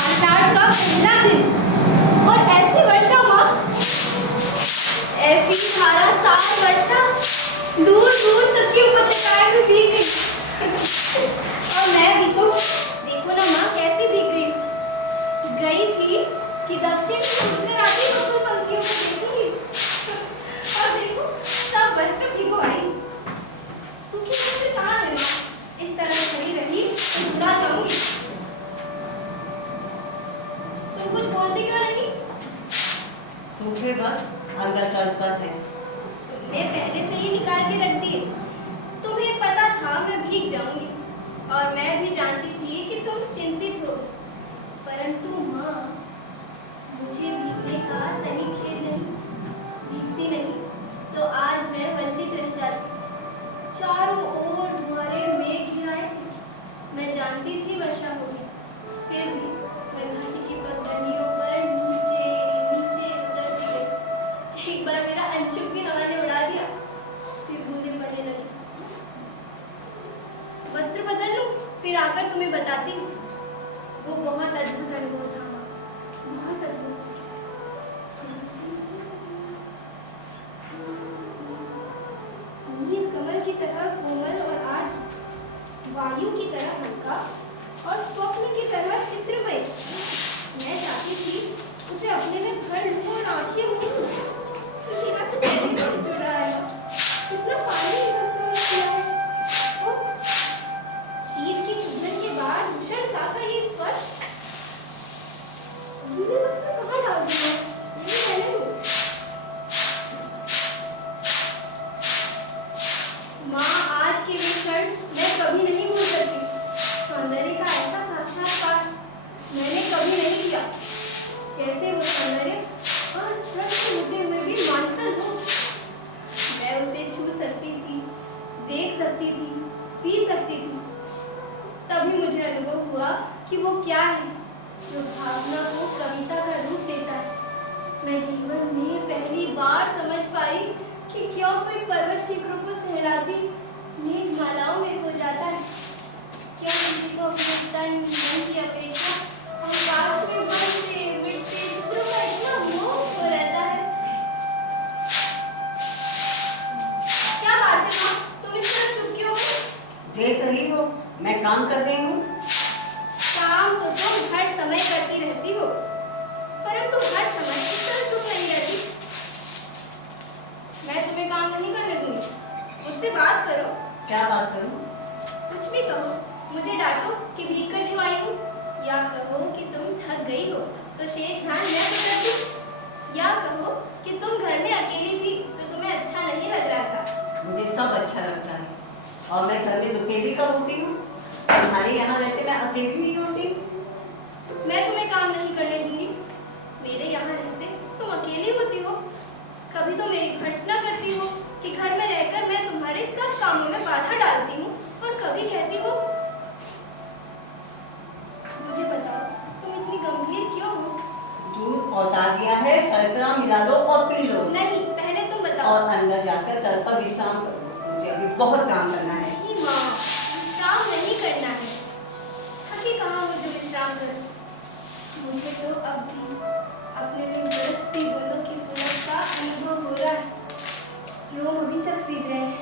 आषाढ़ का पहला दिन और ऐसी वर्षा माँ, ऐसी धारा सार वर्षा दूर दूर तक की उपत्यकाएं में भीग गई। और मैं भी तो देखो ना माँ कैसी भीग गई थी कि दक्षिण से उठकर आती बकुल पंक्तियों को देखूंगी। और देखो सब वस्त्र भिगो आई। सूखी वस्त्र कहाँ है माँ? इस तरह खड़ी रही तो बुरा जाऊंगी। तुम कुछ बोलती क्यों नहीं? सूखे बस अंदर चलता है। तुमने पहले से ही निकाल के रख दिए। तुम्हें पता था मैं भीग जाऊंगी और मैं भी जानती थी कि तुम चिंतित हो। परंतु माँ, मुझे भीगने का तनिक खेद नहीं। भीगती नहीं तो आज मैं वंचित रह जाती। चारों ओर धुआंरे मेघ घिराए थे। मैं जानती थी वर्षा होगी, फिर भी मैं घाटी की पगडंडियों पर नीचे नीचे उतरती गई। एक बार मेरा अंशुक भी हवा ने उड़ा दिया, फिर बूंदें पड़ने लगी। वस्त्र बदल लूं, फिर आकर तुम्हें बताती हूँ। वो बहुत अद्भुत अनुभव था माँ, बहुत अद्भुत। नील कमल की तरह कोमल और आज वायु की तरह हल्का और स्वप्न की तरह चित्रमय। मैं चाहती थी उसे अपने में भर लूं और आंखें मूंद लूं। मेरा तो चेहरे पर जुड़ रहा है। कितना पानी वस्त्रों में किया है। ओह, शीत की चुभन के बाद उष्णता का ये स्पर्श। गीले वस्त्र कहाँ डाल दिए? नहीं मैंने वो। माँ, आज के वे क्षण मैं कभी नहीं भूल सकती। सौंदर्य का ऐसा साक्षात्कार मैंने कभी नहीं किया। जैसे वो सौंदर्य अस्पष्ट होते हुए भी मानसल हो। मैं उसे छू सकती थी, देख सकती थी, पी सकती थी। तभी मुझे अनुभव हुआ कि वो क्या है जो भावना को कविता का रूप देता है। मैं जीवन में पहली बार समझ पाई कि क्यों कोई पर्वत शिखरों को सहलाती मेघमालाओं में हो जाता है। क्यों किसी को अपने तन मन की अपेक्षा आकाश में बढ़ते मिटते चित्रों का इतना मोह हो रहता है। क्या बात है माँ, तुम इस तरह चुप क्यों हो? देख रही हो मैं काम कर रही हूँ। काम तो तुम हर समय करती रहती हो, परंतु हर समय इस तरह चुप नहीं रहती। मैं तुम्हें काम नहीं करने दूंगी। मुझसे बात करो। क्या बात करूँ? कुछ भी कहो। मुझे डांटो कि भीग कर क्यों आई हूँ, या कहो कि तुम थक गई हो तो शेष ध्यान मैं तो करती, या कहो कि तुम घर में अकेली थी तो तुम्हें अच्छा नहीं लग रहा था। मुझे सब अच्छा लगता है और मैं घर में तो अकेली कब होती हूँ? तुम्हारे यहाँ रहते मैं अकेली नहीं होती। मैं तुम्हें काम नहीं करने दूंगी। मेरे यहाँ रहते तुम अकेली होती हो। कभी तो मेरी भर्त्सना करती हो कि घर में रहकर मैं तुम्हारे सब कामों में बाधा डालती हूँ, और कभी कहती हो। मुझे बताओ, तुम इतनी गंभीर क्यों हो? दूध और ताजिया है, शर्करा मिला लो और पी लो। नहीं, पहले तुम बताओ। और अंदर जाकर चल पर विश्राम करो। मुझे अभी बहुत काम करना है। नहीं माँ, विश्राम नहीं करना है। थकी कहाँ हो जो विश्राम करो? मुझे तो अब भी अपने में बरसती बूंदों की पुलक का अनुभव हो रहा है। रोम अभी तक सीज रहे हैं।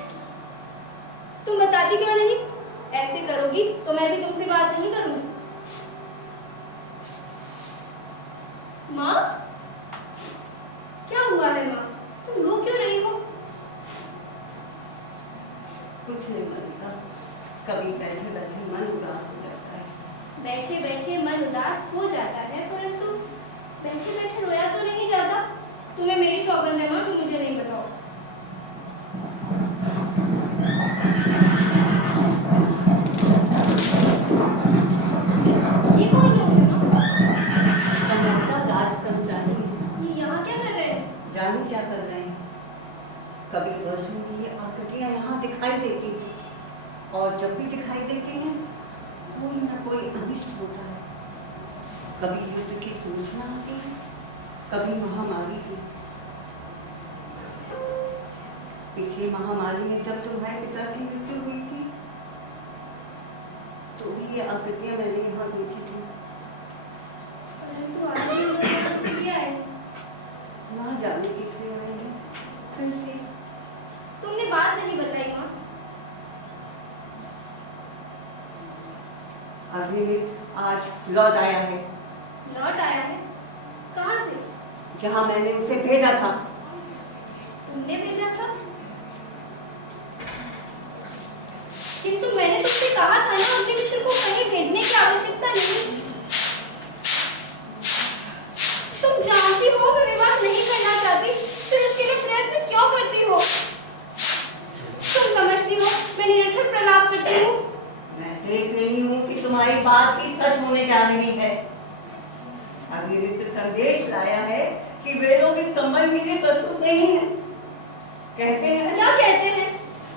तुम बताती क्यों नहीं? ऐसे करोगी तो मैं भी तुमसे बात नहीं करूंगी। माँ, क्या हुआ है माँ? तुम रो क्यों रही हो? कुछ नहीं मलिका, कभी बैठे बैठे मन उदास हो जाता है। बैठे बैठे मन उदास हो जाता है, परंतु बैठे बैठे रोया तो नहीं जाता। तुम्हें मेरी सौगंध है माँ, तुम मुझे नहीं बताओ। ये कौन लोग हैं माँ? समझता राज कर्मचारी। ये यहाँ क्या कर रहे हैं? जानू क्या कर रहे हैं? कभी वर्षों की ये आकृतियाँ यहाँ दिखाई देती हैं, और जब भी दिखाई देती हैं कोई ना कोई अनिष्ट होता है। कभी युद्ध की सूचना आती है, कभी महामारी की। पिछली महामारी में जब तुम्हारे पिता की मृत्यु हुई थी तो भी ये आकृतियां मैंने यहाँ देखी थी। परंतु आज ये लोग यहाँ किस लिए आए हैं? ना जाने किससे आए हैं। फिर से तुमने बात नहीं बताई माँ। अग्निमित्र आज लौट आया है। लौट आया है? कहाँ से? जहाँ मैंने उसे भेजा था। तुमने भेजा था? किंतु मैंने तुमसे कहा था ना अपने मित्र को कहीं भेजने की आवश्यकता नहीं। तुम जानती हो मैं विवाह नहीं करना चाहती, फिर उसके लिए प्रयत्न क्यों करती हो? तुम समझती हो मैं निरर्थक प्रलाप करती हूँ। मैं देख रही हूँ कि तुम्हारी बात ही सच होने जा रही है। अग्निमित्र संदेश लाया है कि वेदों के संबंध के लिए प्रस्तुत नहीं है। कहते हैं क्या कहते हैं?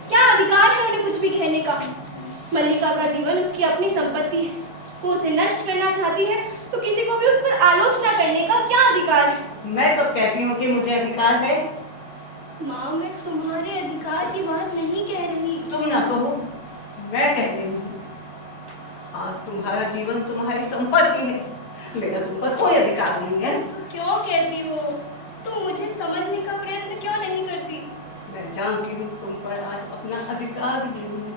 क्या अधिकार है उन्हें कुछ भी कहने का? मल्लिका का जीवन उसकी अपनी संपत्ति है, वो उसे नष्ट करना चाहती है तो किसी को भी उस पर आलोचना करने का क्या अधिकार है? मैं तो कहती हूँ कि मुझे अधिकार है। माँ मैं तुम्हारे अधिकार की बात नहीं कह रही। तुम ना कहो, मैं कह रही हूँ। आज तुम्हारा जीवन तुम्हारी संपत्ति है, मेरा तुम पर कोई अधिकार नहीं है। क्यों कहती हो? तुम मुझे समझने का प्रयत्न क्यों नहीं करती? मैं जानती हूँ तुम पर आज अपना अधिकार भी नहीं है,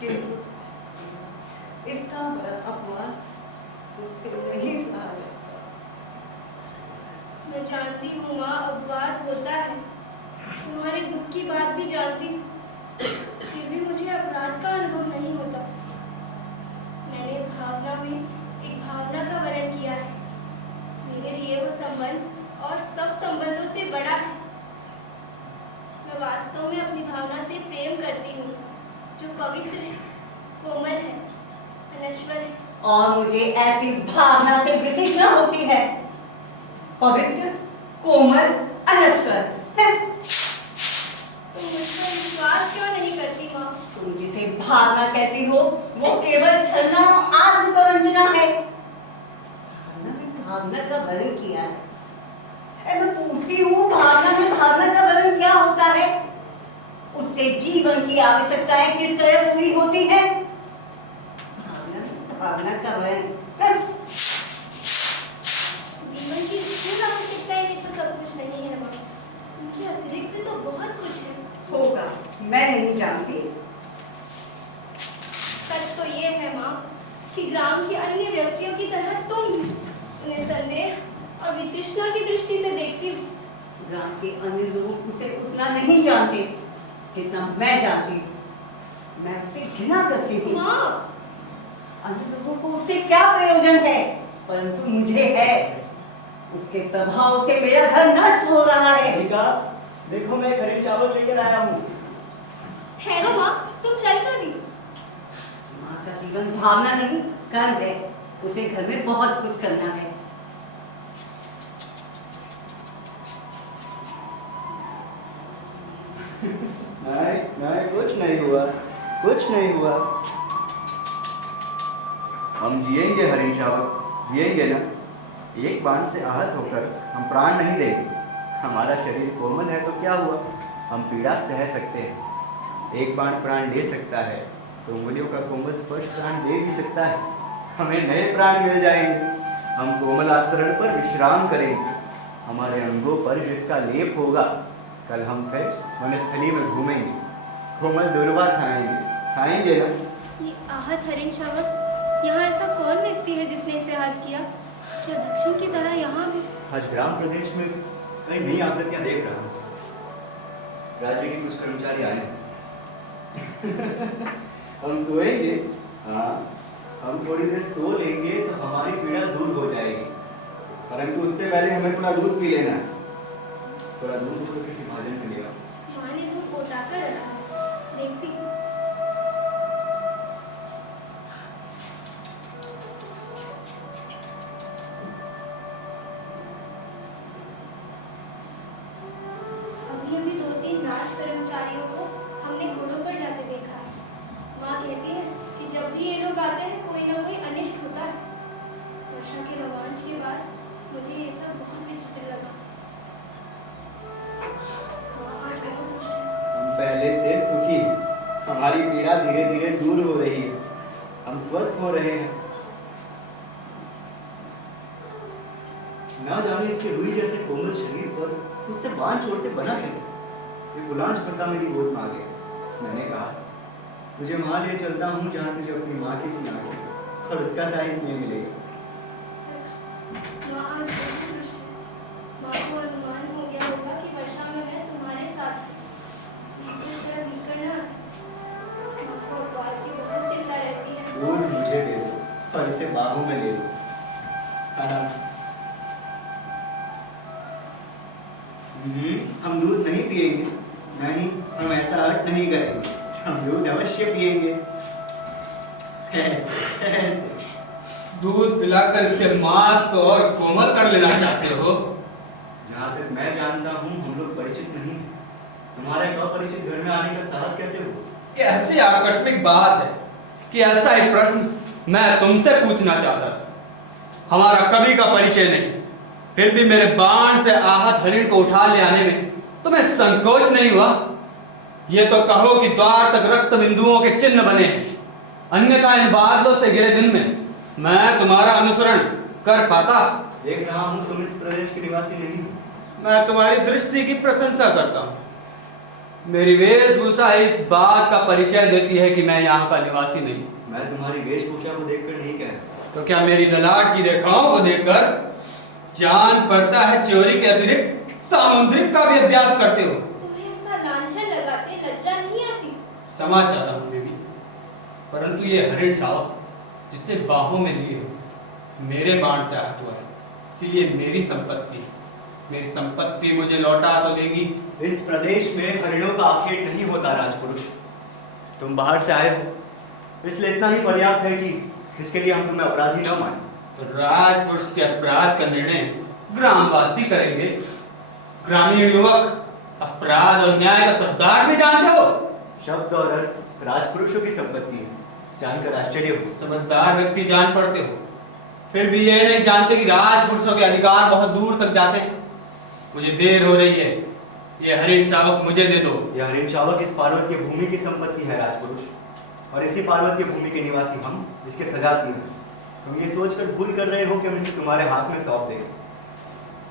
किंतु इतना बड़ा अपमान उससे नहीं सहा जाता। मैं जानती हूँ माँ अपवाद होता है, तुम्हारे दुख की बात भी जानती हूँ, फिर भी मुझे अपराध का अनुभव नहीं होता। मैंने भावना में एक भावना का वर्ण किया है। मेरे लिए वो संबंध और सब संबंधों से बड़ा है। मैं वास्तव में अपनी भावना से प्रेम करती हूँ, जो पवित्र है, कोमल है, अनश्वर है। और मुझे ऐसी भावना से विधिज्ञ होती है, पवित्र, कोमल, अनश्वर। तुम मुझ पर विश्वास क्यों नहीं करती माँ? तुम जिसे भावना कहती हो वो केवल छलना और आत्मप्रवंचना है। भावना का वर्णन किया है। मैं पूछती हूँ भावना में भावना का वर्णन क्या होता है? उससे जीवन की आवश्यकताएं किस तरह पूरी होती है? भावना का वर्णन जीवन की मूल आवश्यकताएं भी तो सब कुछ नहीं है माँ, उनके अतिरिक्त भी तो बहुत कुछ है। होगा, मैं नहीं जानती। सच तो ये है माँ कि ग्राम के अन्य व्यक्तियों की तरह तुम भी उन्हें संदेह और वितृष्णा की दृष्टि से देखती हो। ग्राम के अन्य लोग उसे उतना नहीं जानते जितना मैं जानती हूँ। मैं उससे घृणा करती हूँ। माँ, अन्य लोगों को उससे क्या प्रयोजन है, परंतु मुझे है। उसके प्रभाव से मेरा घर नष्ट हो रहा है। देखो मैं खरीद चावल लेकर आया हूँ। ठहरो माँ, तुम चल क्यों दी? माँ का जीवन भावना नहीं कर्म है। उसे घर में बहुत कुछ करना है। नहीं कुछ नहीं हुआ, कुछ नहीं हुआ। हम जिएंगे हरीश साहब, जिएंगे ना। एक बाण से आहत होकर हम प्राण नहीं देंगे। हमारा शरीर कोमल है तो क्या हुआ, हम पीड़ा सह सकते हैं। एक बाण प्राण ले सकता है तो उंगलियों का कोमल स्पर्श प्राण दे भी सकता है। हमें नए प्राण मिल जाएंगे। हम कोमल आस्तरण पर विश्राम करेंगे। हमारे अंगों पर जिसका लेप होगा। कल हम फिर वनस्थली में घूमेंगे, कोमल दुर्वा खाएंगे ना। ये आहत हरिण शावक, यहाँ ऐसा कौन व्यक्ति है जिसने इसे आहत किया? क्या दक्षिण की तरह यहाँ भी? आज ग्राम प्रदेश में कई नई आकृतियां देख रहा हूँ। राज्य के कुछ कर्मचारी आए हैं। हम सोएंगे, हाँ हम थोड़ी देर सो लेंगे तो हमारी पीड़ा दूर हो जाएगी। परंतु उससे पहले हमें थोड़ा दूध पी लेना है। थोड़ा दूध तो किसी महाजन के लिए माँ ने दूध पोटा कर रखा है, देखती हूँ। अभी 2-3 राज कर्मचारियों को हमने घोड़ों पर जाते देखा है। माँ कहती है कि जब भी ये लोग आते हैं कोई ना कोई अनिष्ट होता है। वर्षा के रोमांच के बाद मुझे ये सब बहुत विचित्र लगा। माँ आज हमारी पीड़ा धीरे धीरे दूर हो रही है, हम स्वस्थ हो रहे हैं। ना जाने इसके रुई जैसे कोमल शरीर पर उससे बांध छोड़ते बना कैसे। ये गुलांच पत्ता मेरी गोद में आ गया। मैंने कहा तुझे वहां ले चलता हूँ जहाँ तुझे अपनी माँ की सी आंखें और उसका साइज नहीं मिलेगा। सच, माँ आज बहुत रुष्ट है। माँ को अनुमान हो गया होगा कि वर्षा में मैं तुम्हारे साथ थी। माँ को इस तरह भीग कर ना आती। माँ को अपवाद की बहुत चिंता रहती है। दूध मुझे दे दो और इसे बाहों में ले लो। आराम। हम दूध नहीं पिएंगे, नहीं, हम ऐसा अर्थ नहीं करेंगे। हम दूध अवश्य पिएंगे। ऐसे ऐसे दूध पिलाकर इसके मांस को और कोमल कर लेना चाहते हो? जहाँ तक मैं जानता हूँ हम लोग परिचित नहीं हैं। हमारे अपरिचित घर में आने का साहस कैसे हुआ? कैसी आकस्मिक बात है कि ऐसा एक प्रश्न मैं तुमसे पूछना चाहता था। हमारा कभी का परिचय नहीं, फिर भी मेरे बाण से आहत हरिण को उठा ले आने में तुम्हें संकोच नहीं हुआ? ये तो कहो कि द्वार तक रक्त बिंदुओं के चिन्ह बने हैं, अन्यथा इन बादलों से घिरे दिन में मैं तुम्हारा अनुसरण कर पाता? देख रहा हूँ तुम इस प्रदेश के निवासी नहीं हो। मैं तुम्हारी दृष्टि की प्रशंसा करता हूँ। मेरी वेशभूषा इस बात का परिचय देती है कि मैं यहाँ का निवासी नहीं। मैं तुम्हारी वेशभूषा को देखकर नहीं कह रहा। तो क्या मेरी ललाट की रेखाओं को देखकर जान पड़ता है चोरी के अतिरिक्त सामुद्रिक का भी अभ्यास करते हो? तुम्हें ऐसा लांछन लगाते लज्जा नहीं आती? क्षमा चाहता हूँ देवी, परंतु ये हरिण शावक जिसे बाहों में लिए हो मेरे बाण से आहत हुआ है, इसलिए मेरी संपत्ति मुझे लौटा तो देगी। इस प्रदेश में हरिणों का आखेट नहीं होता राजपुरुष। तुम बाहर से आए हो, इसलिए इतना ही पर्याप्त है कि इसके लिए हम तुम्हें अपराधी न माने। तो राजपुरुष के अपराध का निर्णय ग्रामवासी करेंगे। ग्रामीण युवक अपराध और न्याय का शब्दार्थ भी जानते हो? शब्द और अर्थ राजपुरुषों की संपत्ति है, जानकर आश्चर्य हो। समझदार व्यक्ति जान पड़ते हो, फिर भी ये नहीं जानते कि राजपुरुषों के अधिकार बहुत दूर तक जाते हैं। मुझे देर हो रही है, ये हरिण शावक मुझे दे दो। यह हरिण शावक इस पार्वतीय भूमि की संपत्ति है राजपुरुष, और इसी पार्वतीय भूमि के निवासी हम इसके सजाती हैं। तुम ये सोचकर भूल कर रहे हो कि हम इसे तुम्हारे हाथ में सौंप देंगे।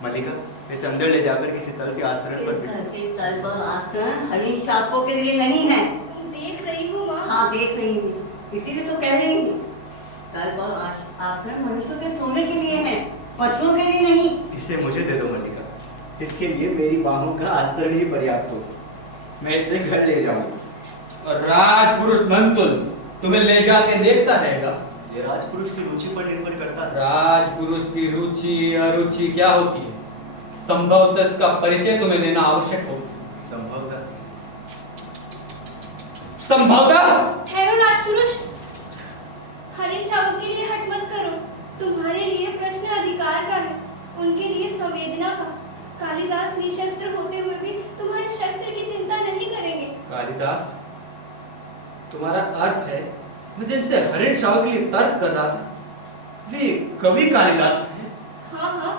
मल्लिका, इसे अंदर ले जाकर किसी तल के आस्तरण पर इस घर के तल पर आसन हरीन शावकों के लिए नहीं है। देख रही हूँ माँ। हाँ देख रही हूँ, इसीलिए तो कह रही हूँ। तल पर आसन मनुष्यों के सोने के लिए है, पशुओं के लिए नहीं। इसे मुझे दे दो मल्लिका। इसके लिए मेरी बाहों का आस्तरण ही पर्याप्त हो। मैं इसे घर ले जाऊंगा। और राजपुरुष धनतुल तुम्हें ले जाके देखता रहेगा। ये राजपुरुष की रुचि पर निर्भर करता है। राजपुरुष की रुचि अरुचि क्या होती है, संभवतः इसका परिचय तुम्हें देना आवश्यक हो। संभवतः ठहरो राजपुरुष, हरिण शावक के लिए हट मत करो। तुम्हारे लिए प्रश्न अधिकार का है, उनके लिए संवेदना का। कालिदास निशस्त्र होते हुए भी तुम्हारे शस्त्र की चिंता नहीं करेंगे। कालिदास, तुम्हारा अर्थ है मैं जिनसे हरिण शावक के लिए तर्क कर रहा था वे कवि कालिदास हैं? हाँ हाँ,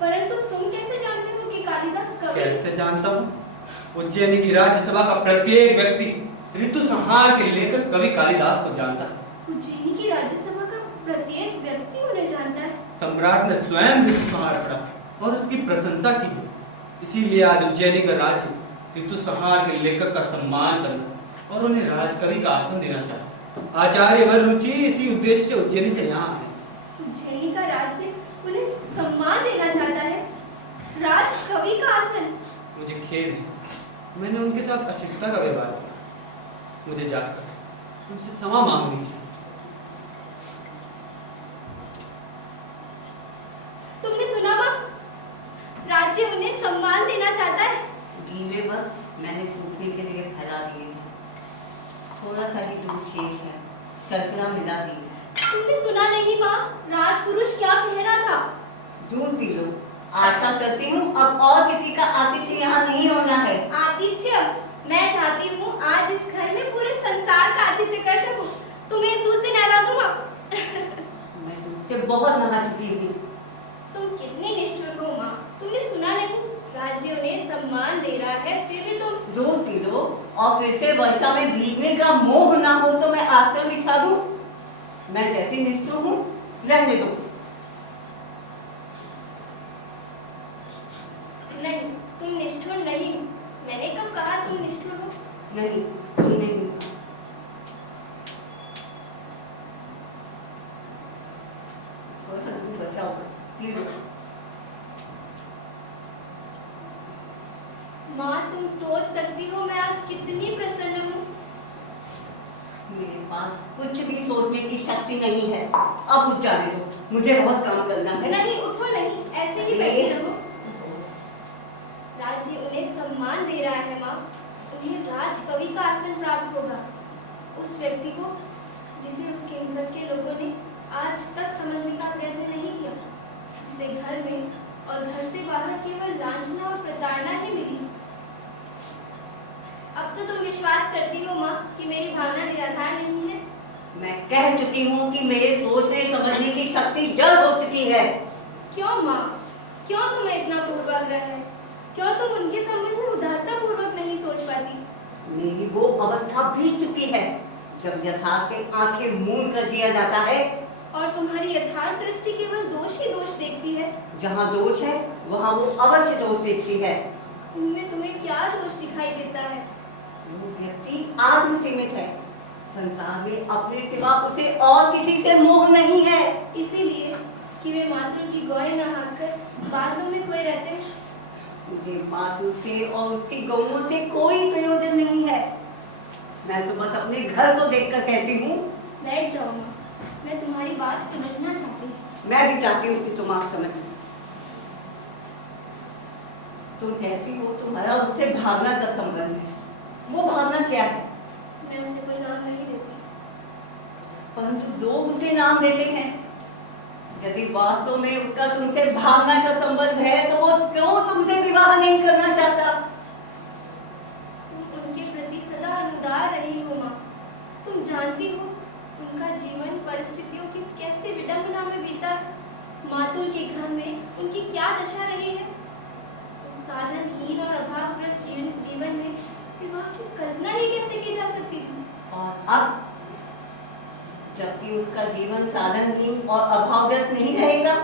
परंतु तुम कैसे जानते हो कि कालिदास कवि? कैसे जानता हूँ? उज्जैनी की राज्यसभा का प्रत्येक व्यक्ति ऋतु संहार के लेखक कवि कालिदास को जानता है। उज्जैनी की राज्यसभा का प्रत्येक व्यक्ति उन्हें जानता है। सम्राट ने स्वयं ऋतु संहार पढ़ा और उसकी प्रशंसा की है। इसीलिए आज उज्जैनी का राज्य ऋतु संहार के लेखक का सम्मान करना और उन्हें राजकवि का आसन देना चाहता है। आचार्य वर रुचि इसी उद्देश्य से उज्जैनी से यहाँ आए। उज्जैनी का राज्य उन्हें सम्मान देना चाहता है, राजकवि का आसन। मुझे खेद है, मैंने उनके साथ अशिष्टता का व्यवहार किया। मुझे जाकर उनसे क्षमा मांगनी चाहिए। तुमने सुना माँ, राज्य उन्हें सम्मान देना चाहता है। गीले बस मैंने सूखने के लिए फैला दिए थे, थोड़ा सा ही दूध शेष है, शर्करा मिला दी। तुमने सुना नहीं माँ, राजपुरुष क्या कह रहा था? दूध पी लो। आशा करती हूँ अब और किसी का आतिथ्य यहाँ नहीं होना है। आतिथ्य? मैं चाहती हूँ आज इस घर में पूरे संसार का आतिथ्य कर सकूं। तुम्हें इस दूध से नहला दूँ माँ। मैं दूध से बहुत नहा चुकी हूँ। तुम कितनी निष्ठुर हो माँ, तुमने सुना नहीं? राज्य उन्हें सम्मान दे रहा है, फिर भी तुम दूध पी लो और फिर से वर्षा में भीगने का मोह ना हो तो मैं आश्रम बिछा दूं। मैं जैसी निष्ठुर हूँ रहने दो। नहीं, तुम निष्ठुर नहीं हो। मैंने कब कहा तुम निष्ठुर हो? नहीं, तुम नहीं हो। थोड़ा सा दूध बचाओ, पी लो। माँ, तुम सोच सकती हो मैं आज कितनी प्रसन्न हूँ। मेरे पास कुछ भी सोचने की शक्ति नहीं है। अब उठ जाने दो, मुझे बहुत काम करना है। नहीं, उठो नहीं, ऐसे ही बैठे रहो। राज्य उन्हें सम्मान दे रहा है माँ। उन्हें राजकवि का आसन प्राप्त होगा। उस व्यक्ति को जिसे उसके निकट के लोगों ने आज तक समझने का प्रयत्न नहीं किया, जिसे घर में और घर से बाहर केवल लांछना और प्रताड़ना ही मिली। अब तो तुम विश्वास करती हो माँ कि मेरी भावना निराधार नहीं है। मैं कह चुकी हूँ कि मेरे सोचने समझने की शक्ति जड़ हो चुकी है। क्यों माँ? क्यों तुम्हें इतना पूर्वाग्रह है? क्यों तुम उनके संबंध में उदारता पूर्वक नहीं सोच पाती? मेरी वो अवस्था बीत चुकी है जब यथार्थ से आंखें मूंद कर जिया जाता है। और तुम्हारी यथार्थ दृष्टि केवल दोष ही दोष देखती है। जहाँ दोष है वहाँ वो अवश्य दोष देखती है। उनमें तुम्हें क्या दोष दिखाई देता है? वो व्यक्ति आत्म सीमित है। संसार में अपने सिवा उसे और किसी से मोह नहीं है। इसीलिए कि वे मातुल की गौएं नहाकर बादलों में खोए रहते हैं। मुझे मातुल से और उसकी गौओं से कोई प्रयोजन नहीं है। मैं तो बस अपने घर को देखकर कहती हूँ। बैठ जाओ माँ, मैं तुम्हारी बात समझना चाहती हूँ। मैं भी चाहती हूँ कि तुम आप समझ। तुम कहती हो तुम्हारा उससे भावना का संबंध है। वो भावना क्या है? मैं उसे कोई नाम नहीं देती। परंतु लोग उसे नाम देते हैं। यदि वास्तव में उसका तुमसे भावना का संबंध है तो वो क्यों तुमसे विवाह नहीं करना चाहता? तुम उनके प्रति सदा अनुदार रही हो माँ। तुम जानती हो उनका जीवन परिस्थितियों की कैसे विडंबना में बीता है। मातुल के घर में उनकी क्या दशा रही है। उस साधनहीन और अभावग्रस्त जीवन में विवाह की कल्पना ही कैसे की जा सकती थी। और अब जबकि उसका जीवन साधनहीन और अभावग्रस्त नहीं रहेगा,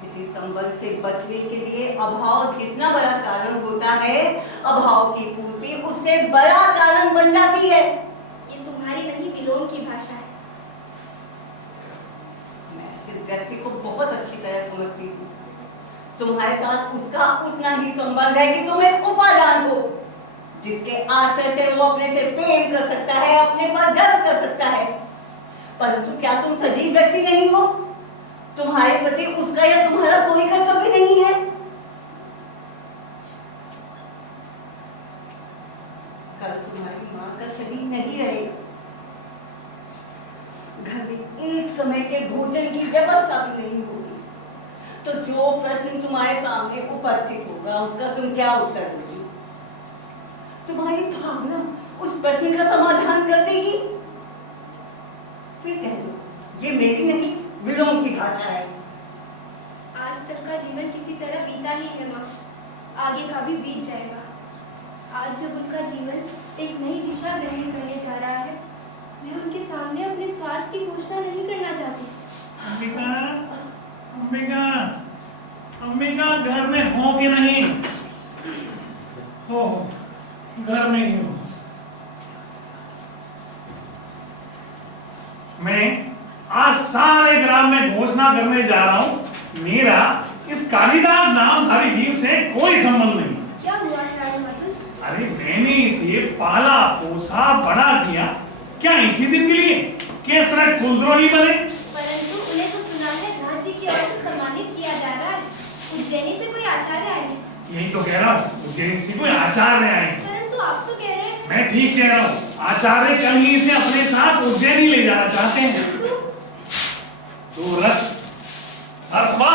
किसी संबंध से बचने के लिए अभाव जितना बड़ा कारण होता है, अभाव की पूर्ति उससे बड़ा कारण बन जाती है। ये तुम्हारी नहीं विलोम की भाषा है। मैं ऐसे व्यक्ति को बहुत अच्छी तरह समझती हूँ। तुम्हारे साथ उसका उतना ही संबंध है कि तुम एक उपादान हो, जिसके आश्रय से वो अपने से प्रेम कर सकता है, अपने पर गर्व कर सकता है। परंतु क्या तुम सजीव व्यक्ति नहीं हो? तुम्हारे प्रति उसका या तुम्हारा कोई कर्तव्य नहीं है? कल तुम्हारी माँ का शरीर नहीं रहेगा। घर में एक समय के भोजन की व्यवस्था भी नहीं होगी। तो जो प्रश्न तुम्हारे सामने उपस्थित होगा उसका तुम क्या उत्तर दोगी? तुम्हारी भावना उस प्रश्न का समाधान कर देगी। फिर कह दो ये मेरी नहीं विलोम की भाषा है। आज तक का जीवन किसी तरह बीता ही है माँ, आगे का भी बीत जाएगा। आज जब उनका जीवन एक नई दिशा ग्रहण करने जा रहा है, मैं उनके सामने अपने स्वार्थ की घोषणा नहीं करना चाहती। अंबिका, अंबिका, अंबिका घर में हो कि नहीं? हो, घर में ही हो। मैं आज सारे ग्राम में घोषणा करने जा रहा हूँ, मेरा इस कालिदास नामधारी जीव से कोई संबंध नहीं। क्या हुआ है राजमाता? अरे मैंने इसे पाला पोसा बड़ा किया, क्या इसी दिन के लिए कि इस तरह कुलद्रोही बने? परंतु उन्हें तो सुना है राज्य की ओर से सम्मानित किया जा रहा है। उज्जैनी से कोई आचार्य आए हैं। यही तो कह रहा हूँ, उज्जैन से कोई आचार्य आए। परंतु आप तो कह रहे हैं। मैं ठीक कह रहा हूँ, आचार्य कल ही से अपने साथ उज्जैन ही ले जाना चाहते हैं। तो रथ, अश्वा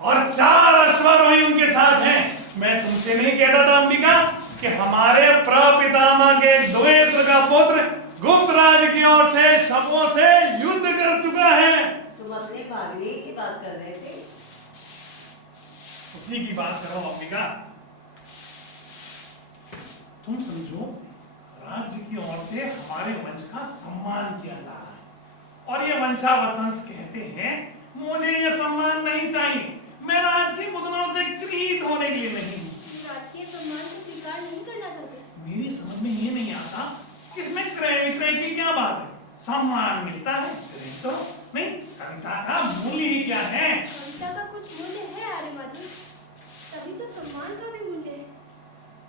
और 4 अश्वारोही उनके साथ हैं। मैं तुमसे नहीं कहता था अंबिका कि हमारे प्रपितामह के द्वैत्र का पुत्र गुप्त राज की ओर से सबों से युद्ध कर चुका है। तुम अपने भागने की बात कर रहे थे। उसी की बात करो अंबिका। तुम समझो, राज्य की ओर से हमारे वंश का सम्मान किया जा रहा है और ये वंशावतंस कहते हैं मुझे ये सम्मान नहीं चाहिए, मैं राज की मुद्राओं से क्रीत होने के लिए नहीं हूँ। राजकीय सम्मान को स्वीकार नहीं करना चाहते। मेरी समझ में ये नहीं आता कि इसमें क्रय विक्रय की क्या बात है। सम्मान मिलता है तो नहीं, कविता का मूल्य ही क्या है? कविता का कुछ मूल्य है आर्यमातु, तभी तो सम्मान का भी मूल्य है।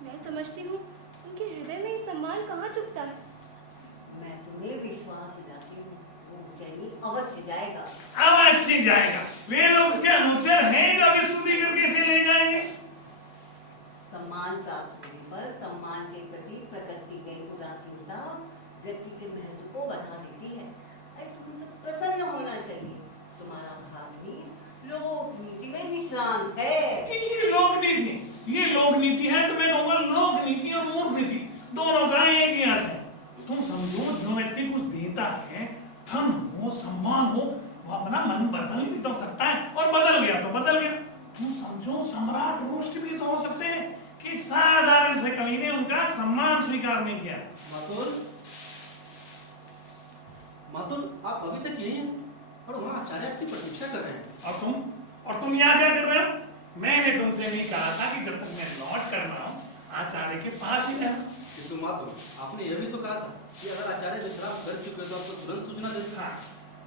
मैं समझती हूँ उनके हृदय में ये सम्मान कहाँ चुकता है। मैं तुम्हें विश्वास दिलाती हूँ, वो उज्जैनी अवश्य जाएगा। अवश्य जाएगा। वे लोग उसके अनुचर हैं जो अभी स्तुति करके इसे ले जाएंगे। सम्मान प्राप्त होने पर सम्मान के प्रति प्रकट की गई उदासीनता व्यक्ति के महत्व को बढ़ा देती है। अरे तुम्हें तो प्रसन्न होना चाहिए, तुम्हारा भाग ही लोक नीति में निष्णात है। ये लोक नीति है, तो मैं कहूँगा लोक नीति और मूर्ख नीति दोनों का एक ही अर्थ है। तुम समझो, जो व्यक्ति कुछ देता है, धन हो सम्मान हो, वो अपना मन बदल भी तो सकता है, और बदल गया तो बदल गया। तुम समझो, सम्राट रुष्ट भी तो हो सकते हैं कि साधारण से कवि ने उनका सम्मान स्वीकार नहीं किया। मातुल आप अभी तक यही हैं और वहाँ आचार्य आपकी प्रतीक्षा कर रहे हैं। और तुम यहाँ क्या कर रहे हो? मैंने तुमसे नहीं कहा था कि जब तक मैं लौट कर ना आऊं आचार्य के पास ही रहना। किंतु मातुल आपने यह भी तो कहा था कि अगर आचार्य विश्राम कर चुके तो आपको तुरंत सूचना देते। हाँ,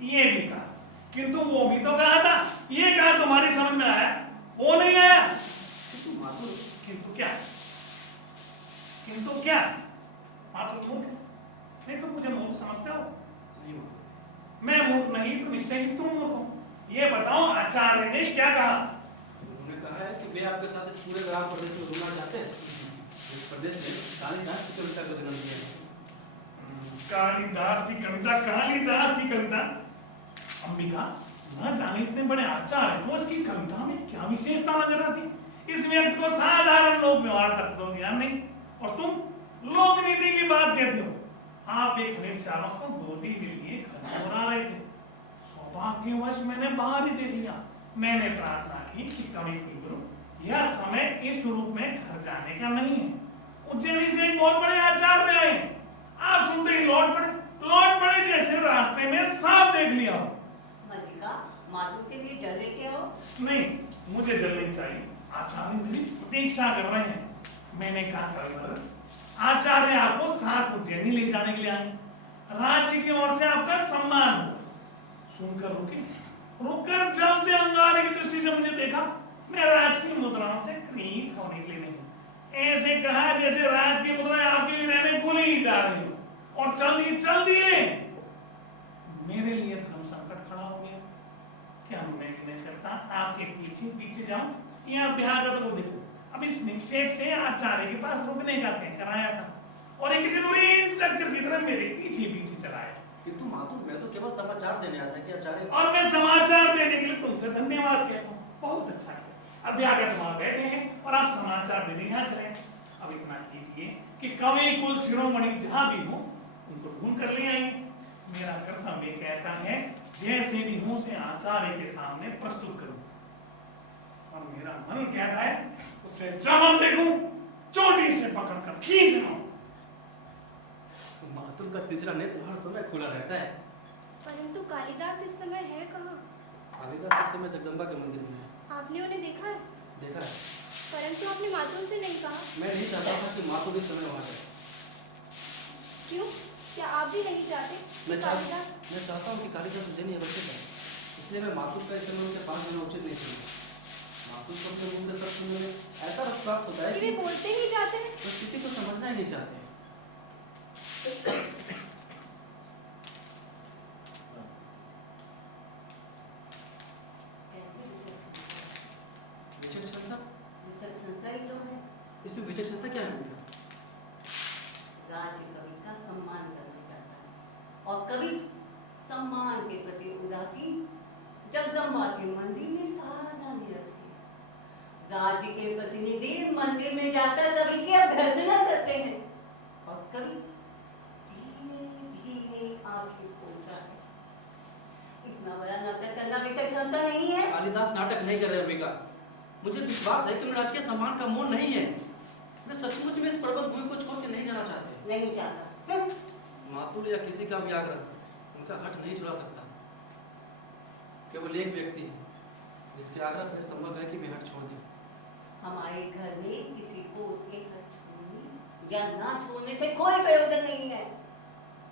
ये भी कहा, किंतु वो भी तो कहा था। ये कहा तुम्हारी समझ में आया? वो नहीं आया। किंतु मातुल किंतु क्या? किंतु क्या? मातुल मूर्ख नहीं, तुम मुझे मूर्ख समझते हो? नहीं मातुल, मैं मूर्ख नहीं तो निश्चय ही तुम मूर्ख हो। ये बताओ आचार्य ने क्या कहा? उन्होंने कहा है कि वे आपके साथ इस पूरे ग्राम प्रदेश में घूमना चाहते हैं। इस प्रदेश में कालिदास की कविता का जन्म दिया है। कालिदास की कविता, कालिदास की कविता। अंबिका, न जाने इतने बड़े आचार्य को इसकी कविता में क्या विशेषता नजर आती। इस व्यक्ति को साधारण लोक व्यवहार तक तो ज्ञान नहीं, और तुम लोक नीति की बात कहते हो। आप एक खनिज चालक को गोदी के लिए खनिज उड़ा रहे थे, सौभाग्यवश मैंने बाहर ही देख लिया। मैंने प्रार्थना की कि कवि कुलगुरु, यह समय इस रूप में घर जाने का नहीं है। उज्जैनी से एक बहुत बड़े आचार्य आए, आप सुनते ही लौट पड़े जैसे रास्ते में सांप देख लिया हो। मल्लिका, मातु के लिए जल लेके आओ। नहीं, मुझे जल नहीं चाहिए, आचार्य मेरी प्रतीक्षा कर रहे हैं। मैंने कहा कविवर, आचार्य आपको साथ उज्जैनी ले जाने के लिए आए, राज्य की ओर से आपका सम्मान हो। सुनकर रुककर जलते अंगारे की दृष्टि से मुझे देखा। मैं राज की मुद्राओं से क्रीत होने के लिए नहीं, ऐसे कहा जैसे राज की मुद्राएं आपके विनय में भूली ही जा रही हो, और चल दिए। मेरे लिए धर्म संकट खड़ा हो गया। क्या मैं विनय करता आपके पीछे पीछे जाऊं, या अभ्यागत को देखो? अब इस निक्षेप से आचार्य के पास रुकने का तय कराया था, और एक किसी दूरी चक्कर की तरह मेरे पीछे पीछे चलाया। किंतु मातुल मैं तो केवल समाचार देने आया था कि आचार्य। और मैं समाचार देने के लिए तुमसे धन्यवाद कहता हूँ, बहुत अच्छा किया। अभ्यागत वहां बैठे हैं और आप समाचार देने यहाँ चले। अब इतना कीजिए कि कवि कुल शिरोमणि जहां भी हो उनको ढूंढ कर ले आएंगे। मेरा कर्तव्य कहता है जैसे भी हूं से आचार्य के सामने प्रस्तुत करूं, और मेरा मन कहता है उससे जहां देखूं चोटी से पकड़कर खींच लाऊं। मातुल का तीसरा नेत्र हर समय खुला रहता है। परंतु कालिदास इस समय है कहाँ? कालिदास इस समय जगदम्बा के मंदिर में है। आपने उन्हें देखा है? देखा है। परंतु आपने मातुल से नहीं कहा। मैं नहीं चाहता था कि मातुल इस समय वहां जाए। क्यों? क्या आप भी नहीं चाहते कि कालिदास? मैं चाहता हूँ कि कालिदास उज्जैनी अवश्य जाए, इसलिए मैं मातुल का इस समय उनके पास जाना उचित नहीं समझा। मातुल पर जब उनके साथ सुनने में ऐसा रस प्राप्त होता है कि वे बोलते ही जाते हैं। तो स्थिति को समझना ही नहीं चाहते। विचक्षणता? विचक्षणता ही तो है। इसमें विचक्षणता क्या है? राज्य कवि का सम्मान करना चाहता है, और कवि सम्मान के प्रति उदासीन जगदम्बा के मंदिर में साधा निरत है। राज्य के प्रतिनिधि मंदिर में जाकर कवि की अभ्यर्थना करते हैं, और कवि धीरे धीरे आंखें खोलता है। इतना बड़ा नाटक करना विचक्षणता नहीं है। कालिदास नाटक नहीं कर रहे अंबिका, मुझे विश्वास है कि उन्हें राजकीय सम्मान का मोह नहीं है। वे सचमुच में इस पर्वत भूमि को छोड़ के नहीं जाना चाहते। नहीं चाहता। मातुल या किसी का भी आग्रह उनका हट नहीं छुड़ा सकता। केवल एक व्यक्ति है जिसके आग्रह पर संभव है कि वे हट छोड़ दें। हमारे घर में किसी को उसके हाथ छोड़ने या ना छोड़ने से कोई प्रयोजन नहीं है।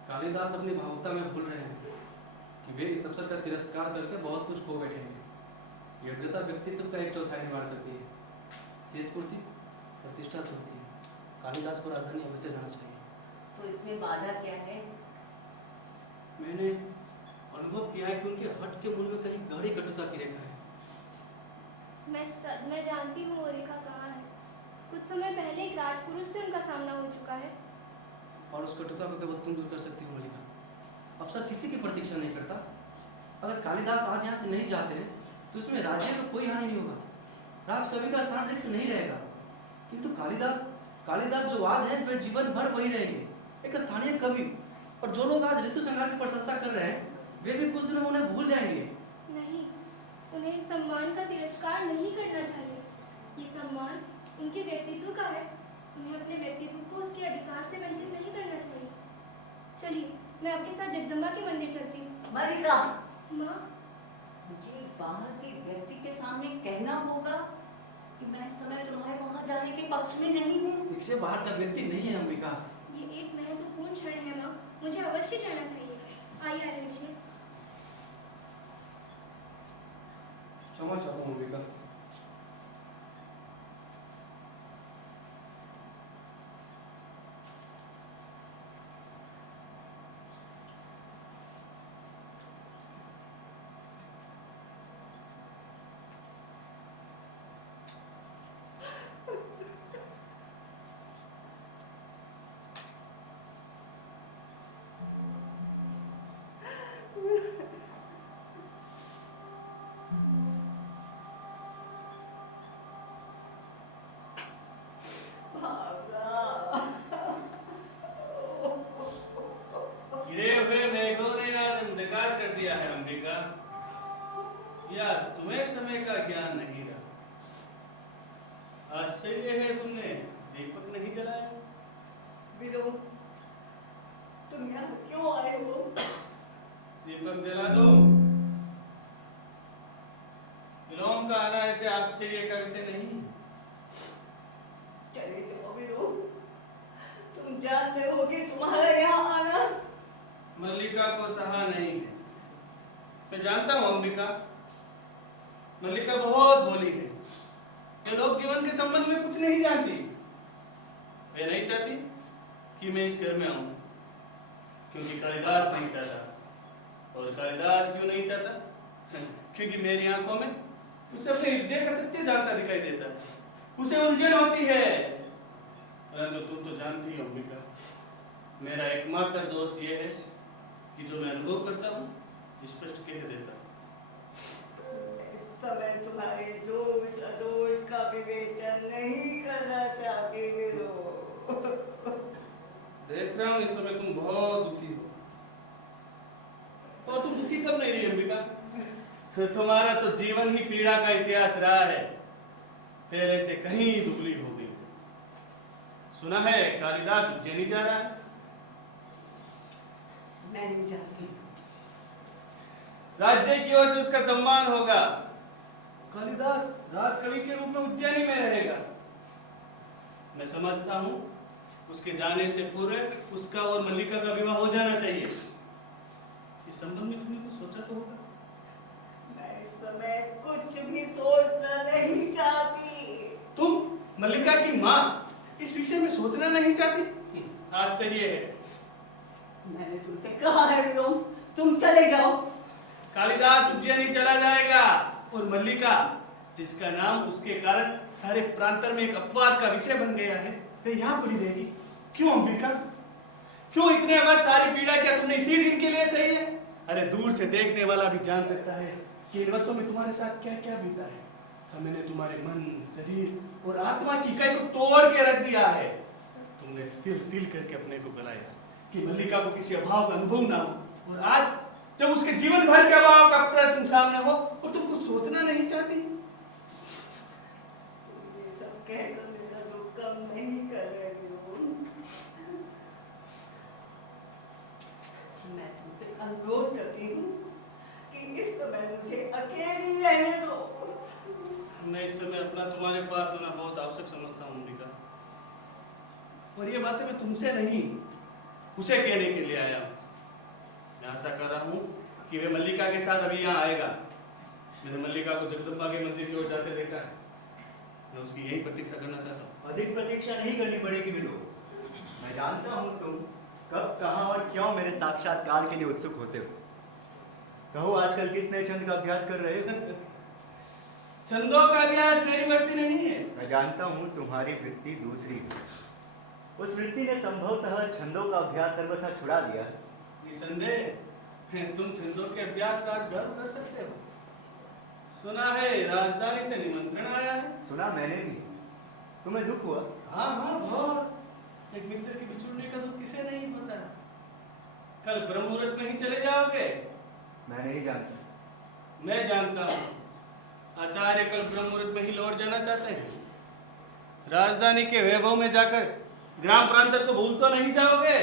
कालिदास अपनी भावुकता में भूल रहे हैं कि वे इस अवसर का तिरस्कार करके बहुत कुछ खो बैठे हैं। योग्यता व्यक्तित्व का 1/4 निर्माण करती है, शेष पूर्ति प्रतिष्ठा से होती है। कालिदास को राजधानी अवश्य जाना चाहिए। तो इसमें बाधा क्या है? मैंने अनुभव किया है कि उनके हट के मूल में कहीं गहरी कटुता की रेखा है। मैं जानती हूँ वो रेखा कहाँ है। कुछ समय पहले एक राजपुरुष से उनका सामना हो चुका है। और उस कटुता को केवल तुम दूर कर सकती हो मल्लिका। अफसर किसी की प्रतीक्षा नहीं करता। अगर कालिदास आज यहाँ से नहीं जाते हैं तो इसमें राज्य का कोई हानि नहीं होगा। राजकवि का स्थान रिक्त नहीं रहेगा। किंतु कालिदास जो आज है वह जीवन भर वही रहेंगे, एक स्थानीय कवि। और जो लोग आज ऋतु संहार की प्रशंसा कर रहे हैं वे भी कुछ दिनों में उन्हें भूल जाएंगे। नहीं, उन्हें इस सम्मान का तिरस्कार नहीं करना चाहिए। ये सम्मान उनके व्यक्तित्व का है। उन्हें अपने व्यक्तित्व को उसके अधिकार से वंचित नहीं करना चाहिए। चलिए, मैं आपके साथ जगदम्बा के मंदिर चलती हूँ। मल्लिका, माँ, मुझे बाहर के व्यक्ति के सामने कहना होगा कि मैं इस समय तुम्हारे वहां जाने के पक्ष में नहीं हूँ। इससे बाहर का व्यक्ति नहीं है अंबिका। ये एक महत्वपूर्ण क्षण है माँ, मुझे अवश्य जाना चाहिए। आइए आनंद जी। क्षमा चाहता हूँ अंबिका। गिरे हुए मेघों ने आज अंधकार कर दिया है अंबिका, या तुम्हें समय का ज्ञान नहीं रहा। आश्चर्य है तुमने दीपक नहीं जलाया। विनोद, तुम यहाँ क्यों आए हो? दीपक जला दो। विलोम का आना ऐसे आश्चर्य का विषय नहीं है। चले जाओ विनोद, तुम जानते हो कि तुम्हारा यहाँ आना मल्लिका को सहा नहीं है। मैं जानता हूँ अंबिका, मल्लिका बहुत भोली है। ये लोग जीवन के संबंध में कुछ नहीं जानती। वे नहीं चाहती कि मैं इस घर में आऊं, क्योंकि कालिदास नहीं चाहता। और कालिदास क्यों नहीं चाहता? क्योंकि मेरी आंखों में उसे अपने हृदय का सत्य जानता दिखाई देता है। उसे उलझन होती है। परंतु तुम तो जानती हो अंबिका, मेरा एकमात्र दोष ये है कि जो मैं अनुभव करता हूँ स्पष्ट कह देता हूँ। इस समय तुम्हारे दोष अदोष का विवेचन नहीं करना चाहती विनोद। देख रहा हूँ इस समय तुम बहुत दुखी हो। और तुम दुखी कब नहीं रही अंबिका? तो तुम्हारा तो जीवन ही पीड़ा का इतिहास रहा है। पहले से कहीं दुबली हो गई। सुना है कालिदास उज्जैनी जा रहा है। मैं नहीं जानती। राज्य की ओर से उसका सम्मान होगा। कालिदास राजकवि के रूप में उज्जैनी में रहेगा। मैं समझता हूँ उसके जाने से पूर्व उसका और मल्लिका का विवाह हो जाना चाहिए। इस संबंध में तुमने कुछ सोचा तो होगा। मैं इस समय कुछ भी सोचना नहीं चाहती। तुम मल्लिका की माँ इस विषय में सोचना नहीं चाहती? आश्चर्य है। मैंने तुमसे कहा है विनोद, तुम चले जाओ। कालिदास उज्जैनी चला जाएगा और मल्लिका, जिसका नाम उसके कारण सारे प्रांतर में एक अपवाद का विषय बन गया है, वह यहाँ पड़ी रहेगी। क्यों अंबिका? क्यों इतने अवध सारी पीड़ा? क्या तुमने इसी दिन के लिए सही है? अरे दूर से देखने वाला भी जान सकता है कि इन वर्षों में तुम्हारे साथ क्या क्या बीता है। समय ने तुम्हारे मन, शरीर और आत्मा की इकाई को तोड़ के रख दिया है। तुमने तिल तिल करके अपने को गलाया कि मल्लिका को किसी अभाव का अनुभव ना हो। और आज जब उसके जीवन भर के अभाव का प्रश्न सामने हो और तुम कुछ सोचना नहीं चाहती। कहकर मेरा दुख कम नहीं कर रहे विलोम। मैं तुमसे अनुरोध करती हूँ कि इस समय मुझे अकेली रहने दो। मैं इस समय अपना तुम्हारे पास होना बहुत आवश्यक समझता हूँ अंबिका, और ये बातें मैं तुमसे नहीं उसे कहने के लिए आया हूँ। मैं आशा कर रहा हूँ कि वे मल्लिका के साथ अभी यहाँ आएगा। मैंने मल्लिका को जगदम्बा के मंदिर की ओर जाते देखा है। मैं उसकी यही प्रतीक्षा करना चाहता हूँ। अधिक प्रतीक्षा नहीं करनी पड़ेगी विलोम। मैं जानता हूँ तुम कब, कहाँ और क्यों मेरे साक्षात्कार के लिए उत्सुक होते हो। कहो आजकल किस नए छंद का अभ्यास कर रहे हो? छंदों का अभ्यास मेरी मर्जी नहीं है। मैं जानता हूँ तुम्हारी वृत्ति दूसरी है। उस वृत्ति ने संभवतः छंदों का अभ्यास सर्वथा छुड़ा दिया। निसंदेह तुम छंदों के अभ्यास का आज गर्व कर सकते हो। सुना है राजधानी से निमंत्रण आया है। सुना मैंने भी। तुम्हें दुख हुआ? हाँ हाँ बहुत। एक मित्र के बिछुड़ने का दुख किसे नहीं होता। कल ब्रह्म मुहूर्त में ही चले जाओगे? मैं नहीं जानता। मैं जानता हूँ। आचार्य कल ब्रह्म मुहूर्त में ही लौट जाना चाहते हैं। राजधानी के वैभव में जाकर ग्राम प्रांतर को भूल तो नहीं जाओगे?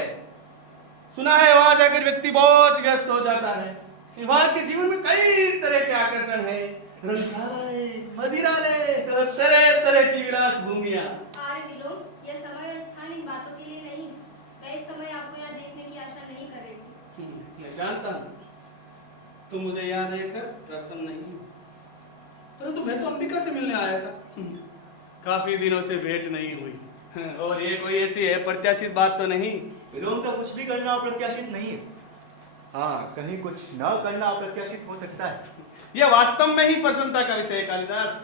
सुना है वहां जाकर व्यक्ति बहुत व्यस्त हो जाता है। वहां के जीवन में कई तरह के आकर्षण है, रंगशालाएं, मदिरालय और तरह तरह की विलास भूमियां। आर्य विलोम, यह समय और स्थान इन बातों के लिए नहीं है। मैं इस समय आपको यहाँ देखने की आशा नहीं कर रही थी। मैं जानता हूँ तुम मुझे याद देखकर प्रसन्न नहीं हो, परंतु मैं तो अंबिका से मिलने आया था। काफी दिनों से भेंट नहीं हुई, और ये कोई ऐसी है प्रत्याशित बात तो नहीं। विलोम का कुछ भी करना अप्रत्याशित नहीं है। हाँ, कहीं कुछ न करना अप्रत्याशित हो सकता है। यह वास्तव में ही प्रसन्नता का विषय है कालिदास,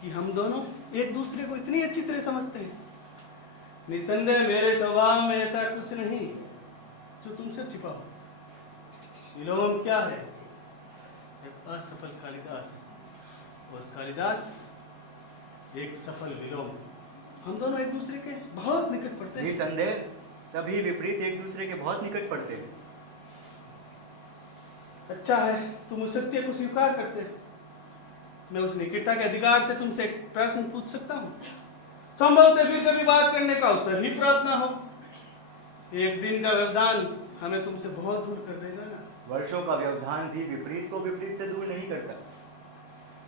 कि हम दोनों एक दूसरे को इतनी अच्छी तरह समझते हैं। निसंदेह मेरे स्वभाव में ऐसा कुछ नहीं जो तुमसे छिपा हो। विलोम क्या है? एक असफल कालिदास, और कालिदास एक सफल विलोम। हम दोनों एक दूसरे के बहुत निकट पड़ते हैं। निसंदेह सभी विपरीत एक दूसरे के बहुत निकट पड़ते हैं। अच्छा है तुम उस सत्य को स्वीकार करते हो। मैं उस निकटता के अधिकार से तुमसे एक प्रश्न पूछ सकता हूँ? संभवतः फिर कभी बात करने का अवसर ही प्राप्त ना हो। एक दिन का व्यवधान हमें तुमसे बहुत दूर कर देगा ना। वर्षों का व्यवधान भी विपरीत को विपरीत से दूर नहीं करता।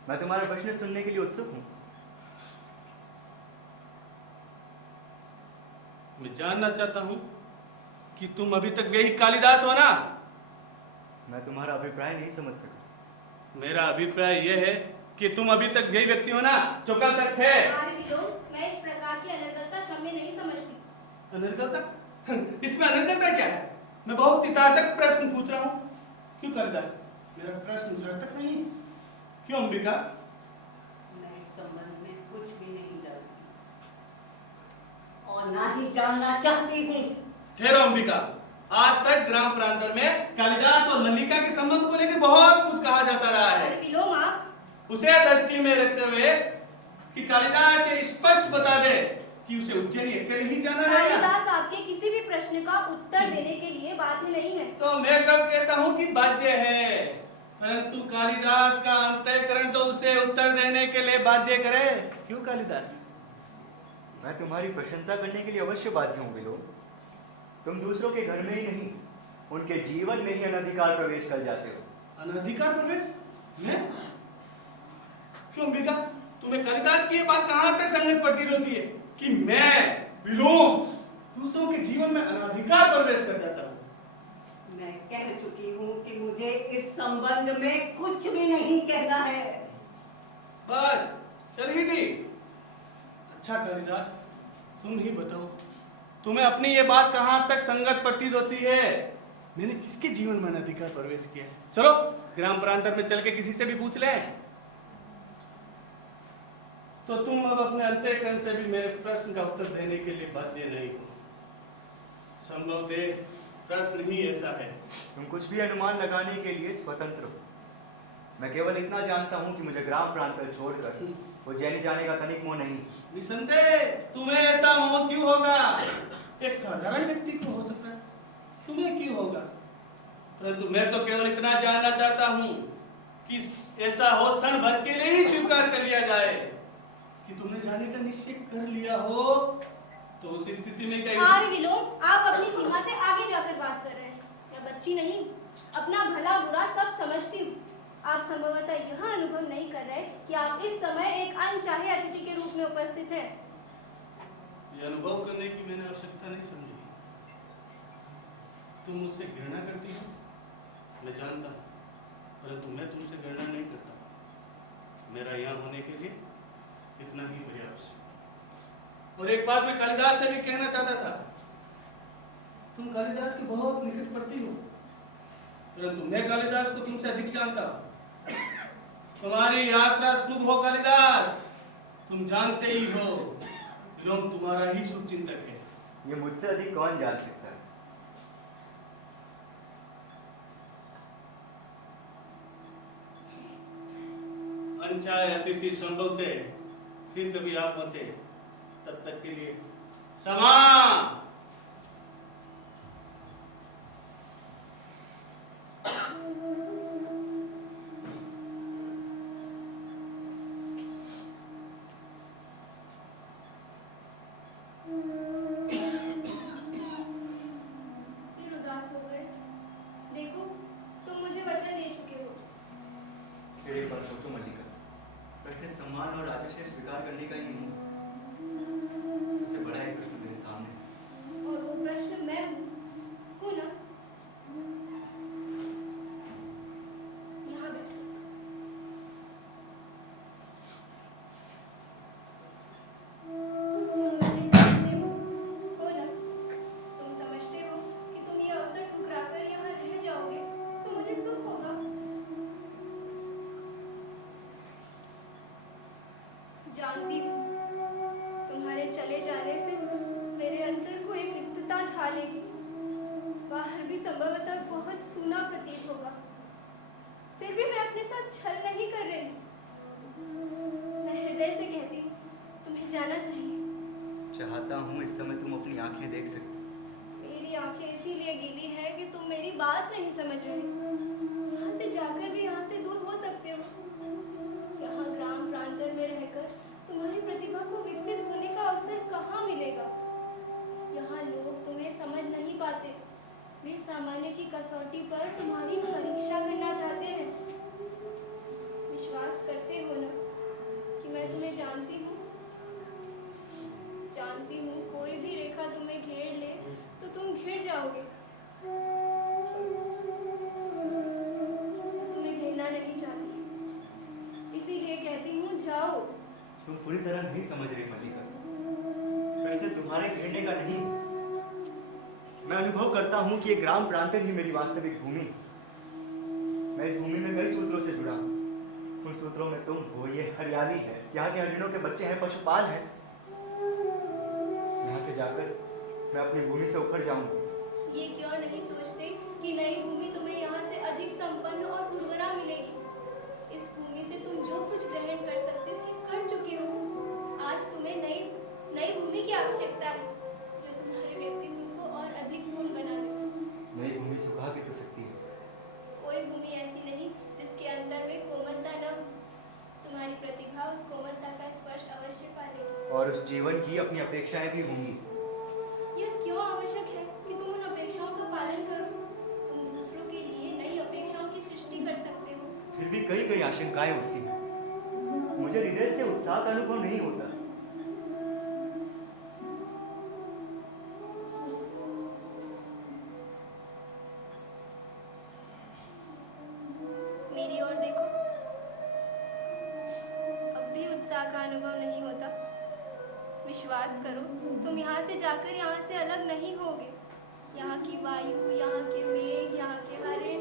मैं तुम्हारे प्रश्न सुनने के लिए उत्सुक हूँ। मैं जानना चाहता हूँ कि तुम अभी तक वही कालिदास हो ना? मैं तुम्हारा अभिप्राय नहीं समझ सका। मेरा अभिप्राय यह है कि तुम अभी तक वही व्यक्ति हो ना जो कल तक थे। आर्य विलोम, मैं इस प्रकार की अनर्गलता क्षम्य नहीं समझती। अनर्गलता? इसमें अनर्गलता क्या है? मैं बहुत ही सार्थक प्रश्न पूछ रहा हूँ। क्यों कालिदास, मेरा प्रश्न सार्थक नहीं? क्यों अंबिका? मैं इस संबंध में कुछ भी नहीं जानती और ना ही जानना चाहती हूँ। ठहरो अंबिका, आज तक ग्राम प्रांतर में कालिदास और मल्लिका के संबंध को लेकर बहुत कुछ कहा जाता रहा है। आर्य विलोम, आप उसे दृष्टि में रखते हुए कि कालिदास ये स्पष्ट बता दे कि उसे उज्जैन अकेले ही जाना है। कालिदास आपके किसी भी प्रश्न का उत्तर देने के लिए बाध्य नहीं है। तो मैं कब कहता हूँ कि बाध्य है, परंतु कालिदास का अंतःकरण तो उसे उत्तर देने के लिए बाध्य करे। क्यों कालिदास? मैं तुम्हारी प्रशंसा करने के लिए अवश्य बाध्य हूँ विलोम। तुम दूसरों के घर में ही नहीं, उनके जीवन में ही अनधिकार प्रवेश कर जाते हो। अनधिकार प्रवेश? मैं? क्यों अंबिका, तुम्हें कालिदास की ये बात कहाँ तक संगत प्रतीत होती है कि मैं विलोम दूसरों के जीवन में अनधिकार प्रवेश कर जाता हूँ? मैं कह चुकी हूँ कि मुझे इस संबंध में कुछ भी नहीं कहना है। बस चल ही दी। अच्छा कालिदास, तुम ही बताओ, तुम्हें अपनी ये बात कहाँ तक संगत प्रतीत होती है? मैंने किसके जीवन में अनधिकार प्रवेश किया है? चलो ग्राम प्रांतर में चल के किसी से भी पूछ ले। तो तुम अब अपने अंतःकरण से भी मेरे प्रश्न का उत्तर देने के लिए बाध्य नहीं हो। संभवतः प्रश्न ही ऐसा है। तुम कुछ भी अनुमान लगाने के लिए स्वतंत्र हो। मैं केवल इतना जानता हूँ कि मुझे ग्राम प्रांत छोड़कर उज्जैनी जाने का तनिक मोह नहीं। निसंदेह तुम्हें ऐसा मोह क्यों होगा? एक साधारण व्यक्ति को हो सकता है, तुम्हें क्यों होगा? परंतु मैं तो केवल इतना जानना चाहता हूँ कि ऐसा हो क्षण भर के लिए ही स्वीकार कर लिया जाए। कि तुमने जाने का निश्चय कर लिया हो तो उस स्थिति में क्या आर्य विलोम, आप अपनी सीमा से आगे जाकर बात कर रहे हैं। मैं बच्ची नहीं, अपना भला बुरा सब समझती हूँ। आप संभवतः यह अनुभव नहीं कर रहे कि आप इस समय एक अनचाहे अतिथि के रूप में उपस्थित हैं। यह अनुभव करने की मैंने आवश्यकता नहीं समझी। तुम मुझसे घृणा करती हो, मैं जानता हूँ, परंतु मैं तुमसे घृणा नहीं करता। मेरा यहाँ होने के लिए इतना ही पर्याप्त। और एक बात मैं कालिदास से भी कहना चाहता था। तुम कालिदास के बहुत निकटवर्ती हो, परंतु मैं कालिदास को तुमसे अधिक जानता हूँ। तुम्हारी यात्रा शुभ हो कालिदास। तुम जानते ही हो विलोम तुम्हारा ही शुभ चिंतक है। ये मुझसे अधिक कौन जान सकता है? अनचाहे अतिथि संभवते फिर कभी आप पहुंचे, तब तक के लिए समा। फिर उदास हो गए। देखो, तुम मुझे वचन दे चुके हो। फिर एक बार सोचो मल्लिका, प्रश्न सम्मान और राजश्री स्वीकार करने का ही नहीं, उससे बड़ा एक प्रश्न मेरे सामने है। और वो प्रश्न मैं हूँ ना? यहाँ बैठो। तुम मुझे जानते हो ना? तुम समझते हो कि तुम ये अवसर ठुकराकर यहाँ रह जाओगे तो मुझे सुख होगा। जानती हूँ, तुम्हारे चले जाने से मेरे अंतर को एक रिक्तता छा लेगी। बाहर भी संभवतः बहुत सूना प्रतीत होगा। फिर भी मैं अपने साथ छल नहीं कर रही। मैं हृदय से कहती हूँ, तुम्हें जाना चाहिए। चाहता हूँ इस समय तुम अपनी आंखें देख सकती। मेरी आंखें इसीलिए गीली है कि तुम मेरी बात नहीं समझ रहे। यहाँ से जाकर भी यहाँ से दूर हो सकते हो। यहाँ ग्राम प्रांतर में रहकर तुम्हारी प्रतिभा को विकसित होने का अवसर कहाँ मिलेगा? यहाँ लोग तुम्हें समझ नहीं पाते। वे सामान्य की कसौटी पर तुम्हारी परीक्षा करना चाहते हैं। विश्वास करते हो ना कि मैं तुम्हें जानती हूँ? जानती हूँ कोई भी रेखा तुम्हें घेर ले तो तुम घिर जाओगे। तुम्हें घेरना नहीं चाहती, इसीलिए कहती हूँ जाओ। तुम पूरी तरह नहीं समझ रही मल्लिका। प्रश्न तुम्हारे घेरने का नहीं। मैं अनुभव करता हूँ कि ये ग्राम प्रांत ही मेरी वास्तविक भूमि। मैं इस भूमि में कई सूत्रों से जुड़ा हूँ। उन सूत्रों में तुम हो, ये हरियाली है, यहाँ के हरिणों के बच्चे हैं, पशुपाल हैं। यहाँ से जाकर मैं अपनी भूमि से उखड़ जाऊंगा। ये क्यों नहीं सोचते कि नई भूमि तुम्हें यहाँ से अधिक संपन्न और उर्वरा मिलेगी। इस भूमि से तुम जो कुछ ग्रहण कर सकते थे कर चुके हो। आज तुम्हें नई भूमि की आवश्यकता है जो तुम्हारे व्यक्तित्व को और अधिक पूर्ण बना दे। नई भूमि सुखा भी तो सकती है। कोई भूमि ऐसी नहीं जिसके अंतर में कोमलता न हो। तुम्हारी प्रतिभा उस कोमलता का स्पर्श अवश्य पालेगी। और उस जीवन की अपनी अपेक्षाएं भी होंगी। यह क्यों आवश्यक है कि तुम उन अपेक्षाओं का पालन करो? तुम दूसरों के लिए नई अपेक्षाओं की सृष्टि कर सकते हो। फिर भी कई कई आशंकाएं होती हैं। मुझे हृदय से उत्साह का अनुभव नहीं होता। मेरी ओर देखो। अब भी उत्साह का अनुभव नहीं होता। विश्वास करो, तुम यहाँ से जाकर यहाँ से अलग नहीं होगे। यहाँ की वायु, यहाँ के मेघ, यहाँ के हरिण,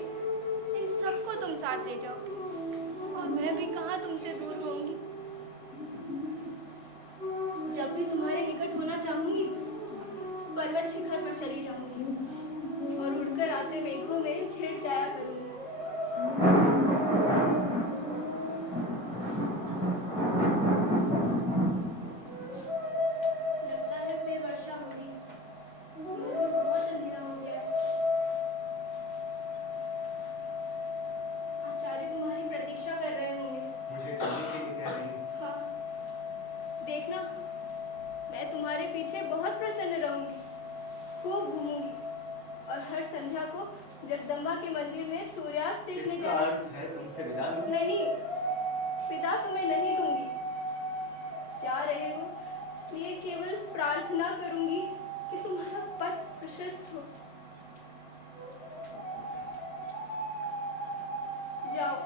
इन सबको तुम साथ ले जाओगे। और मैं भी कहाँ तुमसे दूर होंगी। जब भी तुम्हारे निकट होना चाहूंगी, पर्वत शिखर पर चली जाऊंगी और उड़कर आते मेघों में घिर जाया करूंगी। लगता है फिर वर्षा होगी। दूर बहुत अंधेरा हो गया है। आचार्य तुम्हारी प्रतीक्षा कर रहे होंगे। मुझे जाने के लिए कह रही हूँ। हाँ, देखना, मैं तुम्हारे पीछे बहुत प्रसन्न रहूंगी, खूब घूमूंगी और हर संध्या को जगदम्बा के मंदिर में सूर्यास्त देखने इसका अर्थ है तुमसे विदा लूं? नहीं, पिता तुम्हें नहीं दूंगी। जा रहे हो इसलिए केवल प्रार्थना करूंगी कि तुम्हारा पथ प्रशस्त हो। जाओ।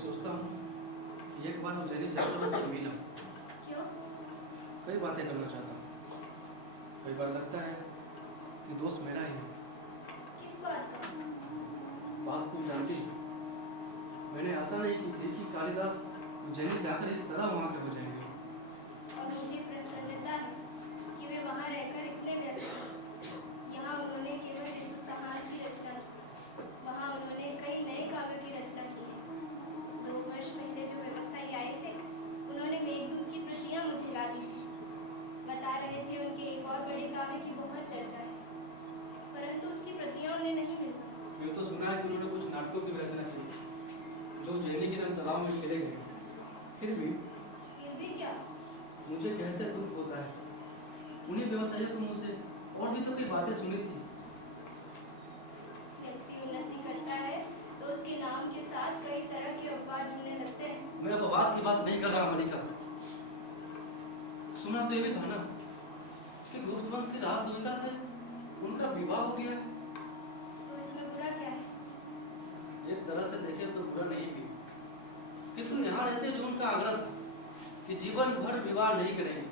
सोचता हूँ कि एक बार उज्जैनी जाकर से मिला। क्यों? कई बातें करना चाहता हूँ। कई बार लगता है कि दोस्त मेरा ही है। किस बात का? बात तुम जानती हो। मैंने आशा नहीं की थी कि कालिदास उज्जैनी जाकर इस तरह वहाँ के हो जाएंगे। और मुझे प्रसन्नता है कि वे वहाँ रहकर इतने व्यस्त हैं। यहाँ उन्होंने केवल ऋतुसंहार की रचना की, वहाँ उन्होंने कई नए काव्यों की रचना की है। 2 वर्ष पहले जो व्यवसायी आए थे, उन्होंने मेघदूत की प्रतियां मुझे ला दी थी। बता रहे थे उनके एक और बड़े काव्य की बहुत चर्चा है, परंतु उसकी प्रतियां उन्हें नहीं मिल पाई। ये तो सुना है कि उन्होंने कुछ नाटकों की रचना की जो उज्जैनी के रंगशालाओं में खेले गए। फिर भी क्या? मुझे कहते दुख होता है। उन्हीं व्यवसायियों के मुँह से और भी तो कई बातें सुनी थी। व्यक्ति उन्नति करता है तो उसके नाम के साथ कई तरह के अपवाद जुड़ने लगते हैं। मैं अपवाद की बात नहीं कर रहा मलिका। सुना तो ये भी था ना कि गुप्त वंश की राजदूता से उनका विवाह हो गया। तो इसमें बुरा क्या है? एक तरह से देखे तो बुरा नहीं भी, किंतु यहाँ रहते जो उनका आग्रह था कि जीवन भर विवाह नहीं करेंगे,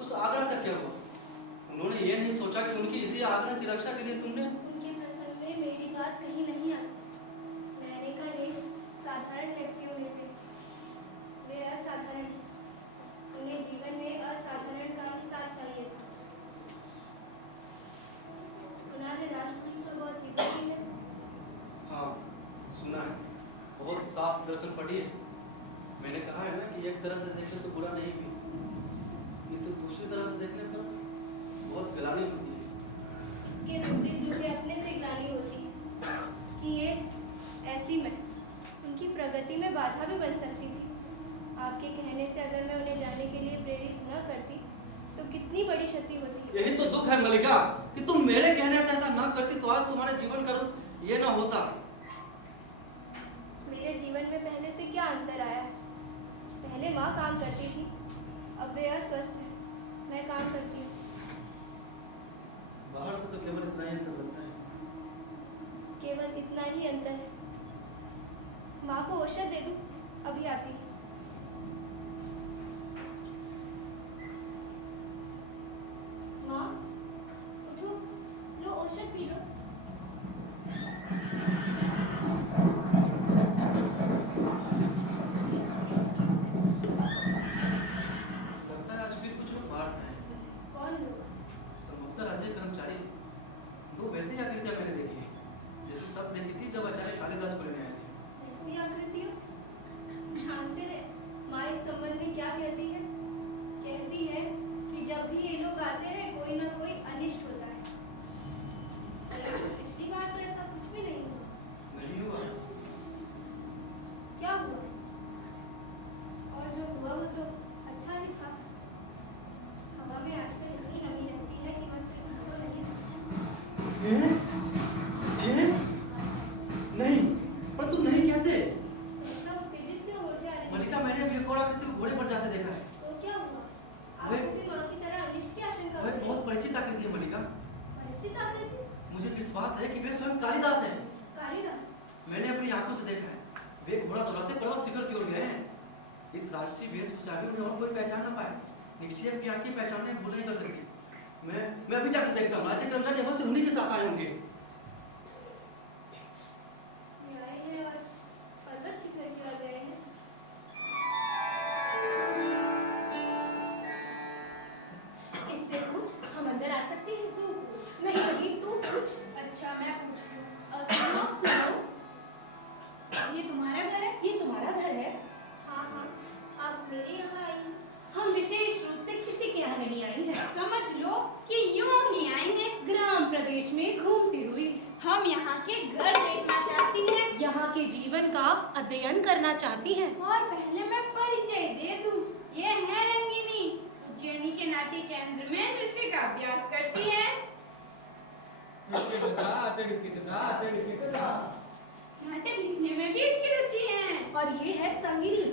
उस आग्रह का क्या हुआ? उन्होंने ये नहीं सोचा कि उनकी इसी आग्रह की रक्षा के लिए तुमने उनके प्रसंग में मेरी बात कहीं नहीं आती। मैंने का नहीं साधारण व्यक्तियों में से वे असाधारण, उन्हें जीवन में असाधारण का ही साथ चाहिए था। सुना है राजदूत तो बहुत विदेशी है। हाँ सुना है, बहुत शास्त्र दर्शन पढ़ी है। मैंने कहा है ना कि एक तरह से देखे तो बुरा नहीं भी, किंतु दूसरी तरह से देखने पर बहुत ग्लानि होती है। इसके विपरीत मुझे अपने से ग्लानि होती है कि ये ऐसी मैं उनकी प्रगति में बाधा भी बन सकती थी। आपके कहने से अगर मैं उन्हें जाने के लिए प्रेरित न करती तो कितनी बड़ी क्षति होती। यही तो दुख है मलिका कि तुम मेरे कहने से ऐसा ना करती तो आज तुम्हारे जीवन का रूप ये ना होता। मेरे जीवन में पहले से क्या अंतर आया? पहले माँ काम करती थी, अब वे अस्वस्थ है। भी आती है। माँ, उठो, लो औषध पी लो। लगता है आज फिर कुछ लोग बाहर से आए हैं। कौन लोग? संभवतः राज्य कर्मचारी। दो वैसी आकृतियां मैंने देखी हैं, जैसे तब देखी थी जब आचार्य कालिदास को लेने आए थे। ऐसी आकृतियाँ? जानते हैं माँ इस संबंध में क्या कहती है? कहती है कि जब भी ये लोग आते हैं कोई ना कोई अनिष्ट होता है। पिछली बार तो ऐसा कुछ भी नहीं हुआ। नहीं हुआ। क्या हुआ? और जो हुआ वो तो अच्छा ही था। हवा में आजकल इतनी नमी रहती है कि वस्त्र ढक तो नहीं सकते। नहीं, पर तुम नहीं कैसे? सहसा उत्तेजित क्यों होते आ रहे हैं? मलिका, मैंने अभी एक और आकृति को घोड़े पर जाते देखा है। तो क्या हुआ? आपको भी माँ की तरह अनिष्ट की आशंका वह हो रही बहुत परिचित आकृति है मलिका। परिचित आकृति? मुझे विश्वास है कि वे स्वयं कालिदास हैं। कालिदास? मैंने अपनी आंखों से देखा है। वे घोड़ा दौड़ाते पर्वत शिखर की ओर गए हैं। इस राजसी वेशभूषा में उन्हें और कोई पहचान न पाए। निक्षेप की आंखें पहचानने भूल नहीं कर सकती। मैं अभी जाकर देखता हूँ। राज्य कर्मचारी अवश्य उन्हीं के साथ आए होंगे। ये आए हैं और पर्वत शिखर की ओर गए हैं। इससे पूछ, हम अंदर आ सकते हैं? तू नहीं, तू पूछ। अच्छा, मैं पूछती हूँ। सुनो सुनो, ये तुम्हारा घर है? ये तुम्हारा घर है? हाँ हाँ, आप मेरे यहाँ आई हैं। हम विशेष रूप से किसी के यहाँ नहीं आई हैं। समझ लो कि यूं ही आई हैं। ग्राम प्रदेश में घूमती हुई हम यहाँ के घर देखना चाहती हैं यहाँ के जीवन का अध्ययन करना चाहती हैं। और पहले मैं परिचय दे दूं। ये है रंगिनी, उज्जैनी के नाट्य केंद्र में नृत्य का अभ्यास करती है। नाटक लिखने में भी इसकी रुचि है। और ये है संगिनी,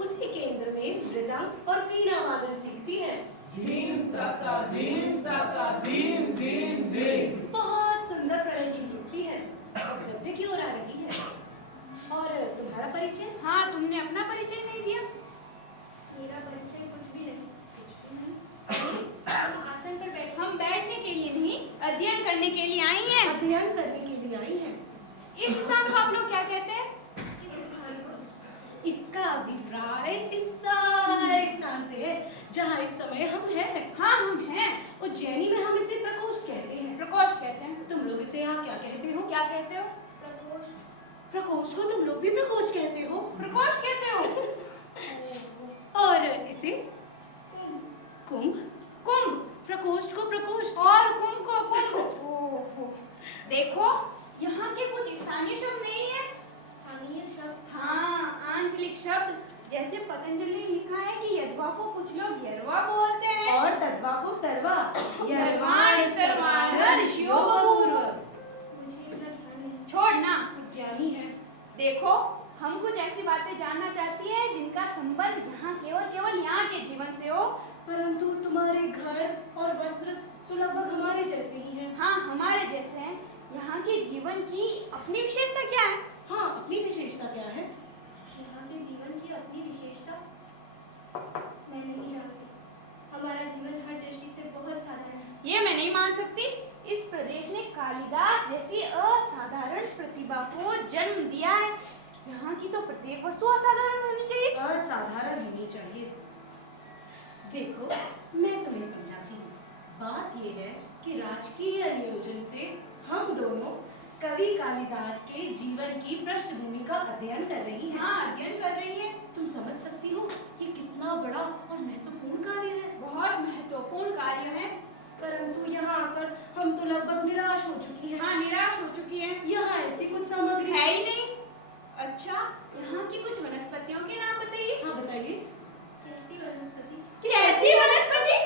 उसी केंद्र में मृदंग और वीणा वादन सीखती है। बहुत सुंदर प्रणय की युक्ति है। गद्य की ओर आ रही है। और तुम्हारा परिचय? हाँ, तुमने अपना परिचय नहीं दिया। मेरा परिचय कुछ भी नहीं। कुछ भी नहीं? हम आसन पर बैठे। हम बैठने के लिए नहीं, अध्ययन करने के लिए आई हैं। अध्ययन करने के लिए आई हैं। इस स्थान को आप लोग क्या कहते हैं? किस स्थान को? इसका अभिप्राय इस सारे स्थान से है जहाँ इस समय हम हैं। हाँ, हम हैं। उज्जैनी में हम इसे प्रकोष्ठ कहते हैं। प्रकोष्ठ कहते हैं। तुम लोग इसे यहाँ क्या कहते हो? क्या कहते हो? प्रकोष्ठ। प्रकोष्ठ को तुम लोग भी प्रकोष्ठ कहते हो? प्रकोष्ठ कहते हो। और इसे कुंभ। कुंभ? कुंभ। प्रकोष्ठ को प्रकोष्ठ और कुंभ को कुंभ। ओहो, देखो यहाँ के कुछ स्थानीय शब्द नहीं है। स्थानीय शब्द? हाँ, आंचलिक शब्द। जैसे पतंजलि ने लिखा है कि यदवा को कुछ लोग यरवा बोलते हैं और तद्वा को तरवा। यर्वाण सर्वाण ऋषियो बभूव। मुझे इतना ध्यान नहीं। छोड़ना। विज्ञानी है। देखो, हम कुछ ऐसी बातें जानना चाहती हैं जिनका संबंध यहाँ केवल यहाँ के जीवन से हो। परंतु तुम्हारे घर और वस्त्र तो लगभग हमारे जैसे ही हैं। हाँ, हमारे जैसे हैं। यहाँ के जीवन की अपनी विशेषता क्या है? हाँ, अपनी विशेषता क्या है? यहाँ के जीवन की अपनी विशेषता मैं नहीं जानती। हमारा जीवन हर दृष्टि से बहुत साधारण है। ये मैं नहीं मान सकती। इस प्रदेश ने कालिदास जैसी असाधारण प्रतिभा को जन्म दिया है। यहाँ की तो प्रत्येक वस्तु असाधारण होनी चाहिए। असाधारण होनी चाहिए। देखो, मैं तुम्हें समझाती हूँ। बात यह है कि राजकीय नियोजन से हम दोनों कवि कालिदास के जीवन की पृष्ठभूमि का अध्ययन कर रही हैं। हाँ, अध्ययन कर रही है। तुम समझ सकती हो कि कितना बड़ा और महत्वपूर्ण कार्य है। बहुत महत्वपूर्ण कार्य है। परंतु यहाँ आकर हम तो लगभग निराश हो चुकी हैं। हाँ, निराश हो चुकी है। यहाँ ऐसी कुछ सामग्री है ही नहीं। अच्छा, यहाँ की कुछ वनस्पतियों के नाम बताइए। हाँ, बताइए। कैसी वनस्पति? कैसी वनस्पति?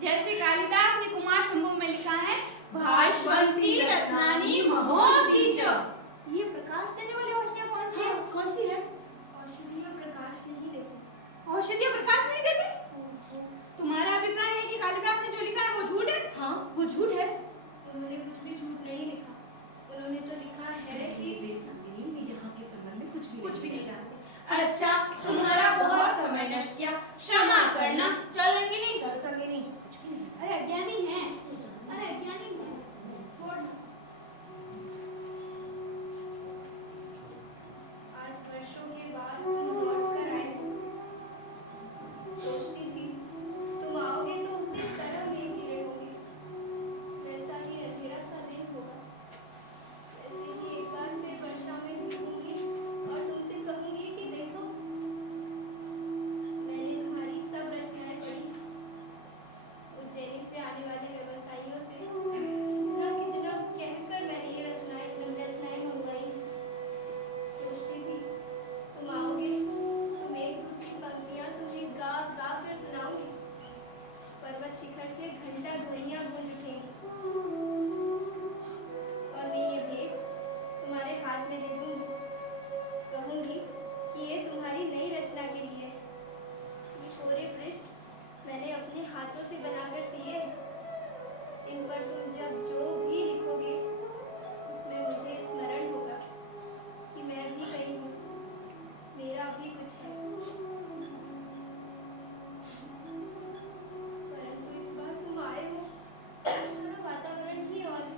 जैसे कालिदास ने कुमार संभव में लिखा है, भाष्वंती रत्नानि महोष्ठी च। ये प्रकाश देने वाली औषधियाँ कौन सी है? कौन सी है? औषधियाँ प्रकाश नहीं देती। औषधियाँ प्रकाश नहीं देती? तुम्हारा अभिप्राय है कि कालिदास ने जो लिखा है वो झूठ है? हाँ, वो झूठ है। उन्होंने कुछ भी झूठ नहीं लिखा। उन्होंने तो लिखा है कि यहाँ के संबंध में कुछ भी नहीं जानते। अच्छा, तुम्हारा बहुत समय नष्ट किया, क्षमा करना। चल रंगिनी, चल सके नहीं। अरे अज्ञानी है, अरे अज्ञानी है, छोड़ ना। आज वर्षों के बाद तुम लौट कर आए थे। सोचती थी तुम आओगे तो उसी तरह में घिरे होगे, वैसा ही अंधेरा सा दिन होगा। ऐसे ही एक बार फिर वर्षा में भीगूंगी और तुमसे कहूंगी कि देखो मैंने तुम्हारी सब रचनाएं पढ़ी। उज्जैनी से आने वाले व्यवसायियों से कितना कितना कहकर मैंने ये रचनाएं मंगवाई। सोचती थी तुम आओगे तो मेघदूत की पंक्तियां तुम्हें गा गा कर सुनाऊंगी। पर्वत शिखर से घंटा ध्वनियां गूंज उठेंगी और मैं ये भेंट तुम्हारे हाथ में दे दूंगी। कहूंगी कि ये तुम्हारी नई रचना के लिए है। ये कोरे पृष्ठ मैंने अपने हाथों से बनाकर सिए हैं। इन पर तुम जब जो भी लिखोगे उसमें मुझे स्मरण होगा कि मैं भी कहीं हूँ, मेरा भी कुछ है। परंतु इस बार तुम आए हो तो सारा वातावरण ही और है,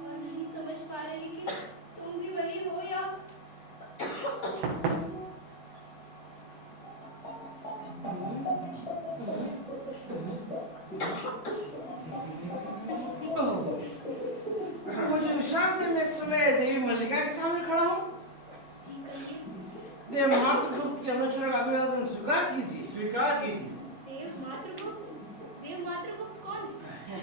और नहीं समझ पा रही कि तुम भी वही हो या मुझे विश्वास है मैं इस समय देवी मल्लिका के सामने खड़ा हूँ। जी कहिए। देव मातृगुप्त के अनुचर का अभिवादन स्वीकार कीजिए। स्वीकार कीजिए। देव मातृगुप्त कौन है?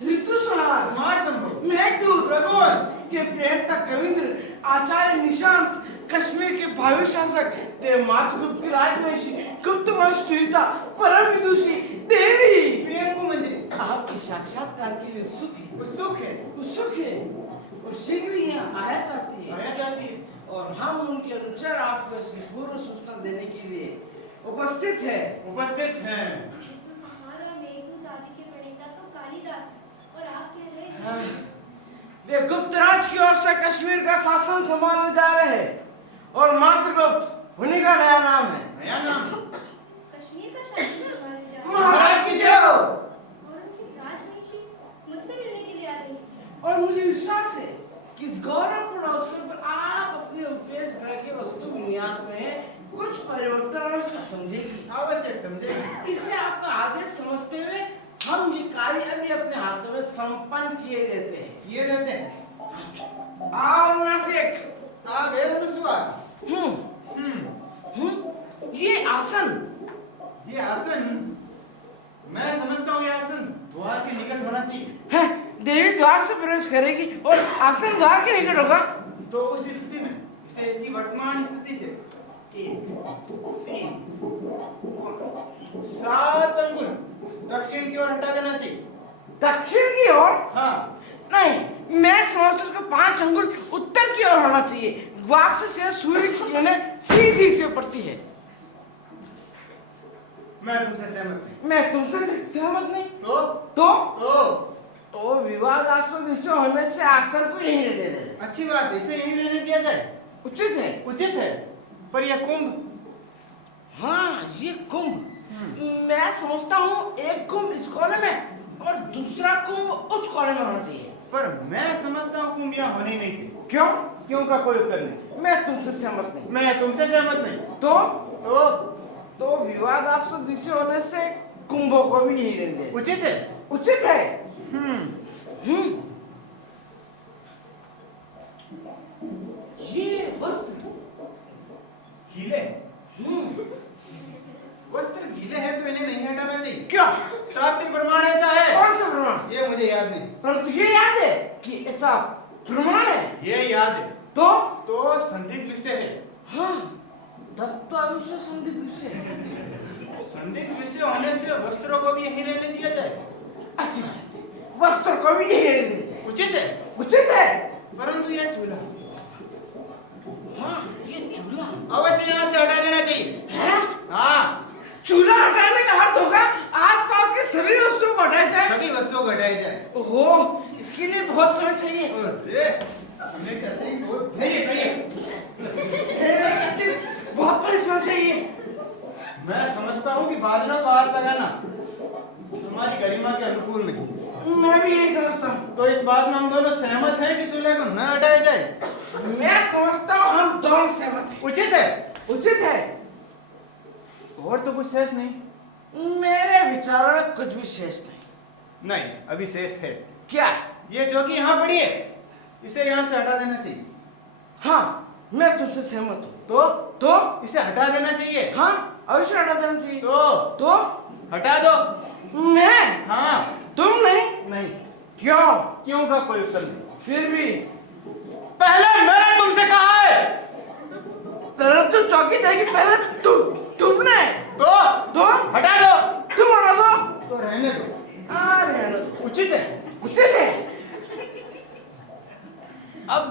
ऋतु संहार, कुमार संभव, मेघदूत प्रकोष्ठ के प्रियंता कविंद्र, आचार्य निशांत, कश्मीर के भावी शासक, देव मातृगुप्त की राजवंशी, गुप्त वंश दुहिता, परम विदुषी देवी प्रियंकु मंजरी आपके साक्षात्कार के लिए उत्सुक है और शीघ्र ही यहाँ आया चाहती है। आया चाहती है और हम उनके अनुसार आपको इसकी पूर्व सूचना देने के लिए उपस्थित हैं। ऋतु संहार और मेघदूत आदि के प्रणेता तो कालिदास है, और आप कह रहे हैं वे गुप्त राज की ओर से कश्मीर का शासन संभालने जा रहे हैं और मातृगुप्त उन्हीं का नया नाम है। कश्मीर का शासन संभालने जा रहे हैं। महाराज की जय हो। और उनकी राजवंशी मुझसे मिलने के लिए आ रही है। और मुझे विश्वास है कि इस गौरवपूर्ण अवसर पर आप अपने उपवेश ग्रह के वस्तु विन्यास में कुछ परिवर्तन आवश्यक समझेगी। इसे आपका आदेश समझते हुए हम ये कार्य अभी अपने हाथों में संपन्न किए देते हैं। आओ नासिक। आ गए अनुस्वार। ये आसन मैं समझता हूँ ये आसन द्वार के निकट होना चाहिए है। देवी द्वार से प्रवेश करेगी और आसन द्वार के निकट होगा। तो उस स्थिति में इसे इसकी वर्तमान स्थिति से 1, 3, 7 अंगुल दक्षिण की ओर हटा देना चाहिए। दक्षिण की ओर? हाँ। नहीं, मैं समझता हूँ उसको 5 अंगुल उत्तर की ओर होना चाहिए। वाक से सूर्य की किरणें सीधी से पड़ती है। मैं तुमसे सहमत नहीं। मैं तुमसे सहमत नहीं। तो विवादास्पद विषय होने से आसन को यहीं रहने दे। अच्छी बात है, इसे यहीं रहने दिया जाए। उचित है। पर यह कुंभ? हाँ, ये कुंभ मैं समझता हूँ एक कुंभ इस कोने में और दूसरा कुंभ उस कोने में होना चाहिए। पर मैं समझता हूँ कुंभ यहाँ होने नहीं चाहिए। क्यों का कोई उत्तर नहीं। मैं तुमसे सहमत नहीं। मैं तुमसे सहमत नहीं। तो विवादास्पद विषय होने से कुंभों को भी यही रहने दे। उचित है। ये वस्त्र गीले वस्त्र गीले हैं तो इन्हें नहीं हटाना चाहिए। क्यों? शास्त्रीय प्रमाण ऐसा है। कौन सा प्रमाण? ये मुझे याद नहीं। परंतु ये याद है कि ऐसा प्रमाण है। ये याद है। तो संदिग्ध विषय है। हाँ, तब तो अवश्य संदिग्ध विषय है। संदिग्ध विषय होने से वस्त्रों को भी यहीं रहने दिया जाए। अच्छी बात है, वस्त्र को भी यहीं रहने दिया जाए। उचित है। परंतु यह चूल्हा, हाँ, ये चूल्हा अवश्य यहाँ से हटा देना चाहिए। है? हाँ, चूल्हा हटाने का अर्थ होगा आसपास के सभी वस्तुओं को हटाया जाए। ओहो, इसके लिए बहुत समय चाहिए। अरे, समय का अतिरिक्त बहुत धैर्य चाहिए। पनिशमेंट चाहिए। मैं समझता हूँ कि बाजना को हाथ लगाना हमारी गरिमा के अनुकूल नहीं। मैं भी यही समझता हूँ। तो इस बात में हम दोनों सहमत हैं कि चूल्हे को न हटाया जाए। मैं समझता हूँ हम दोनों सहमत हैं। उचित है। उचित है। और तो कुछ शेष नहीं। मेरे विचारों में कुछ भी शेष नहीं। नहीं, अभी शेष है। क्या? ये चौकी यहाँ पड़ी है, इसे यहाँ से हटा देना चाहिए। हाँ, मैं तुमसे सहमत हूँ। तो इसे हटा देना चाहिए। हाँ, अवश्य हटा देना चाहिए। तो हटा दो। मैं? हाँ। तुम नहीं? नहीं। क्यों का कोई उत्तर नहीं। फिर भी पहले मैंने तुमसे कहा है। पहले तो चौकी देगी, पहले तुमने। तो हटा दो। तुम हटा दो। तो रहने दो। रहने दो। उचित है। उचित है। अब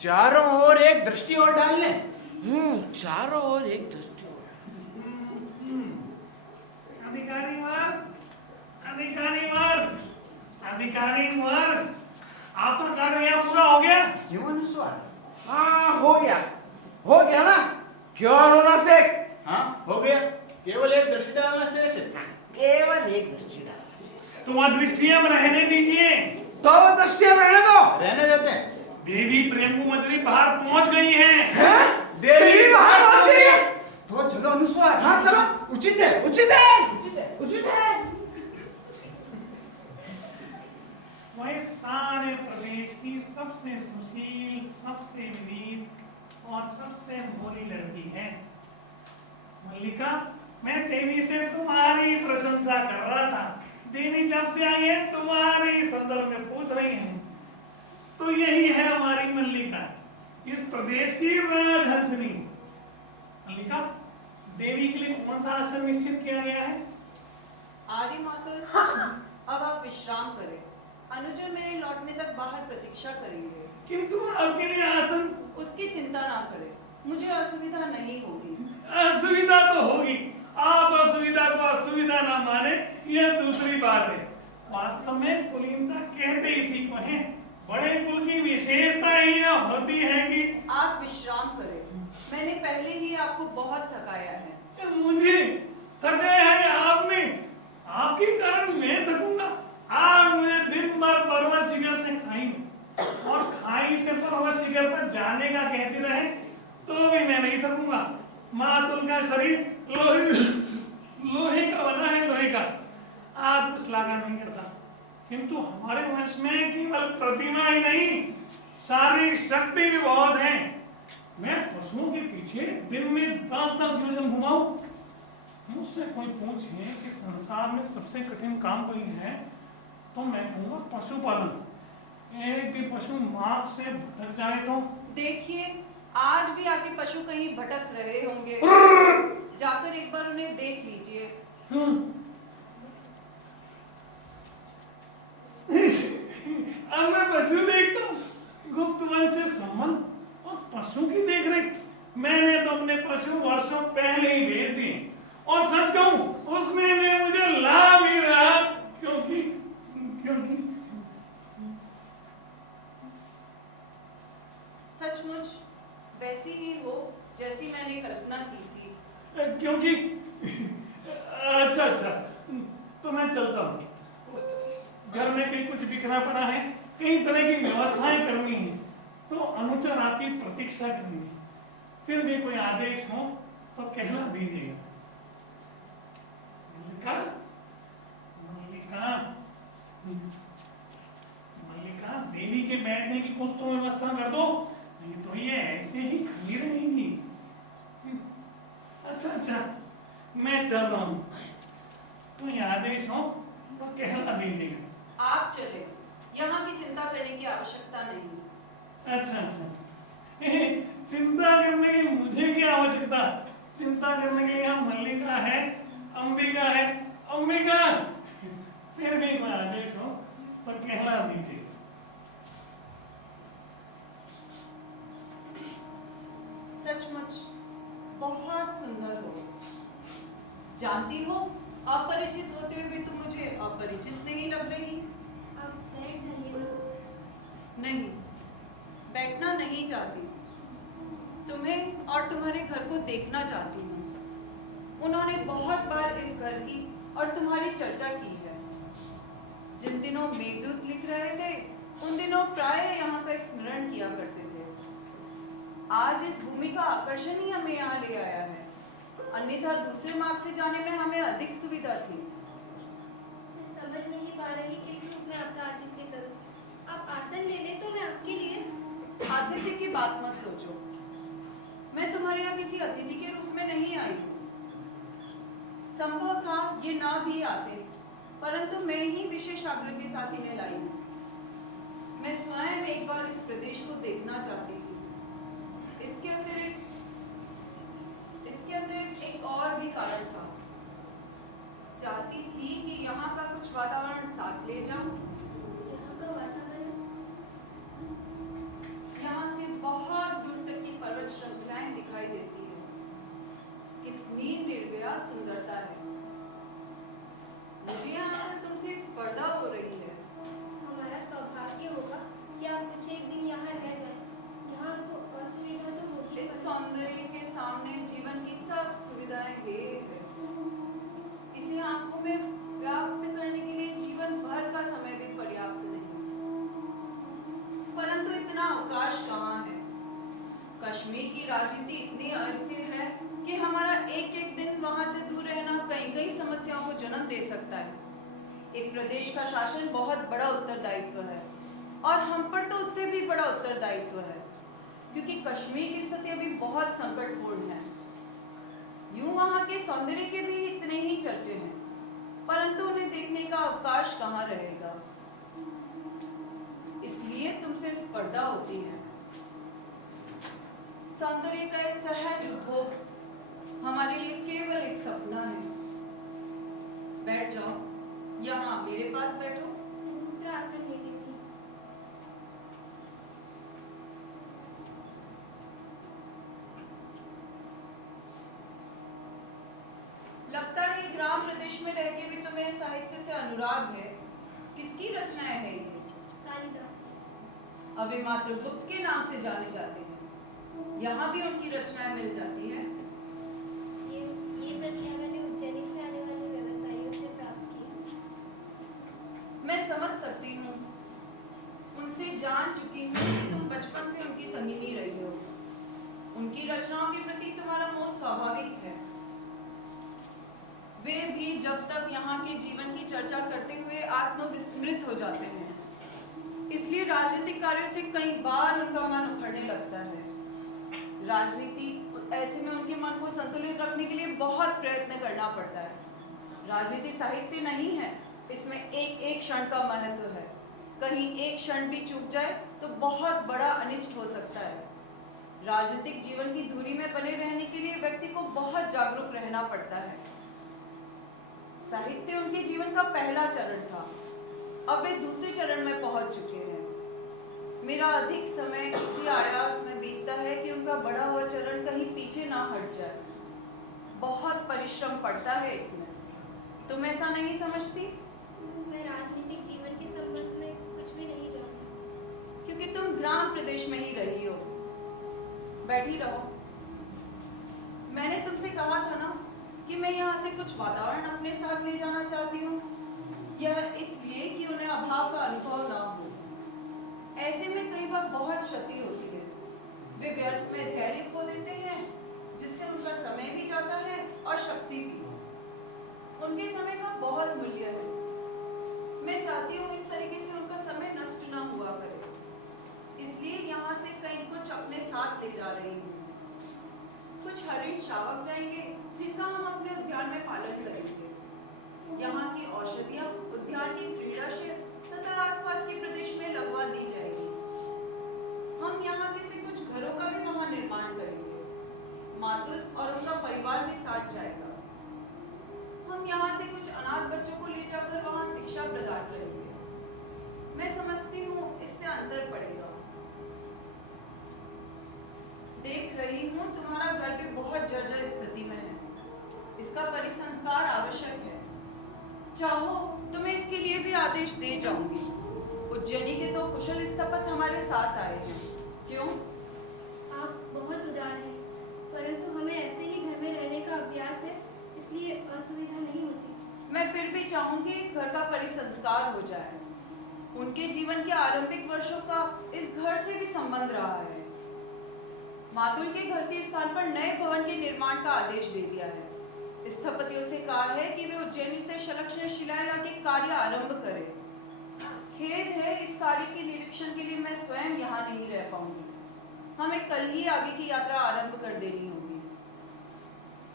चारों ओर एक दृष्टि और डाल लें। चारों ओर एक दृष्टि और। अधिकारी वर्ग, आपका कार्य यहाँ पूरा हो गया? क्यों अनुस्वार? हाँ, हो गया ना। क्यों होना से? हाँ, हो गया। केवल एक दृष्टि डालना शेष है। केवल एक दृष्टि डालना शेष। तो वहाँ दृष्टियां रहने दीजिए। तो वो दृष्टियां रहने दो। रहने देते हैं। देवी प्रेमू मछली बाहर पहुंच गई है। देवी बाहर पहुंच गई है। तो चलो अनुस्वार। हाँ चलो। उचित है। उचित है। वह सारे प्रदेश की सबसे सुशील, सबसे विनीत और सबसे भोली लड़की है। मल्लिका, मैं देवी से तुम्हारी प्रशंसा कर रहा था। देवी जब से आई है तुम्हारे संदर्भ में पूछ रही है। तो यही है हमारी मल्लिका, इस प्रदेश की राजहंसनी। मल्लिका, देवी के लिए कौन सा आसन निश्चित किया गया है? आर्य मातुल, अब आप विश्राम करें। अनुजन मेरे लौटने तक बाहर प्रतीक्षा करेंगे। किंतु आपके लिए आसन? उसकी चिंता ना करें, मुझे असुविधा नहीं होगी। असुविधा तो होगी। आप असुविधा को असुविधा ना माने, यह दूसरी बात है। वास्तव में कुलीनता कहते इसी को है। बड़े कुल की विशेषता ही होती है कि आप विश्राम करें। मैंने पहले ही आपको बहुत थकाया है। मुझे थकाया है आपने? आपके कारण मैं थकूंगा? आप मुझे दिन भर पर्वत शिखर से खाई और खाई से पर्वत शिखर पर जाने का कहती रहे तो भी मैं नहीं थकूंगा। मातुल का शरीर लोहे का बना है, लोहे का। आप श्लाघा नहीं करता, किंतु हमारे वंश में केवल प्रतिमा ही नहीं, शारीरिक शक्ति भी बहुत है। मैं पशुओं के पीछे दिन में 10-10 योजन घुमाऊं। मुझसे कोई पूछे कि संसार में सबसे कठिन काम कोई है तो मैं कहूँगा पशुपालन। एक भी पशु मार्ग से भटक जाए तो। देखिए, आज भी आपके पशु कहीं भटक रहे होंगे। जाकर एक बार उन्हें देख लीजिए। अब मैं पशु देखता हूँ? गुप्त वंश से संबंध और पशु की देखरेख? मैंने तो अपने पशु वर्षों पहले ही भेज दिए। और सच कहूँ, उसमें भी मुझे लाभ ही रहा, क्योंकि सचमुच वैसी ही हो जैसी मैंने कल्पना की थी। क्योंकि अच्छा, तो मैं चलता हूँ। घर में कहीं कुछ बिखरा पड़ा है, कई तरह की व्यवस्थाएं करनी है, तो अनुचर आपकी प्रतीक्षा करेंगे। फिर भी कोई आदेश हो तो कहला दीजिएगा। मल्लिका, देवी के बैठने की कुछ तो व्यवस्था कर दो, नहीं तो ये ऐसे ही खड़ी रहेंगी। अच्छा, मैं चल रहा हूँ। कोई आदेश हो तो कहला दीजिएगा। आप चले, यहाँ की चिंता करने की आवश्यकता नहीं। अच्छा। चिंता करने की मुझे क्या आवश्यकता? चिंता करने के लिए यहाँ मल्लिका है, अंबिका है। अंबिका, फिर भी कोई आदेश हो तो कहला दीजिए। सचमुच बहुत सुंदर हो। जानती हो, अपरिचित होते हुए भी तुम मुझे अपरिचित नहीं लग रही। आप बैठ जाइए ना। नहीं, बैठना नहीं चाहती। तुम्हें और तुम्हारे घर को देखना चाहती हूँ। उन्होंने बहुत बार इस घर की और तुम्हारी चर्चा की है। जिन दिनों मेघदूत लिख रहे थे उन दिनों प्राय यहाँ का स्मरण किया करते थे। आज इस भूमि का आकर्षण ही हमें यहाँ ले आया है, अन्यथा दूसरे मार्ग से जाने में हमें अधिक सुविधा थी। मैं समझ नहीं पा रही किस रूप में आपका आतिथ्य करूं। आप आसन ले ले तो मैं आपके लिए। आतिथ्य की बात मत सोचो, मैं तुम्हारे यहाँ किसी अतिथि के रूप में नहीं आई हूँ। संभव था ये ना भी आते, परंतु मैं ही विशेष आग्रह के साथ इन्हें लाई हूँ। मैं स्वयं एक बार इस प्रदेश को देखना चाहती थी। इसके अतिरिक्त एक और भी कारण था। चाहती थी कि यहाँ का कुछ वातावरण साथ ले जाऊं। यहाँ का वातावरण? यहाँ से बहुत दूर तक की पर्वत श्रृंखलाएं दिखाई देती है। कितनी निर्भया सुंदरता है। मुझे यहाँ पर तुमसे स्पर्धा हो रही है। हमारा सौभाग्य होगा कि आप कुछ एक दिन यहाँ रह जाएं। यहाँ आपको असुविधा तो होगी। इस सौंदर्य के सामने जीवन की सब सुविधाएं हे है। इसे आंखों में प्राप्त करने के लिए जीवन भर का समय भी पर्याप्त नहीं। परंतु इतना अवकाश कहाँ है। कश्मीर की राजनीति इतनी अस्थिर है कि हमारा एक एक दिन वहां से दूर रहना कई कई समस्याओं को जन्म दे सकता है। एक प्रदेश का शासन बहुत बड़ा उत्तरदायित्व है और हम पर तो उससे भी बड़ा उत्तरदायित्व है, क्योंकि कश्मीर की स्थिति अभी बहुत संकटपूर्ण है। यूं वहां के सौंदर्य के भी इतने ही चर्चे हैं, परंतु उन्हें देखने का अवकाश कहाँ रहेगा। इसलिए तुमसे स्पर्धा होती है। सौंदर्य का यह सहज उपभोग हमारे लिए केवल एक सपना है। बैठ जाओ, यहाँ मेरे पास बैठो। मैं दूसरा आसन ले लेती हूँ। लगता है ग्राम प्रदेश में रह के भी तुम्हें साहित्य से अनुराग है। किसकी रचनाएं हैं ये? कालिदास। अभी मात्र गुप्त के नाम से जाने जाते हैं। यहाँ भी उनकी रचनाएं मिल जाती हैं। ये प्रतियां मैंने उज्जैनी से आने वाले व्यवसायियों से प्राप्त की। मैं समझ सकती हूँ, उनसे जान चुकी हूँ कि तुम बचपन से उनकी संगिनी रही हो। उनकी रचनाओं के प्रति तुम्हारा मोह स्वाभाविक है। वे भी जब तक यहाँ के जीवन की चर्चा करते हुए आत्मविस्मृत हो जाते हैं। इसलिए राजनीतिक कार्यों से कई बार उनका मन उखड़ने लगता है। राजनीति ऐसे में उनके मन को संतुलित रखने के लिए बहुत प्रयत्न करना पड़ता है। राजनीति साहित्य नहीं है, इसमें एक एक क्षण का महत्व है। कहीं एक क्षण भी चूक जाए तो बहुत बड़ा अनिष्ट हो सकता है। राजनीतिक जीवन की धुरी में बने रहने के लिए व्यक्ति को बहुत जागरूक रहना पड़ता है। साहित्य उनके जीवन का पहला चरण था, अब वे दूसरे चरण में पहुंच चुके हैं। मेरा अधिक समय इसी आयास में बीतता है कि उनका बढ़ा हुआ चरण कहीं पीछे ना हट जाए। बहुत परिश्रम पड़ता है इसमें। तुम ऐसा नहीं समझती? मैं राजनीतिक जीवन के संबंध में कुछ भी नहीं जानती, क्योंकि तुम ग्राम प्रदेश में ही रही हो। बैठी रहो। मैंने तुमसे कहा था ना कि मैं यहाँ से कुछ वातावरण अपने साथ ले जाना चाहती हूँ। यह इसलिए कि उन्हें अभाव का अनुभव ना हो। ऐसे में कई बार बहुत क्षति होती है। वे व्यर्थ में धैर्य खो देते हैं, जिससे उनका समय भी जाता है और शक्ति भी। उनके समय का बहुत मूल्य है। मैं चाहती हूँ इस तरीके से उनका समय नष्ट ना हुआ करे। इसलिए यहाँ से कई कुछ अपने साथ ले जा रही हूँ। कुछ हरिण शावक जाएंगे जिनका हम अपने उद्यान में पालन करेंगे। यहाँ की औषधियाँ उद्यान की क्रीड़ा क्षेत्र तथा आसपास के प्रदेश में लगवा दी जाएगी। हम यहाँ के से कुछ घरों का भी वहाँ निर्माण करेंगे। मातुल और उनका परिवार भी साथ जाएगा। हम यहाँ से कुछ अनाथ बच्चों को ले जाकर वहाँ शिक्षा प्रदान करेंगे। मैं समझती हूँ इससे अंतर पड़ेगा। देख रही हूँ तुम्हारा घर भी बहुत जर्जर स्थिति में है। इसका परिसंस्कार आवश्यक है। चाहो तो मैं इसके लिए भी आदेश दे जाऊंगी। उज्जैनी के 2 कुशल स्थपति हमारे साथ आए हैं। क्यों? आप बहुत उदार है, परंतु हमें ऐसे ही घर में रहने का अभ्यास है, इसलिए असुविधा नहीं होती। मैं फिर भी चाहूंगी इस घर का परिसंस्कार हो जाए। उनके जीवन के आरंभिक वर्षों का इस घर से भी संबंध रहा है। मातुल के घर के स्थान पर नए भवन के निर्माण का आदेश दे दिया है। स्थपतियों से कहा है कि वे उज्जैन से संलग्न शिलालेख के कार्य आरंभ करें। खेद है, इस कार्य के निरीक्षण के लिए मैं स्वयं यहाँ नहीं रह पाऊंगी। हमें कल ही आगे की यात्रा आरंभ कर देनी होगी।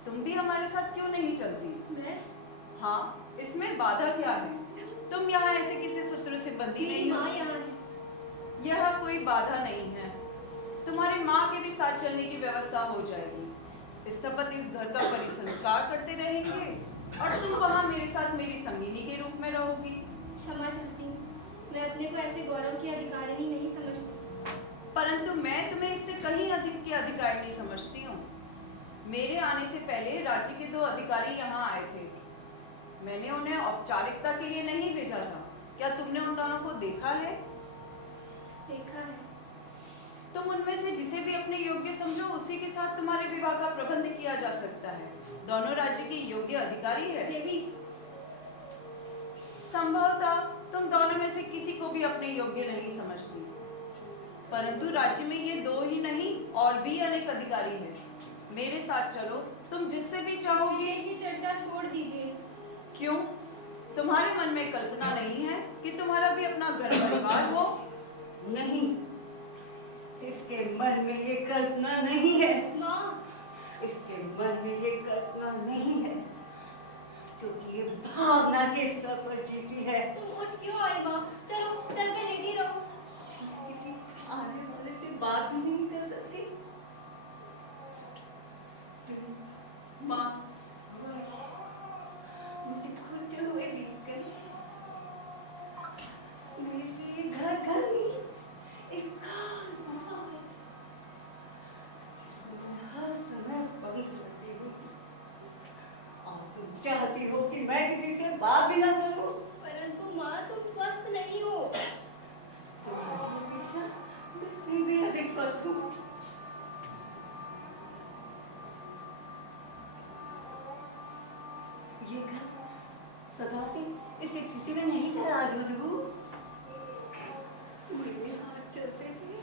तुम भी हमारे साथ क्यों नहीं चलती? मैं? हाँ, इसमें बाधा क्या है? तुम यहाँ ऐसे किसी सूत्र से बंधी नहीं हो। माँ यहाँ है। यह कोई बाधा नहीं है। तुम्हारी माँ के भी साथ चलने की व्यवस्था हो जाएगी। स्थपति इस घर का परिसंस्कार करते रहेंगे और तुम वहाँ मेरे साथ मेरी संगिनी के रूप में रहोगी। क्षमा चाहती हूँ, मैं अपने को ऐसे गौरव की अधिकारिणी नहीं समझती। परंतु मैं तुम्हें इससे कहीं अधिक की अधिकारिणी समझती हूँ। मेरे आने से पहले राज्य के 2 अधिकारी यहाँ आए थे। मैंने उन्हें औपचारिकता के लिए नहीं भेजा था। क्या तुमने उन दोनों को देखा है? देखा है। तुम उनमें से जिसे भी अपने योग्य समझो, उसी के साथ तुम्हारे विवाह का प्रबंध किया जा सकता है। दोनों राज्य के योग्य अधिकारी है। देवी, संभवतः तुम दोनों में से किसी को भी अपने योग्य नहीं समझती, परंतु राज्य में ये 2 ही नहीं और भी अनेक अधिकारी हैं। मेरे साथ चलो, तुम जिससे भी चाहोगी। इस विषय की चर्चा छोड़ दीजिए। क्यों? तुम्हारे मन में कल्पना नहीं है कि तुम्हारा भी अपना घर परिवार हो? नहीं, इसके मन में ये कल्पना नहीं है। माँ, इसके मन में ये कल्पना नहीं है, क्योंकि ये भावना के स्तर पर जीती है। तुम उठ क्यों आई माँ? चलो, चल कर लेटी रहो। किसी आने वाले से बात भी नहीं कर सकती। माँ, मुझे खोते हुए बीत गई। मेरे लिए घर नहीं, एक खाल गुफा है, जिसमें हर समय बंद रहती हूँ। और तुम चाहती हो कि मैं किसी से बात भी ना करूं? परंतु माँ, तुम स्वस्थ नहीं हो। तुम्हारी अपेक्षा मैं फिर भी अधिक स्वस्थ हूँ। ये घर सदा से इस स्थिति में नहीं था राजवधु। मेरे हाथ चलते थे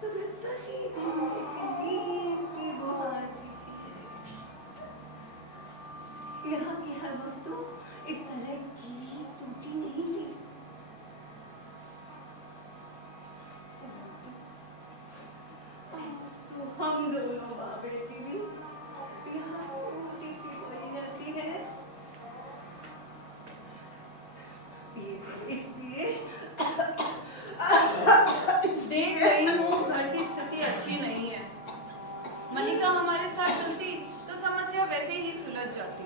तो मैं प्रतिदिन इसी नींद की बुहारती थी। यहाँ की हर वस्तु इस तरह की टूटी नहीं थी। तो हम दोनों माँ बेटी भी यहाँ टूटी सी बनी रहती है। ये सब इसलिए देख रही हूँ घर की स्थिति अच्छी नहीं है। मलिका हमारे साथ चलती तो समस्या वैसे ही सुलझ जाती,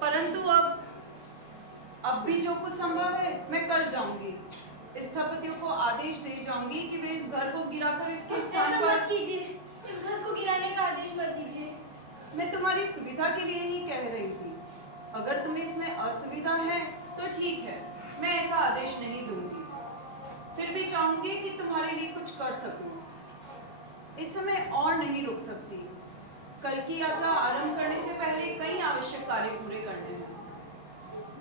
परंतु अब भी जो कुछ संभव है मैं कर जाऊंगी। स्थपतियों को आदेश दे जाऊंगी कि वे इस घर को गिराकर इसके स्थान ऐसा पर। मत कीजिए, इस घर को गिराने का आदेश मत दीजिए। मैं तुम्हारी सुविधा के लिए ही कह रही थी। अगर तुम्हें इसमें असुविधा है तो ठीक है, मैं ऐसा आदेश नहीं दूंगी। फिर भी चाहूंगी कि तुम्हारे लिए कुछ कर सकूं। इस समय और नहीं रुक सकती। कल की यात्रा आरंभ करने से पहले कई आवश्यक कार्य पूरे करने हैं।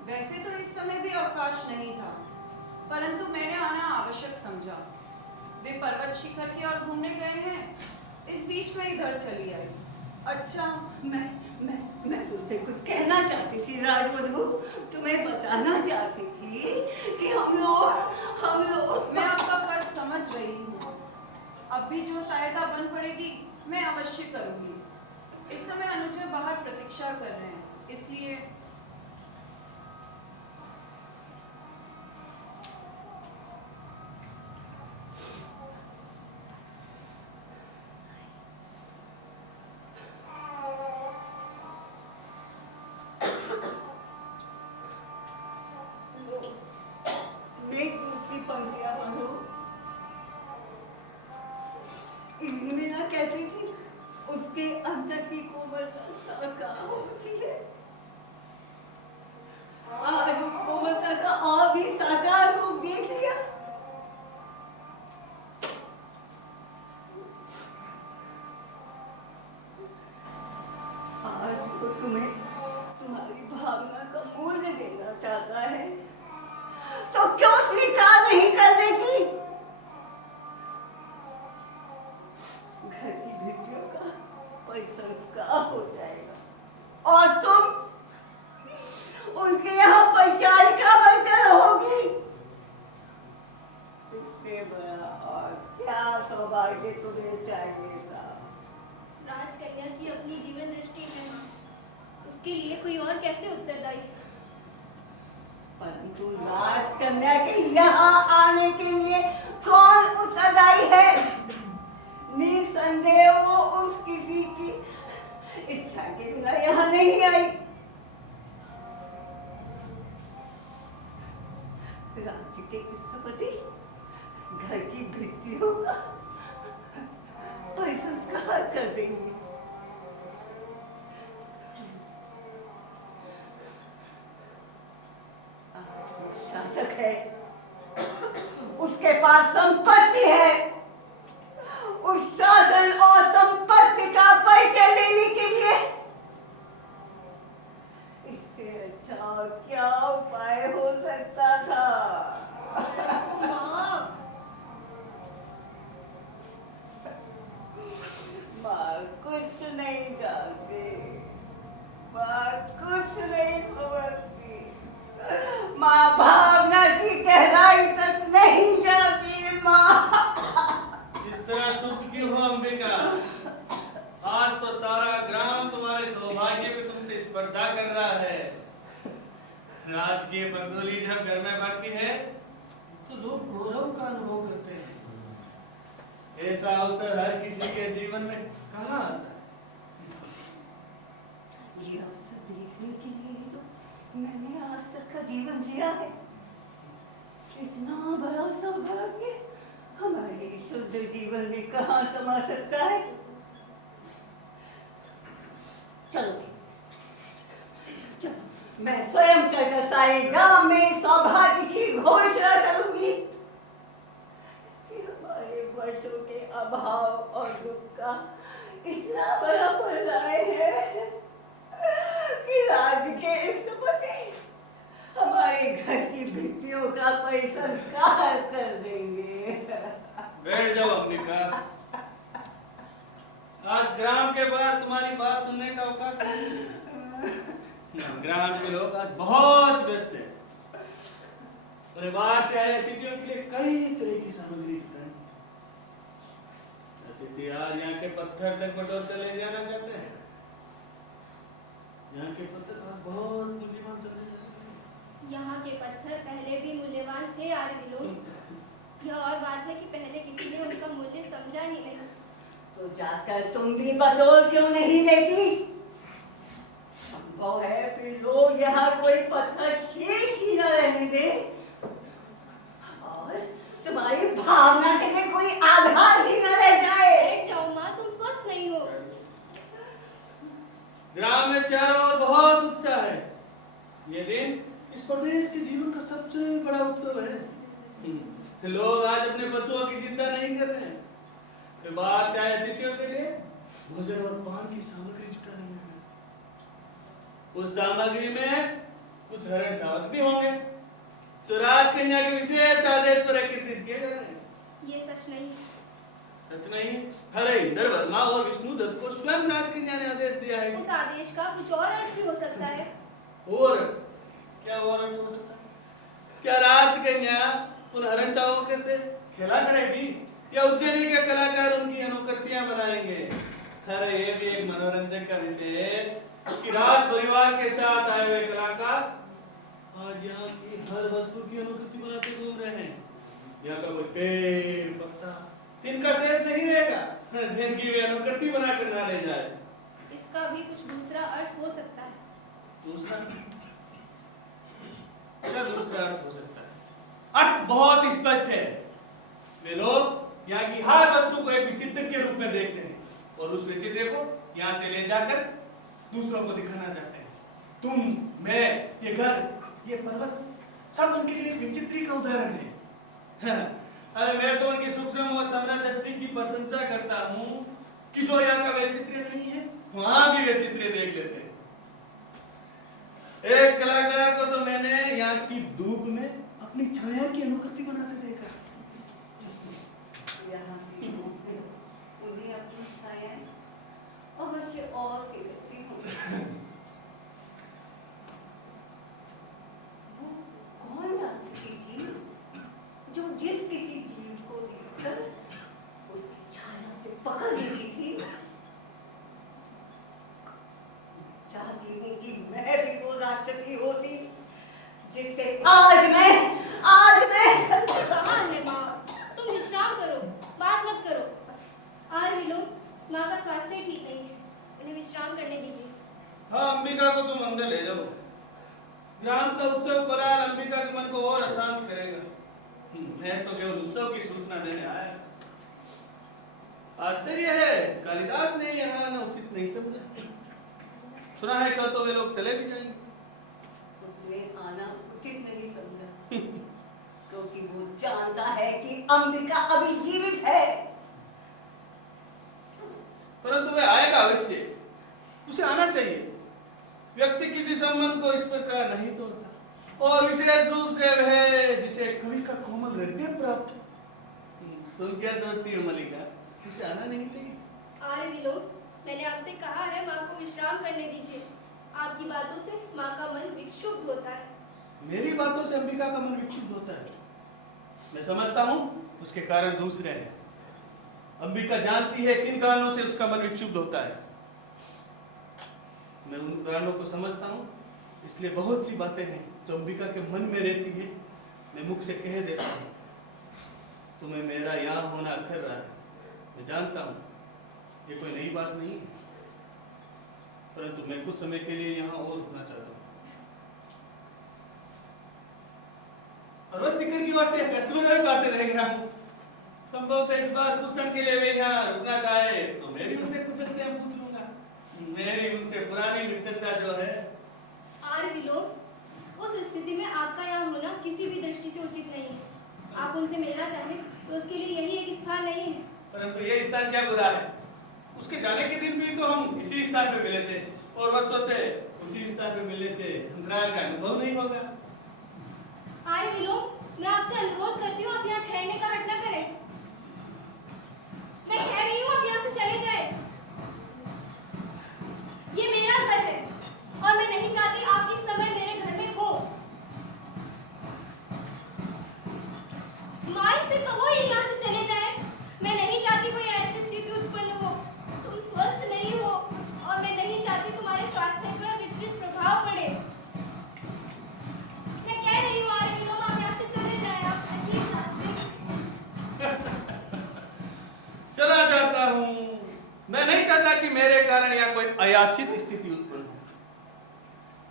वैसे तो इस समय भी अवकाश नहीं था, परंतु मैंने आना आवश्यक समझा। वे पर्वत शिखर की ओर घूमने गए हैं, इस बीच में इधर चली आई। अच्छा, मैं तुझसे कुछ कहना चाहती थी राजवधु। तुम्हें बताना चाहती थी कि हम लोग मैं आपका कष्ट समझ रही हूँ। अब भी जो सहायता बन पड़ेगी मैं अवश्य करूंगी। इस समय अनुचर बाहर प्रतीक्षा कर रहे हैं, इसलिए इन्हीं में ना कहती थी उसके अंदर की कोमलता साकार होती है। आज उस कोमलता का और भी साकार रूप देख लिया। उसके लिए कोई और कैसे उत्तरदायी है? परंतु राजकन्या के यहाँ आने के लिए कौन उत्तरदायी है? निसंदेह वो उस किसी की इच्छा के बिना यहाँ नहीं आई। राज्य के स्थपति घर की भित्तियों का संस्कार कर देंगे। शासक है, उसके पास संपत्ति है, उस शासन और संपत्ति का पैसे लेने के लिए इससे अच्छा क्या उपाय हो सकता था? परंतु माँ कुछ नहीं जानती, माँ कुछ नहीं समझती, माँ भावना की गहराई तक नहीं जाती। माँ इस तरह सुप्त क्यों हो अंबिका? आज तो सारा ग्राम तुम्हारे सौभाग्य पे तुमसे स्पर्धा कर रहा है। राजकीय पगडोली जब घर में बढ़ती है तो लोग गौरव का अनुभव करते हैं। ऐसा अवसर हर किसी के जीवन में कहाँ आता है? ये अवसर देखने के लिए तो मैंने आज तक का जीवन जिया है। इतना बड़ा सौभाग्य हमारे शुद्ध जीवन में कहाँ समा सकता है? चलो चलो, मैं स्वयं चलकर सारे गांव में सौभाग्य की घोषणा करूंगी कि हमारे वर्षों के अभाव और दुख का इतना बड़ा पर्याय है कि राज्य के स्थपति हमारे घर की भित्तियों का संस्कार कर देंगे। बैठ जाओ अंबिका। आज ग्राम के पास तुम्हारी बात सुनने का अवकाश नहीं है। ग्राम के लोग आज बहुत व्यस्त हैं। उन्हें बाहर से आए अतिथियों के लिए कई तरह की सामग्री जुटाई। अतिथि आज यहाँ के पत्थर तक बटोर कर ले जाना चाहते हैं। यहाँ के पत्थर आज बहुत मूल्यवान समझे जाते हैं। यहाँ के पत्थर पहले भी मूल्यवान थे आर्य लोग। यह और बात है कि पहले किसी ने उनका मूल्य समझा ही नहीं। तो जाकर तुम भी बटोर क्यों नहीं देती? संभव है फिर लोग यहाँ कोई पत्थर शेष ही न रहने दे और तुम्हारी भावना के लिए कोई आधार ही न रह जाए। बैठ जाओ माँ, तुम स्वस्थ नहीं हो। ग्राम में चारों ओर बहुत उत्साह है। ये दिन इस प्रदेश के जीवन का सबसे बड़ा उत्सव है। लोग आज अपने पशुओं की चिंता नहीं कर रहे हैं। फिर बाहर से आए अतिथियों के लिए भोजन और पान की सामग्री जुटाने में व्यस्त। उस सामग्री में कुछ हरण सावक भी होंगे तो राजकन्या के विशेष आदेश पर एकत्रित किए गए हैं। ये सच नहीं। सच नहीं? अरे इंद्र वर्मा और विष्णु दत्त को स्वयं राजकन्या ने आदेश दिया है। उस आदेश का कुछ और अर्थ भी हो सकता है। और क्या और अर्थ हो सकता है? क्या राजकन्या उन हरण सावकों से खेला करेगी या उज्जैनी के कलाकार उनकी अनुकृतियां बनाएंगे? अरे ये भी एक मनोरंजन का विषय है कि राज परिवार के साथ आए हुए कलाकार आज यहाँ की हर वस्तु की अनुकृति बनाते घूम रहे हैं। यहाँ का कोई पेड़ पत्ता तिनका शेष नहीं रहेगा जिनकी वे अनुकृति बनाकर ना ले जाए। इसका भी कुछ दूसरा अर्थ हो सकता है। दूसरा क्या दूसरा अर्थ हो सकता है? अर्थ बहुत स्पष्ट है। वे लोग यहाँ की हर वस्तु को एक विचित्र के रूप में देखते हैं और उस विचित्र को यहाँ से ले जाकर दूसरों को दिखाना चाहते हैं। तुम, मैं, ये घर, ये पर्वत सब उनके लिए विचित्र का उदाहरण है। अरे मैं तो उनकी सूक्ष्म और समृद्ध दृष्टि की प्रशंसा करता हूँ कि जो यहाँ का वैचित्र्य नहीं है वहां भी वैचित्र्य देख लेते हैं। एक कलाकार को तो मैंने यहाँ की धूप में अपनी छाया की अनुकृति बनाते देखा। यहाँ की धूप में उन्हें अपनी छाया अवश्य और सी लगती होगी। वो कौन राजकी थी जो जिस किसी जीव को देखकर उसकी छाया से पकड़ लेती थी? चाहती हूँ कि प्राश्चित होती, जिससे आज मैं तुमसे कहा है माँ, तुम विश्राम करो, बात मत करो। आर विलो, माँ का स्वास्थ्य ठीक नहीं है, उन्हें विश्राम करने दीजिए। हाँ, अंबिका को तुम अंदर ले जाओ। ग्राम का उत्सव कोलाहल अंबिका के मन को और अशांत करेगा। मैं तो केवल उत्सव की सूचना देने आया था। आश्चर्य है, कालिदास ने यहाँ आना उचित नहीं समझा। सुना है कल तो वे लोग चले भी जाएंगे। उसने आना उचित नहीं समझा, क्योंकि वो जानता है कि अंबिका अभी जीवित है। परंतु वह आएगा अवश्य, उसे आना चाहिए। व्यक्ति किसी संबंध को इस प्रकार नहीं तोड़ता, और विशेष रूप से वह जिसे कवि का कोमल हृदय प्राप्त हो। तुम क्या समझती हो मलिका, उसे आना नहीं चाहिए? आर्य विलो, मैंने आपसे कहा है माँ को विश्राम करने दीजिए। आपकी बातों से माँ का मन विक्षुब्ध होता है। मेरी बातों से अंबिका का मन विक्षुब्ध होता है? मैं समझता हूँ उसके कारण दूसरे हैं। अंबिका जानती है किन कारणों से उसका मन विक्षुब्ध होता है। मैं उन कारणों को समझता हूँ, इसलिए बहुत सी बातें हैं जो अंबिका के मन में रहती है, मैं मुख से कह देता हूँ। तुम्हें मेरा यहाँ होना अखर रहा है, मैं जानता हूँ ये कोई नई बात नहीं है, परंतु मैं कुछ समय के लिए यहाँ और रुकना चाहता हूँ। और बस शिखर की ओर से कश्मीर में बातें देख रहा हूँ। संभवतः इस बार कुछ समय के लिए वे यहाँ रुकना चाहे तो मैं भी उनसे कुशल से पूछ लूंगा। मेरी उनसे पुरानी मित्रता जो है। आर्य विलो, उस स्थिति में आपका यहाँ होना किसी भी दृष्टि से उचित नहीं है। आप उनसे मिलना चाहें तो उसके लिए यही एक स्थान नहीं है। परंतु ये स्थान क्या बुरा है? उसके जाने के दिन भी तो हम इसी स्थान पे मिले थे, और वर्षों से उसी स्थान पे मिलने से अंतराल का अनुभव नहीं होगा। आर्य विलो, मैं आपसे अनुरोध करती हूँ आप यहाँ ठहरने का हट न करें। मैं कह रही हूँ आप यहाँ से चले जाएं। ये मेरा घर है और मैं नहीं चाहती आप इस समय मेरे घर में हो। माँ से कहो ये यहाँ से चले जाए। मैं नहीं चाहती कोई ऐसी स्थिति उत्पन्न हो। तुम स्वस्थ नहीं हो और मैं नहीं चाहती तुम्हारे स्वास्थ्य पर विपरीत प्रभाव पड़े। मैं कह रही हूँ आर्य विलो, आप यहाँ से चले जाएं। आप नहीं चाहते। चला जाता हूँ। मैं नहीं चाहता कि मेरे कारण यहाँ कोई अयाचित स्थिति उत्पन्न हो,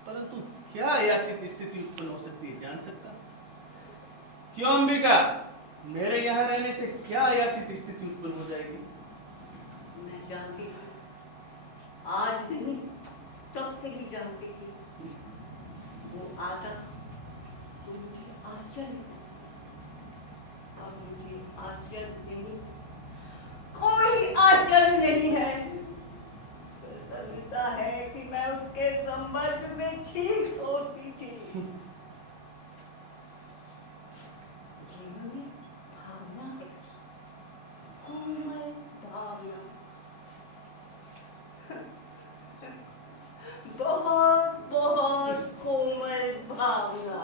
परंतु क्या अयाचित स्थिति उत्पन्न हो सकती है जान सकता हूँ? क्यों अंबिका, मेरे यहाँ रहने से क्या अयाचित स्थिति उत्पन्न हो जाएगी? मैं जानती थी, आज नहीं तब से ही जानती थी। वो आता तो मुझे आश्चर्य, अब मुझे आश्चर्य नहीं, कोई आश्चर्य नहीं है। प्रसन्नता है कि मैं उसके संबंध में ठीक सोचती थी। जीवन में भावना है, कोमल भावना, बहुत बहुत कोमल भावना।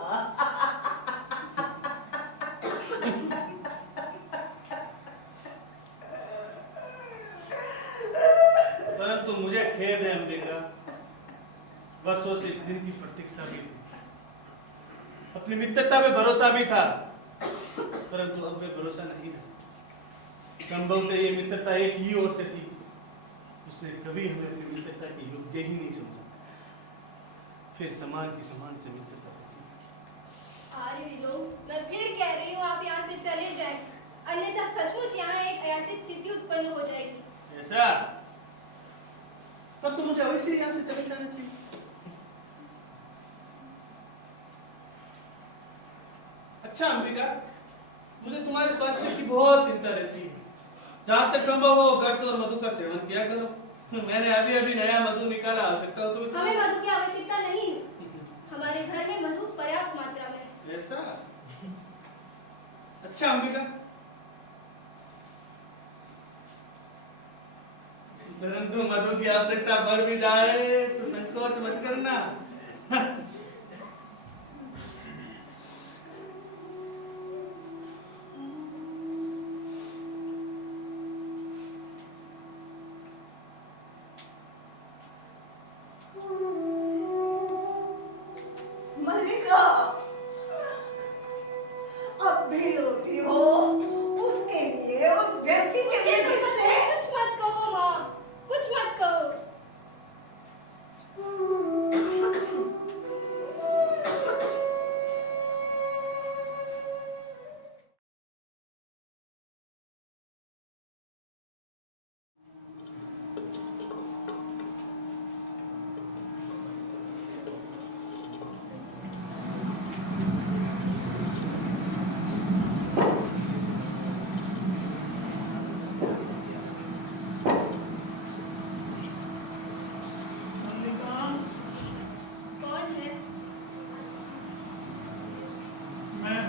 परंतु मुझे खेद है अंबिका, वर्षों से इस दिन की प्रतीक्षा भी थी, अपनी मित्रता पे भरोसा भी था, परंतु अब वे भरोसा नहीं रहा। संभवतः ये मित्रता एक ही ओर से थी, उसने कभी हमें अपनी मित्रता के योग्य ही नहीं समझा। फिर समान की समान से मित्रता होती है। आर्य विलो, मैं फिर कह रही हूँ आप यहाँ से चले जाएं, अन्यथा सचमुच यहाँ एक अयाचित स्थिति उत्पन्न हो जाएगी। ऐसा? तब तो मुझे अवश्य यहाँ से चले जाना चाहिए। अच्छा अंबिका, मुझे तुम्हारे स्वास्थ्य की बहुत चिंता रहती है। जहाँ तक संभव हो गर्द और मधु का सेवन किया करो। मैंने अभी अभी नया मधु निकाला, आवश्यकता हो तो हमें मधु की आवश्यकता नहीं है। हमारे घर में मधु पर्याप्त मात्रा में है। ऐसा? अच्छा अंबिका, परंतु मधु की आवश्यकता बढ़ भी जाए तो संकोच मत करना। अंबिका, अब भी रोती हो उसके लिए, उस व्यक्ति के लिए जिसने कुछ मत कहो माँ, कुछ मत कहो। कौन है? मैं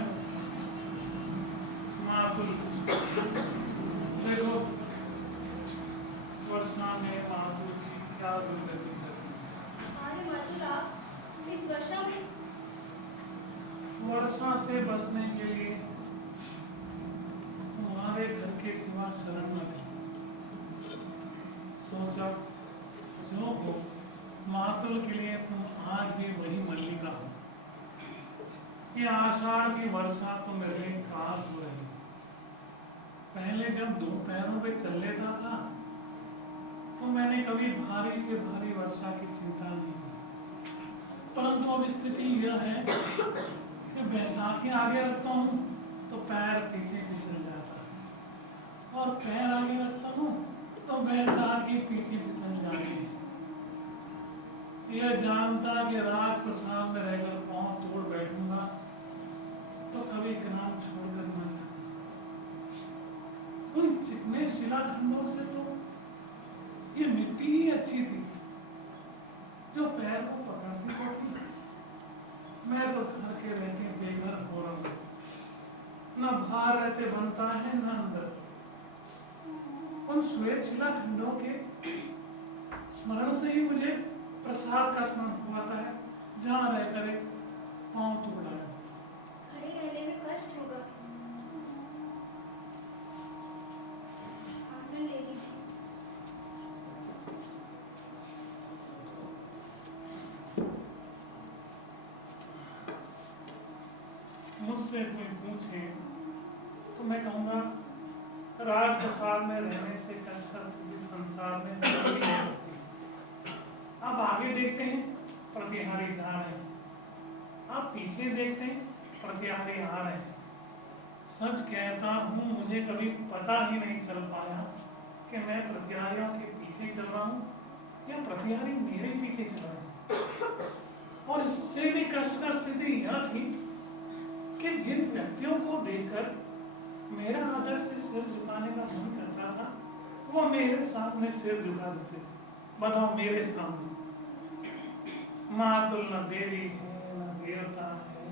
मातुल। देखो वर्षा में मातुल की क्या दुर्गति है। अरे मातुल, आप इस वर्षा में? वर्षा से बचने के लिए तुम्हारे घर के सिवा शरण न थी। सोचा जो हो, मातुल के लिए तुम आज भी वही मल्लिका हो। ये आषाढ़ की वर्षा तो मेरे लिए काल हो रही। पहले जब दो पैरों पे चल लेता था तो मैंने कभी भारी से भारी वर्षा की चिंता नहीं की, परंतु अब स्थिति यह है कि बैसाखी आगे रखता हूँ तो पैर पीछे फिसल जाता है, और पैर आगे रखता हूँ तो बैसाखी पीछे फिसल जाती है। यह जानता कि राजप्रसाद में रहकर पांव तोड़ बैठूंगा तो कभी ग्राम छोड़कर न जाऊंगा। उन चिकने शिलाखंडों से तो ये मिट्टी ही अच्छी थी जो पैर को पकड़ती तो थी। मैं तो घर के रहते बेघर हो रहा हूँ, न बाहर रहते बनता है न अंदर। उन श्वेत शिलाखंडों के स्मरण से ही मुझे प्रसाद का स्मरण हुआ है, जहाँ रहकर एक पांव तोड़ा है। खड़े रहने में कष्ट होगा, आसन ले लीजिए। मुझसे कोई पूछे तो मैं कहूँगा राजप्रसाद में रहने से कष्टकर किसी संसार में नहीं रह सकती। आप आगे देखते हैं प्रतिहारी जा रहे हैं, आप पीछे देखते हैं प्रतिहारी आ रहे हैं। सच कहता हूँ, मुझे कभी पता ही नहीं चल पाया कि मैं प्रतिहारियों के पीछे चल रहा हूँ या प्रतिहारी मेरे पीछे चल रहे हैं। और इससे भी कष्टकर स्थिति यह थी कि जिन व्यक्तियों को देखकर मेरा आदर से सिर झुकाने का मन करता था, वो मेरे सामने सिर झुका देते थे। बताओ, मेरे सामने मातुल न देवी है, न देवता है,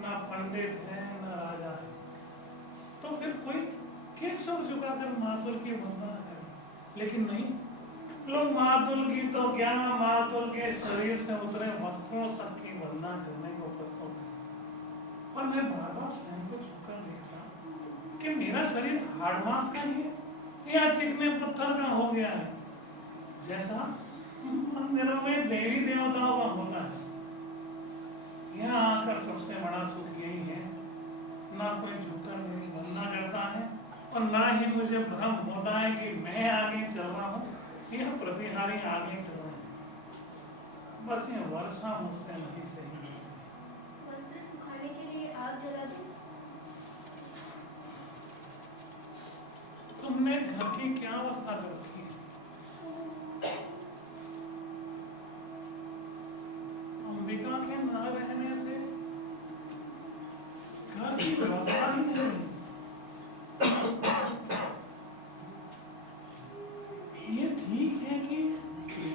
न पंडित है, न राजा है, तो फिर कोई किस सिर झुकाकर मातुल की वंदना करे? लेकिन नहीं, लोग मातुल की तो क्या, मातुल के शरीर से उतरे वस्त्रों तक की वंदना करने को प्रस्तुत है। और मैं बार बार स्वयं को झुककर देख रहा कि मेरा शरीर हाड़ मांस का ही है या चिकने पत्थर का हो गया है, जैसा मंदिरों में देवी देवताओं का होता है। यहाँ आकर सबसे बड़ा सुख यही है, ना कोई झुककर मेरी वंदना करता है और ना ही मुझे भ्रम होता है कि मैं आगे चल रहा हूँ या प्रतिहारी आगे चल रहे हैं। बस ये वर्षा मुझसे नहीं सही। वस्त्र सुखाने के लिए आग जला दूं? तुमने घर की क्या अवस्था कर रखी है? अंबिका के न रहने से घर की व्यवस्था ही नहीं है। ये ठीक है कि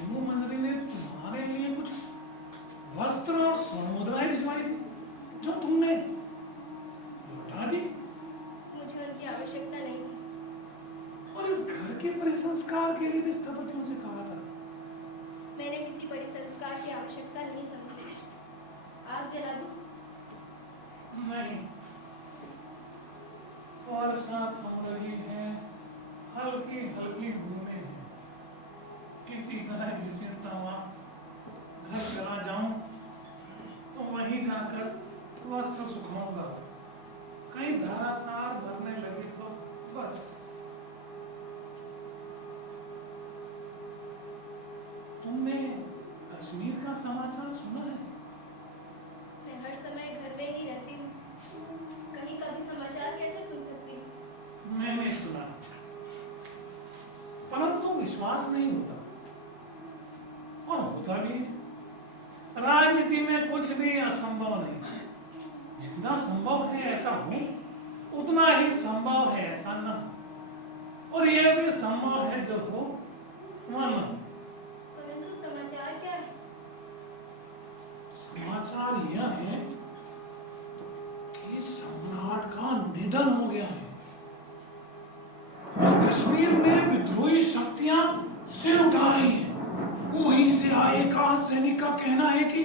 वो मंजरी ने तुम्हारे लिए कुछ वस्त्र और स्वर्ण मुद्राएं भिजवाई थी जो तुमने लौटा दी। मुझे उनकी आवश्यकता नहीं थी। और इस घर के परिसंस्कार के लिए भी स्थपतियों से कहा था। मैंने किसी परिसंस्कार की आवश्यकता नहीं समझी। आग जला दूं? नहीं, वर्षा थम रही है, हल्की हल्की बूंदें हैं। किसी तरह घसीटता हुआ घर चला जाऊं तो वहीं जा कर वस्त्र सुखाऊंगा, कहीं धारासार भरने लगी तो बस। तुमने कश्मीर का समाचार सुना है? मैं हर समय घर में ही रहती हूँ, कहीं का भी समाचार कैसे सुन सकती हूँ? मैंने सुना, परंतु विश्वास नहीं होता और होता भी है। राजनीति में कुछ भी असंभव नहीं। जितना संभव है ऐसा हो, उतना ही संभव है ऐसा न हो, और यह भी संभव है जो हो वह न हो। परंतु समाचार क्या है? समाचार यह है कि सम्राट का निधन हो गया है और कश्मीर में विद्रोही शक्तियां सिर उठा रही हैं। वहीं से आए एक सैनिक का कहना है कि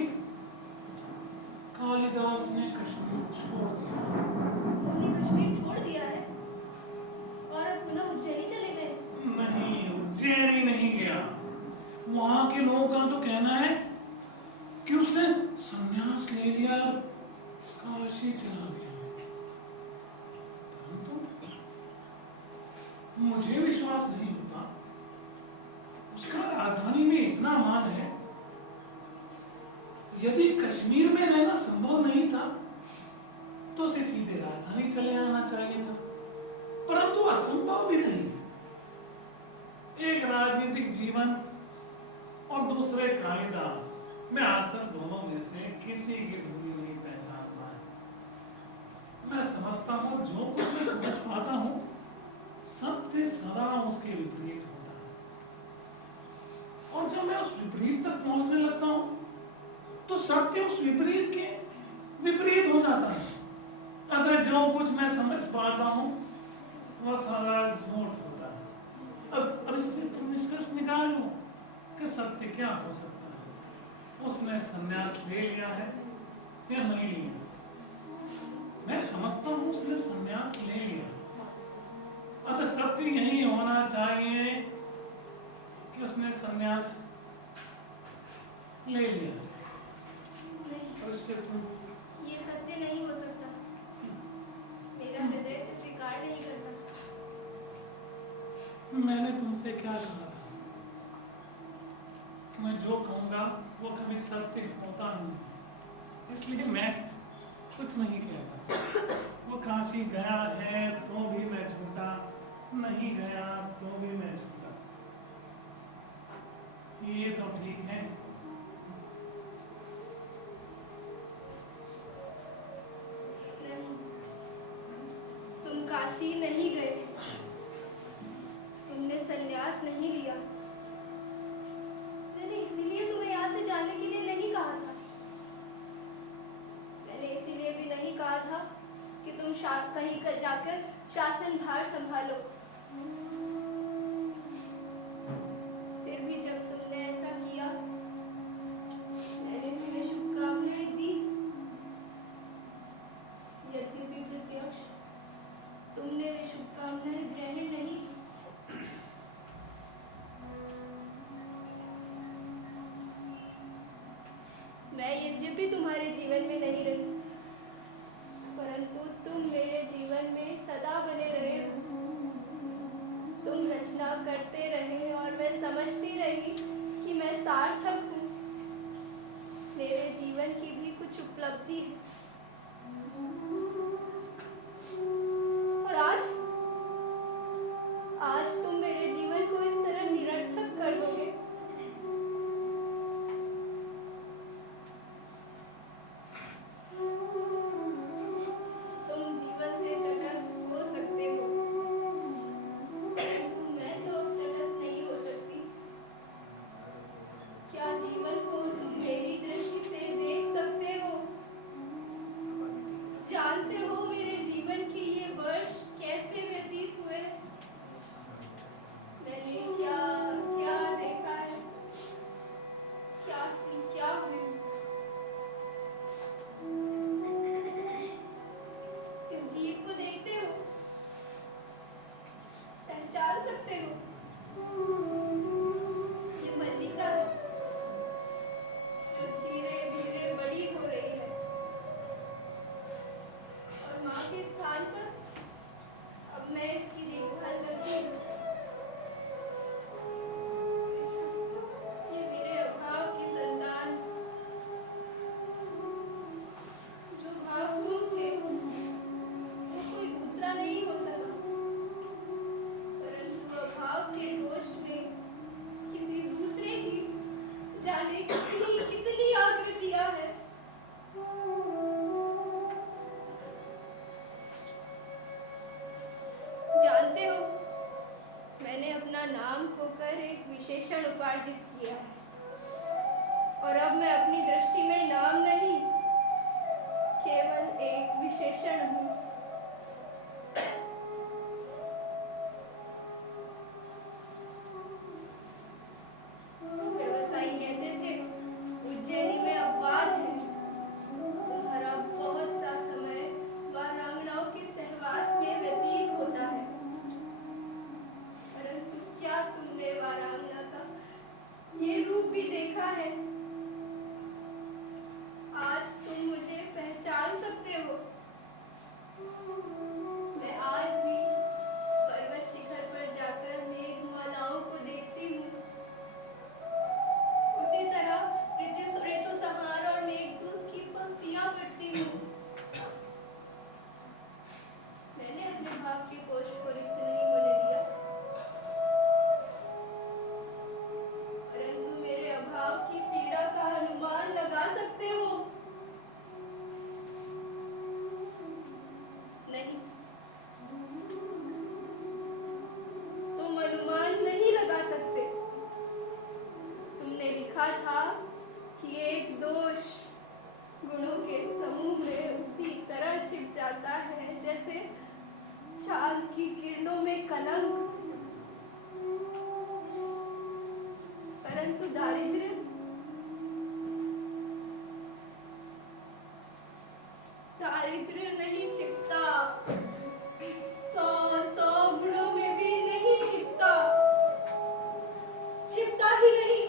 कालिदास ने कश्मीर छोड़ दिया। उन्होंने कश्मीर छोड़ दिया है और अब पुनः उज्जैनी चले गए? नहीं, उज्जैनी नहीं गया। वहां के लोगों का तो कहना है कि उसने संन्यास ले लिया और काशी चला गया। परंतु मुझे विश्वास नहीं होता। उसका राजधानी में इतना मान है, यदि कश्मीर में रहना संभव नहीं था तो उसे सीधे राजधानी चले आना चाहिए था, परंतु असंभव भी नहीं। एक राजनीतिक जीवन और दूसरे कालिदास, मैं आज तक दोनों में से किसी की दूरी नहीं पहचान पाया। मैं समझता हूं जो कुछ मैं समझ पाता हूं सत्य सदा उसके विपरीत होता है, और जब मैं उस विपरीत तक पहुंचने लगता हूं तो सत्य उस विपरीत के विपरीत हो जाता है। अतः जो कुछ मैं समझ पाता हूं वह सारा झूठ होता है। अब इससे तुम निष्कर्ष निकाल लो कि सत्य क्या हो सकता है। उसने संन्यास ले लिया है या नहीं लिया? मैं समझता हूं उसने संन्यास ले लिया। अतः सत्य यही होना चाहिए कि उसने संन्यास ले लिया। नहीं, और इससे तुम ये सत्य नहीं हो सकता। मेरा हृदय से स्वीकार नहीं करता। मैंने तुमसे क्या कहा था कि मैं जो कहूंगा वो कभी सत्य होता नहीं, इसलिए मैं कुछ नहीं कहता। वो काशी गया है तो भी मैं झूठा, नहीं गया तो भी मैं झूठा। ये तो ठीक है। नहीं, तुम काशी नहीं गए, तुमने संन्यास नहीं लिया। मैंने इसीलिए तुम्हें यहाँ से जाने के लिए नहीं कहा था। मैंने इसीलिए भी नहीं कहा था कि तुम कहीं कर जाकर शासन भार संभालो। फिर भी जब तुमने ऐसा किया, मैंने तुम्हें शुभकामनाएं दी। यद्यपि प्रत्यक्ष तुमने वे शुभकामनाएं ग्रहण नहीं की। मैं यद्यपि तुम्हारे जीवन में नहीं रही, परंतु तुम मेरे जीवन में सदा बने रहे हो। तुम रचना करते रहे और मैं समझती रही कि मैं सार्थक हूँ। मेरे जीवन की भी कुछ उपलब्धि है। और आज तुम मेरे जीवन को इस तरह निरर्थक कर दोगे। तुम जीवन से तटस्थ हो सकते हो, परंतु मैं तो अब तटस्थ नहीं हो सकती। क्या जीवन को तुम मेरी दृष्टि से देख सकते हो? जानते हो मेरे जीवन के ये वर्ष कैसे व्यतीत हुए? चांद की किरणों में कलंक, परंतु दारिद्र्य नहीं छिपता। 100 गुणों में भी नहीं छिपता, छिपता ही नहीं,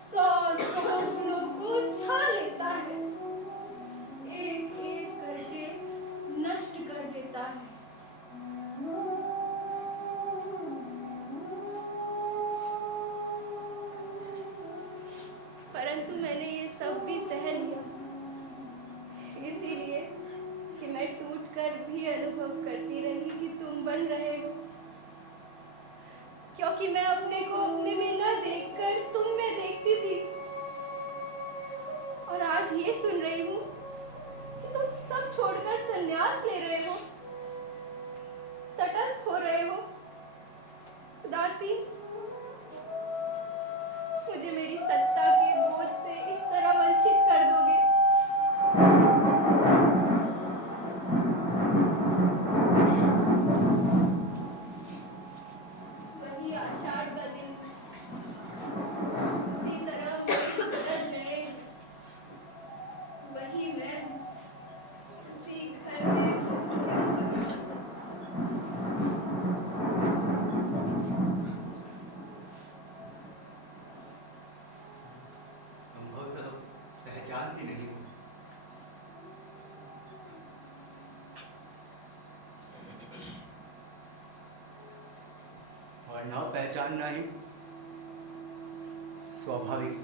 100 गुणों को छा लेता है, एक एक करके नष्ट कर देता है। परंतु मैंने ये सब भी सह लिया, इसीलिए कि मैं टूटकर भी अनुभव करती रही कि तुम बन रहे हो, क्योंकि मैं अपने को अपने में न देखकर तुम में देखती थी। और आज ये सुन रही हूँ कि तुम सब छोड़कर संन्यास ले रहे हो, तटस्थ हो रहे हो, उदासीन। मुझे मेरी सत्ता के बोझ से इस तरह वंचित कर दोगे? वही आषाढ़ का दिन, उसी तरह सूरज नए, वही मैं उसी घर में संभवतः पहचानती नहीं हूँ। और न पहचानना ही स्वाभाविक,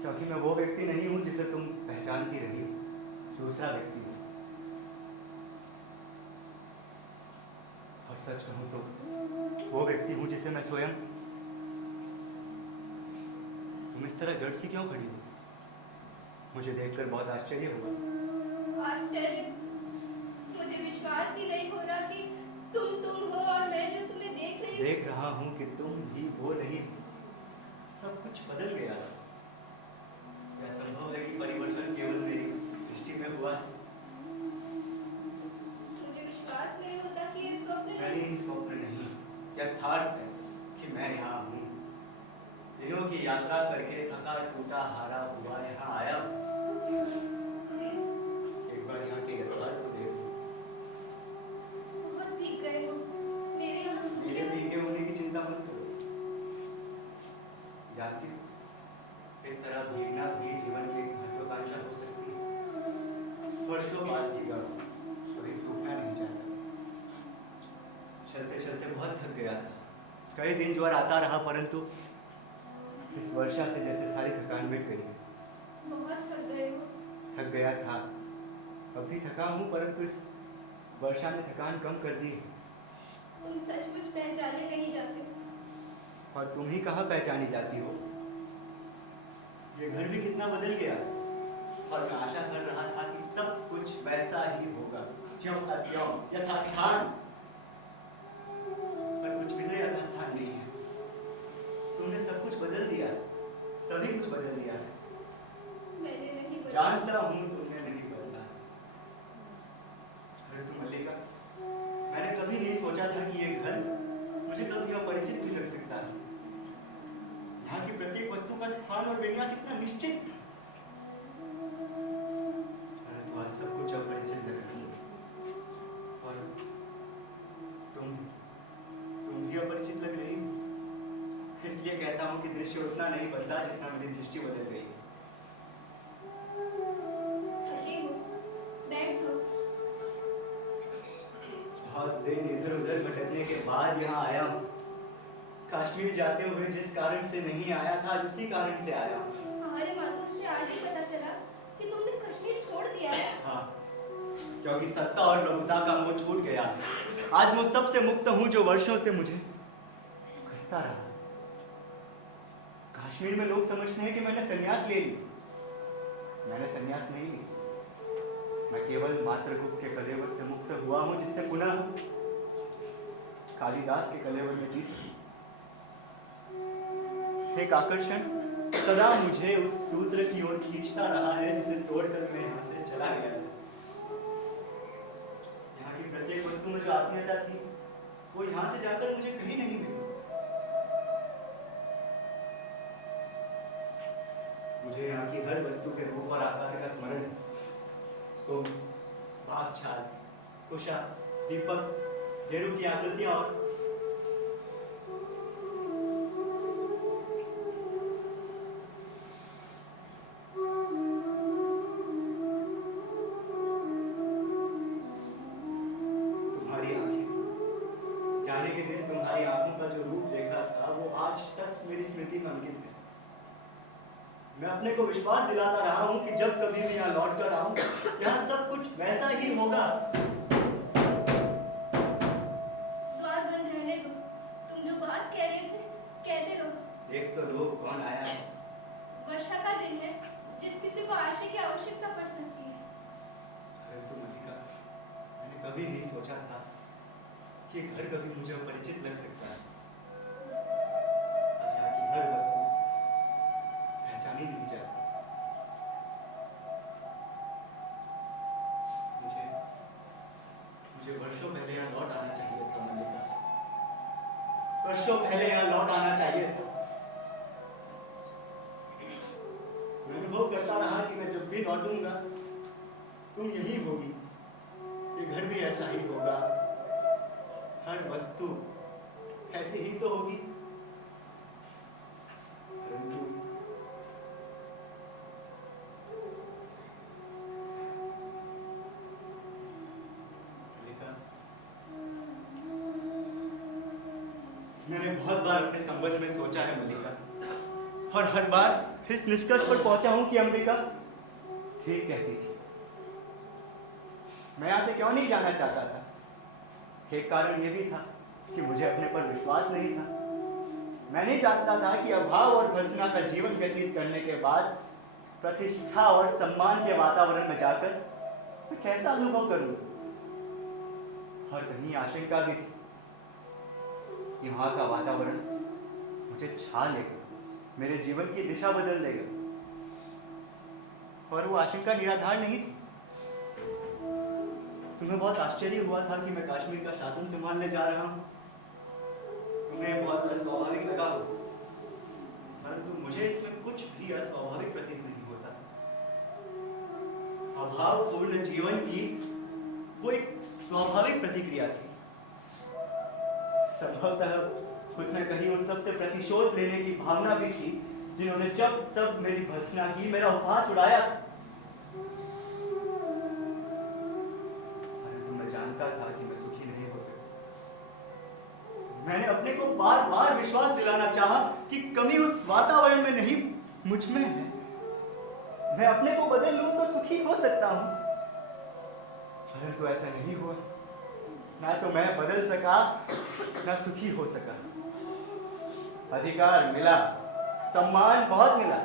क्योंकि मैं वो व्यक्ति नहीं हूं जिसे तुम पहचानती रही हो, दूसरा व्यक्ति हूं। और सच कहूं तो वो व्यक्ति हूं जिसे मैं स्वयं। तुम इस तरह जड़ सी क्यों खड़ी हो? मुझे देखकर बहुत आश्चर्य हुआ। आश्चर्य? मुझे विश्वास ही नहीं हो रहा कि तुम हो और मैं जो तुम्हें देख रही हूँ। देख रहा हूं कि तुम भी वो नहीं हो। सब कुछ बदल गया। क्या संभव है कि परिवर्तन केवल मेरी दृष्टि में हुआ है? मुझे विश्वास नहीं होता कि ये स्वप्न नहीं, स्वप्न नहीं, यथार्थ है कि मैं यहाँ हूँ। दिनों की यात्रा करके थका टूटा हारा हुआ यहाँ आया। एक बार यहाँ के यथार्थ को देखो। बहुत भीग गए हो, मेरे यहाँ सूखे मेरे भीगे होने की चिंता मत करो। जानती हो, इस तरह भीगना भी जीवन की एक महत्वाकांक्षा हो सकती है। वर्षों बाद भीगा हूँ, कभी सूखना नहीं चाहता। चलते चलते बहुत थक गया था। कई दिन ज्वर आता रहा, परंतु इस वर्षा से जैसे सारी थकान मिट गई। बहुत थक गए हो। थक गया था, अब भी थका हूँ, परंतु इस वर्षा ने थकान कम कर दी। तुम सचमुच पहचाने नहीं जाते। और तुम ही कहाँ पहचानी जाती हो? ये घर भी कितना बदल गया, और मैं आशा कर रहा था कि सब कुछ वैसा ही होगा, ज्यों का त्यों, यथास्थान। पर कुछ भी तो यथास्थान नहीं है। तुमने सब कुछ बदल दिया, सभी कुछ बदल दिया। मैंने नहीं बदला। जानता हूँ तुमने नहीं बदला। अरे तुम मल्लिका, मैंने कभी नहीं सोचा था कि ये घर मुझे कभी अपरिचित भी लग सकता है। यहाँ की प्रत्येक वस्तु का स्थान और विन्यास इतना निश्चित था, परंतु आज सब कुछ अपरिचित लग रहा है। और तुम भी अपरिचित लग रही हो। इसलिए कहता हूँ कि दृश्य उतना नहीं बदला जितना मेरी दृष्टि बदल गई। थके हो, बैठ जाओ। बहुत दिन इधर उधर भटकने के बाद यहाँ आया हूँ। कश्मीर जाते हुए जिस कारण से नहीं आया था, उसी कारण से आया हूँ। अरे माँ, तुमसे आज ही पता चला कि तुमने कश्मीर छोड़ दिया है। हाँ, क्योंकि सत्ता और प्रभुता का मोह छूट गया है। आज मैं सबसे मुक्त हूँ जो वर्षों से मुझे खसता रहा। कश्मीर में लोग समझते हैं कि मैंने संन्यास ले लिया। मैंने संन्यास नहीं लिया। मैं केवल मातृगुप्त के कलेवर से मुक्त हुआ हूँ, जिससे पुनः कालिदास के कलेवर में जी सकूं। एक आकर्षण सदा मुझे उस सूत्र की ओर खींचता रहा है जिसे तोड़कर मैं यहाँ से चला गया। यहाँ की प्रत्येक वस्तु में जो आत्मीयता थी वो यहाँ से जाकर मुझे कहीं नहीं मिली। मुझे यहाँ की हर वस्तु के रूप और आकार का स्मरण है। तो बाग छाल, कुशा, दीपक, गेरू की आकृतियां और तुम्हारी आंखें, जाने के दिन तुम्हारी आंखों का जो रूप देखा था वो आज तक मेरी स्मृति में अंकित है। मैं अपने को विश्वास दिलाता रहा हूं कि जब कभी मैं यहाँ लौट कर आऊं यहाँ सब कुछ वैसा ही होगा। द्वार बंद रहने दो। तुम जो बात कह रहे थे कहते रहो। एक तो लोग कौन आया है? वर्षा का दिन है, जिस किसी को आशय की आवश्यकता पड़ सकती है। परंतु मल्लिका, मैंने कभी नहीं सोचा था कि घर कभी मुझे अपरिचित लग सकता है। आज यहाँ की हर वस्तु पहचानी नहीं जाती। मुझे वर्षों पहले यहाँ लौट आना चाहिए था मल्लिका, वर्षों पहले यहाँ लौट आना चाहिए था। मैं अनुभव करता रहा कि मैं जब भी लौटूंगा तुम यही होगी, ये घर भी ऐसा ही होगा, हर वस्तु ऐसी ही तो होगी। परंतु मैंने बहुत बार अपने संबंध में सोचा है मल्लिका, और हर बार इस निष्कर्ष पर पहुंचा हूं कि अंबिका ठीक कहती थी। मैं यहाँ से क्यों नहीं जाना चाहता था? एक कारण यह भी था कि मुझे अपने पर विश्वास नहीं था। मैं नहीं जानता था कि अभाव और भर्त्सना का जीवन व्यतीत करने के बाद प्रतिष्ठा और सम्मान के वातावरण में जाकर मैं कैसा अनुभव करूं। और कहीं आशंका भी थी कि वहां का वातावरण मुझे छा लेगा, मेरे जीवन की दिशा बदल देगा। और वो आशंका निराधार नहीं थी। तुम्हें बहुत आश्चर्य हुआ था कि मैं कश्मीर का शासन संभालने जा रहा हूं। तुम्हें बहुत अस्वाभाविक लगा हो, परंतु मुझे इसमें कुछ भी अस्वाभाविक प्रतीत नहीं होता। अभावपूर्ण जीवन की वो एक स्वाभाविक प्रतिक्रिया थी। संभवतः उसमें कहीं उन सबसे प्रतिशोध लेने की भावना भी थी जिन्होंने जब तब मेरी भर्त्सना की, मेरा उपहास उड़ाया। परंतु मैं जानता था कि मैं सुखी नहीं हो सकता। मैंने अपने को बार बार विश्वास दिलाना चाहा कि कमी उस वातावरण में नहीं, मुझ में है। मैं अपने को बदल लूं तो सुखी हो सकता हूं, परंतु ऐसा नहीं हुआ। ना तो मैं बदल सका, ना सुखी हो सका। अधिकार मिला, सम्मान बहुत मिला,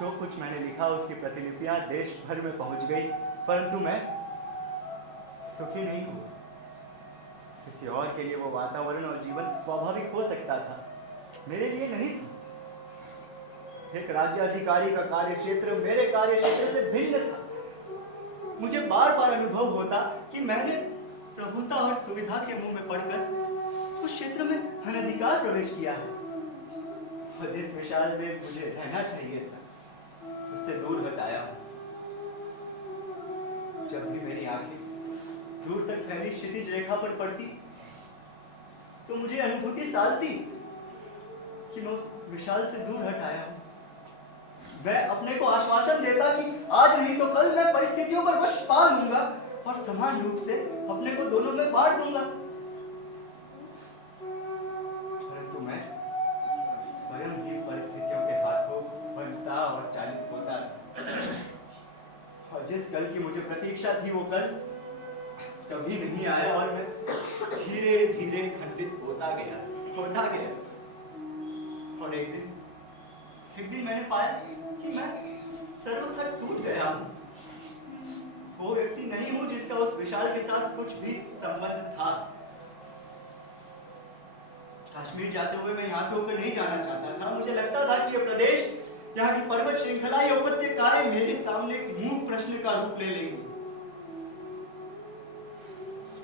जो कुछ मैंने लिखा उसकी प्रतिलिपियां देश भर में पहुंच गई, परंतु मैं सुखी नहीं हुआ। किसी और के लिए वो वातावरण और जीवन स्वाभाविक हो सकता था, मेरे लिए नहीं था। एक राज्य अधिकारी का कार्यक्षेत्र मेरे कार्यक्षेत्र से भिन्न था। मुझे बार बार अनुभव होता कि मैंने प्रभुता और सुविधा के मुंह में पड़कर उस क्षेत्र में अनधिकार प्रवेश किया है, और जिस विशाल में मुझे रहना चाहिए था उससे दूर हटाया। जब भी मेरी आंखें दूर तक फैली क्षितिज रेखा पर पड़ती तो मुझे अनुभूति सालती कि मैं उस विशाल से दूर हटाया हूं। मैं अपने को आश्वासन देता कि आज नहीं तो कल मैं परिस्थितियों पर वश पा लूंगा और समान रूप से अपने को दोनों में बांट दूंगा। परंतु मैं स्वयं ही परिस्थितियों के हाथों बनता और चालित होता, और जिस कल की मुझे प्रतीक्षा थी वो कल कभी नहीं आया, और मैं धीरे धीरे खंडित होता गया। और एक दिन मैंने पाया कि मैं सर्वथा टूट गया हूं। वो व्यक्ति नहीं हूं जिसका उस विशाल के साथ कुछ भी संबंध था। कश्मीर जाते हुए मैं यहां से होकर नहीं जाना चाहता था। मुझे लगता था कि ये प्रदेश, यहाँ की पर्वत श्रृंखला, ये उपत्यकाएं मेरे सामने एक मूक प्रश्न का रूप ले लेंगी।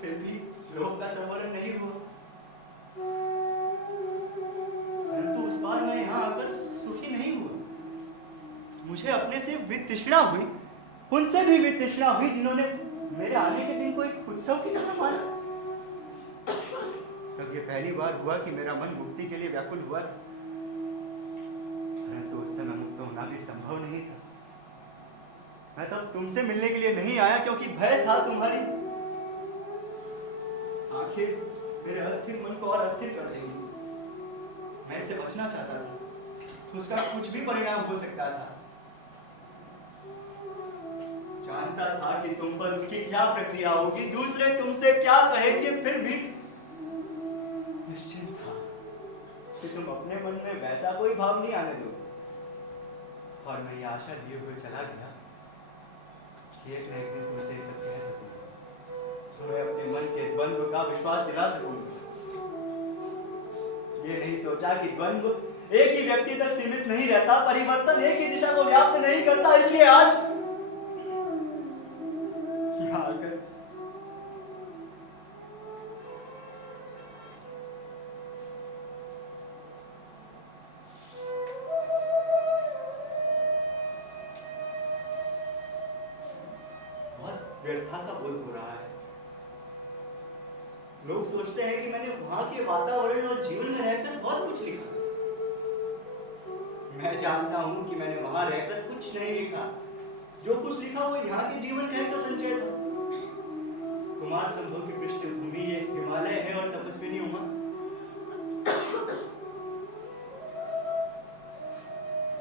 फिर भी लोभ का संवरण नहीं हुआ। परंतु उस बार मैं यहाँ आकर सुखी नहीं हुआ। मुझे अपने से वितृष्णा हुई, उनसे भी वितृष्णा हुई जिन्होंने मेरे आने के दिन को एक उत्सव की तरह माना। तब ये पहली बार हुआ कि मेरा मन मुक्ति के लिए व्याकुल हुआ था, परंतु उस समय मुक्त होना भी संभव नहीं था। मैं तब तुमसे मिलने के लिए नहीं आया क्योंकि भय था तुम्हारी आखिर मेरे अस्थिर मन को और अस्थिर कर देंगी। मैं इससे बचना चाहता था, उसका कुछ भी परिणाम हो सकता था। जानता था कि तुम पर उसकी क्या प्रक्रिया होगी, दूसरे तुमसे क्या कहेंगे, फिर भी निश्चिंत था कि तुम अपने मन में वैसा कोई भाव नहीं आने दोगे। और मैं ये आशा लिए हुए चला गया कि एक न एक दिन तुमसे ये सब कह सकूंगा, तुम्हें अपने मन के द्वंद्व का विश्वास दिला सकूंगा। ये नहीं सोचा कि द्वंद्व एक ही व्यक्ति तक सीमित नहीं रहता, परिवर्तन एक ही दिशा को व्याप्त नहीं करता। इसलिए आज यहाँ आकर बहुत व्यर्थता का बोध हो रहा है। लोग सोचते हैं कि मैंने वहां के वातावरण और जीवन में रहकर बहुत कुछ लिखा। मैं जानता हूं कि मैंने वहां रहकर कुछ नहीं लिखा। जो कुछ लिखा वो यहाँ के जीवन का ही तो संचय था। कुमार संभव की पृष्ठभूमि ये हिमालय है और तपस्विनी उमा।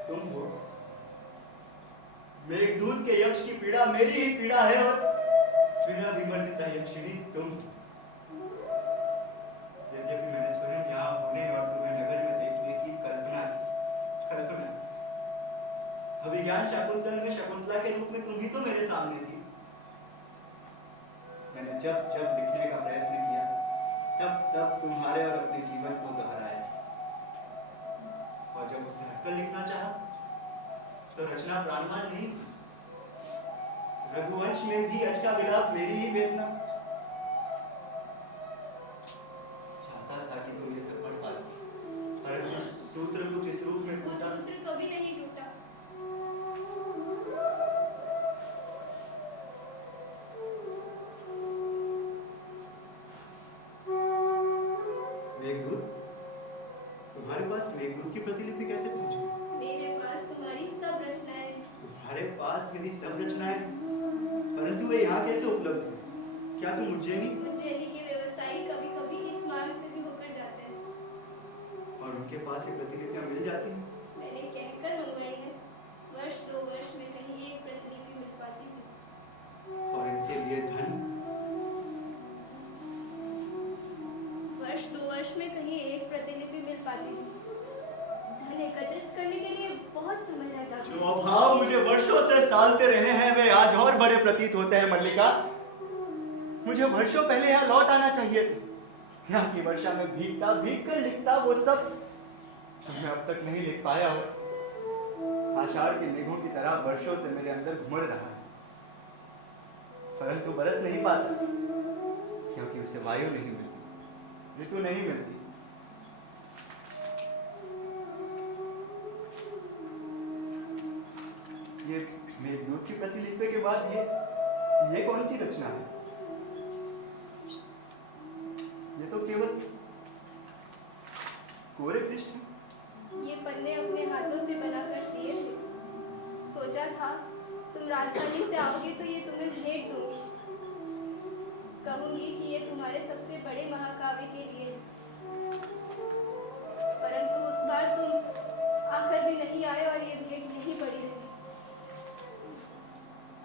तुम हो मेघदूत के यक्ष की पीड़ा मेरी ही पीड़ा है और मेरा विमर्दिता यक्षिणी तुम। यद्यपि मैंने स्वयं यहाँ होने और तुम्हें नगर में देखने की कल्पना अभिज्ञान शाकुंतल में शकुंतला के रूप में तुम ही तो मेरे सामने थी। मैंने जब जब लिखने का प्रयत्न किया तब तब तुम्हारे और अपने जीवन को दोहराया, और जब उसे हटकर लिखना चाहा तो रचना प्राणवान नहीं। रघुवंश में भी अच का विलाप मेरी ही वेदना। चाहता था कि तुम ये सब पढ़ पाते, परंतु सूत्र कुछ इस रूप में वो सूत्र कभी नहीं टूटा। मेघदूत, तुम्हारे पास मेघदूत की प्रतिलिपि कैसे पहुंची? मेरे पास तुम्हारी सब रचनाएं। तुम्हारे पास मेरी सब रचनाएं, परंतु वे यहाँ कैसे उपलब्ध हैं? क्या तुम उज्जैनी के व्यवसायी कभी कभी इस मार्ग से भी होकर जाते हैं और उनके पास ये प्रतिलिपियां मिल जाती हैं? मैंने कहकर मंगवाई है। वर्ष 2 वर्ष में कहीं एक प्रतिलिपि मिल पाती थी। और इनके लिए धन? वर्ष 2 वर्ष में कहीं एक प्रतिलिपि मिल पाती थी। धन एकत्रित करने के लिए बहुत समय लगता था। जो अभाव मुझे वर्षों से सालते रहे हैं वे आज और बड़े प्रतीत होते हैं मल्लिका। मुझे वर्षों पहले यहाँ लौट आना चाहिए था। यहाँ की वर्षा में भीगता भीग कर लिखता वो सब जो मैं अब तक नहीं लिख पाया हूँ। आषाढ़ के मेघों की तरह वर्षों से मेरे अंदर घुमड़ रहा है, परंतु बरस नहीं पाता क्योंकि उसे वायु नहीं मिलती, ऋतु नहीं मिलती। ये मेघदूत की प्रतिलिपि के बाद ये कौन सी रचना है? ये तो केवल कोरे पृष्ठ है। ये पन्ने अपने हाथों से बनाकर सिए थे। सोचा था तुम राजधानी से आओगे तो ये तुम्हें भेंट दूंगी। कहूंगी कि ये तुम्हारे सबसे बड़े महाकाव्य के लिए है। परंतु उस बार तुम आकर भी नहीं आए और ये भेंट यहीं पड़ी रही।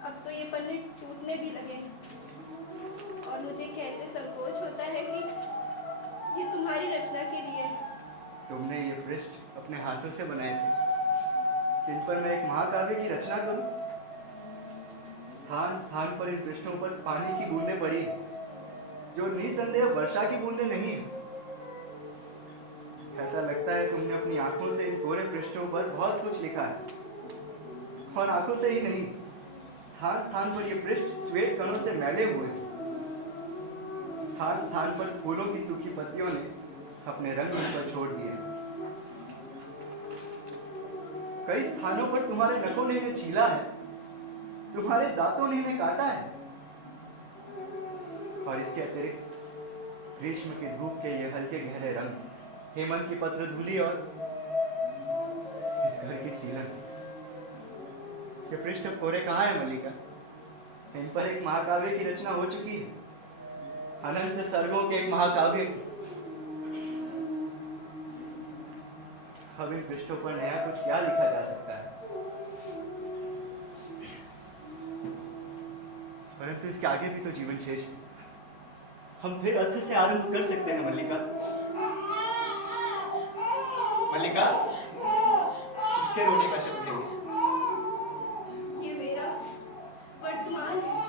अब तो ये पन्ने टूटने भी लगे हैं और मुझे कहते संकोच होता है कि ये तुम्हारी रचना के लिए है। तुमने ये पृष्ठ अपने हाथों से बनाए थे, इन पर मैं एक महाकाव्य की रचना करूं? स्थान स्थान पर इन पृष्ठों पर पानी की बूंदें पड़ी हैं, जो निसंदेह वर्षा की बूंदें नहीं है। ऐसा लगता है तुमने अपनी आंखों से इन कोरे पृष्ठों पर बहुत कुछ लिखा है, और आंखों से ही नहीं, स्थान स्थान पर ये पृष्ठ श्वेत कणों से मैले हुए हैं। स्थान स्थान पर फूलों की सूखी पत्तियों ने अपने रंग उन पर छोड़ दिए। कई स्थानों पर तुम्हारे नखों ने इन्हें छीला है, तुम्हारे दांतों ने इन्हें काटा है। और इसके अतिरिक्त ग्रीष्म की धूप के ये हल्के गहरे रंग, हेमंत की पत्र धूली और इस घर की सीलन के पृष्ठ कोरे कहाँ है मल्लिका? इन पर एक महाकाव्य की रचना हो चुकी है, अनंत सर्गों के एक महाकाव्य। अब इन पृष्ठों पर नया कुछ क्या लिखा जा सकता है? परंतु इसके आगे भी तो जीवन शेष है। हम फिर अर्थ से आरंभ कर सकते हैं मल्लिका। मल्लिका, किसके रोने का शब्द है? ये मेरा वर्तमान है।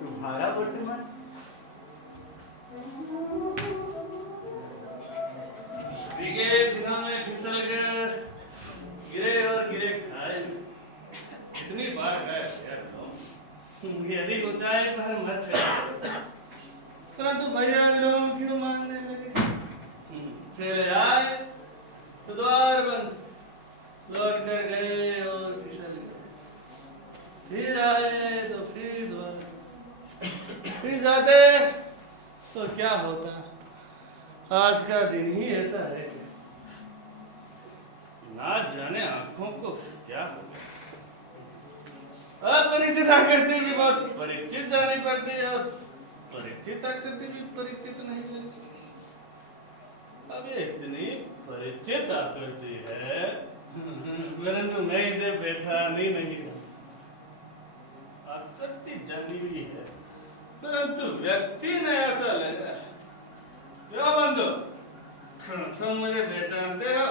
तुम्हारा वर्तमान? भीगे दिनों में फिसल कर गिरे और गिरे खाए। कितनी बार गए यार, अधिक ऊंचाई पर मत चढ़ो। परंतु भैया विलोम क्यों मांगने लगे? पहले आए तो द्वार बंद, लौट कर गए और फिसल गए। फिर आए तो फिर द्वार, फिर जाते तो क्या होता? आज का दिन ही ऐसा है कि ना जाने आंखों को क्या हो गया। अपरिचित आकृति भी बहुत परिचित जानी पड़ती है और परिचित आकृति भी परिचित नहीं लगती। अब ये इतनी परिचित आकृति है परंतु मैं इसे पहचान ही नहीं रहा। आकृति जानी भी है परंतु व्यक्ति ने ऐसा लग रहा है। क्यों बंधु, तुम मुझे पहचानते हो?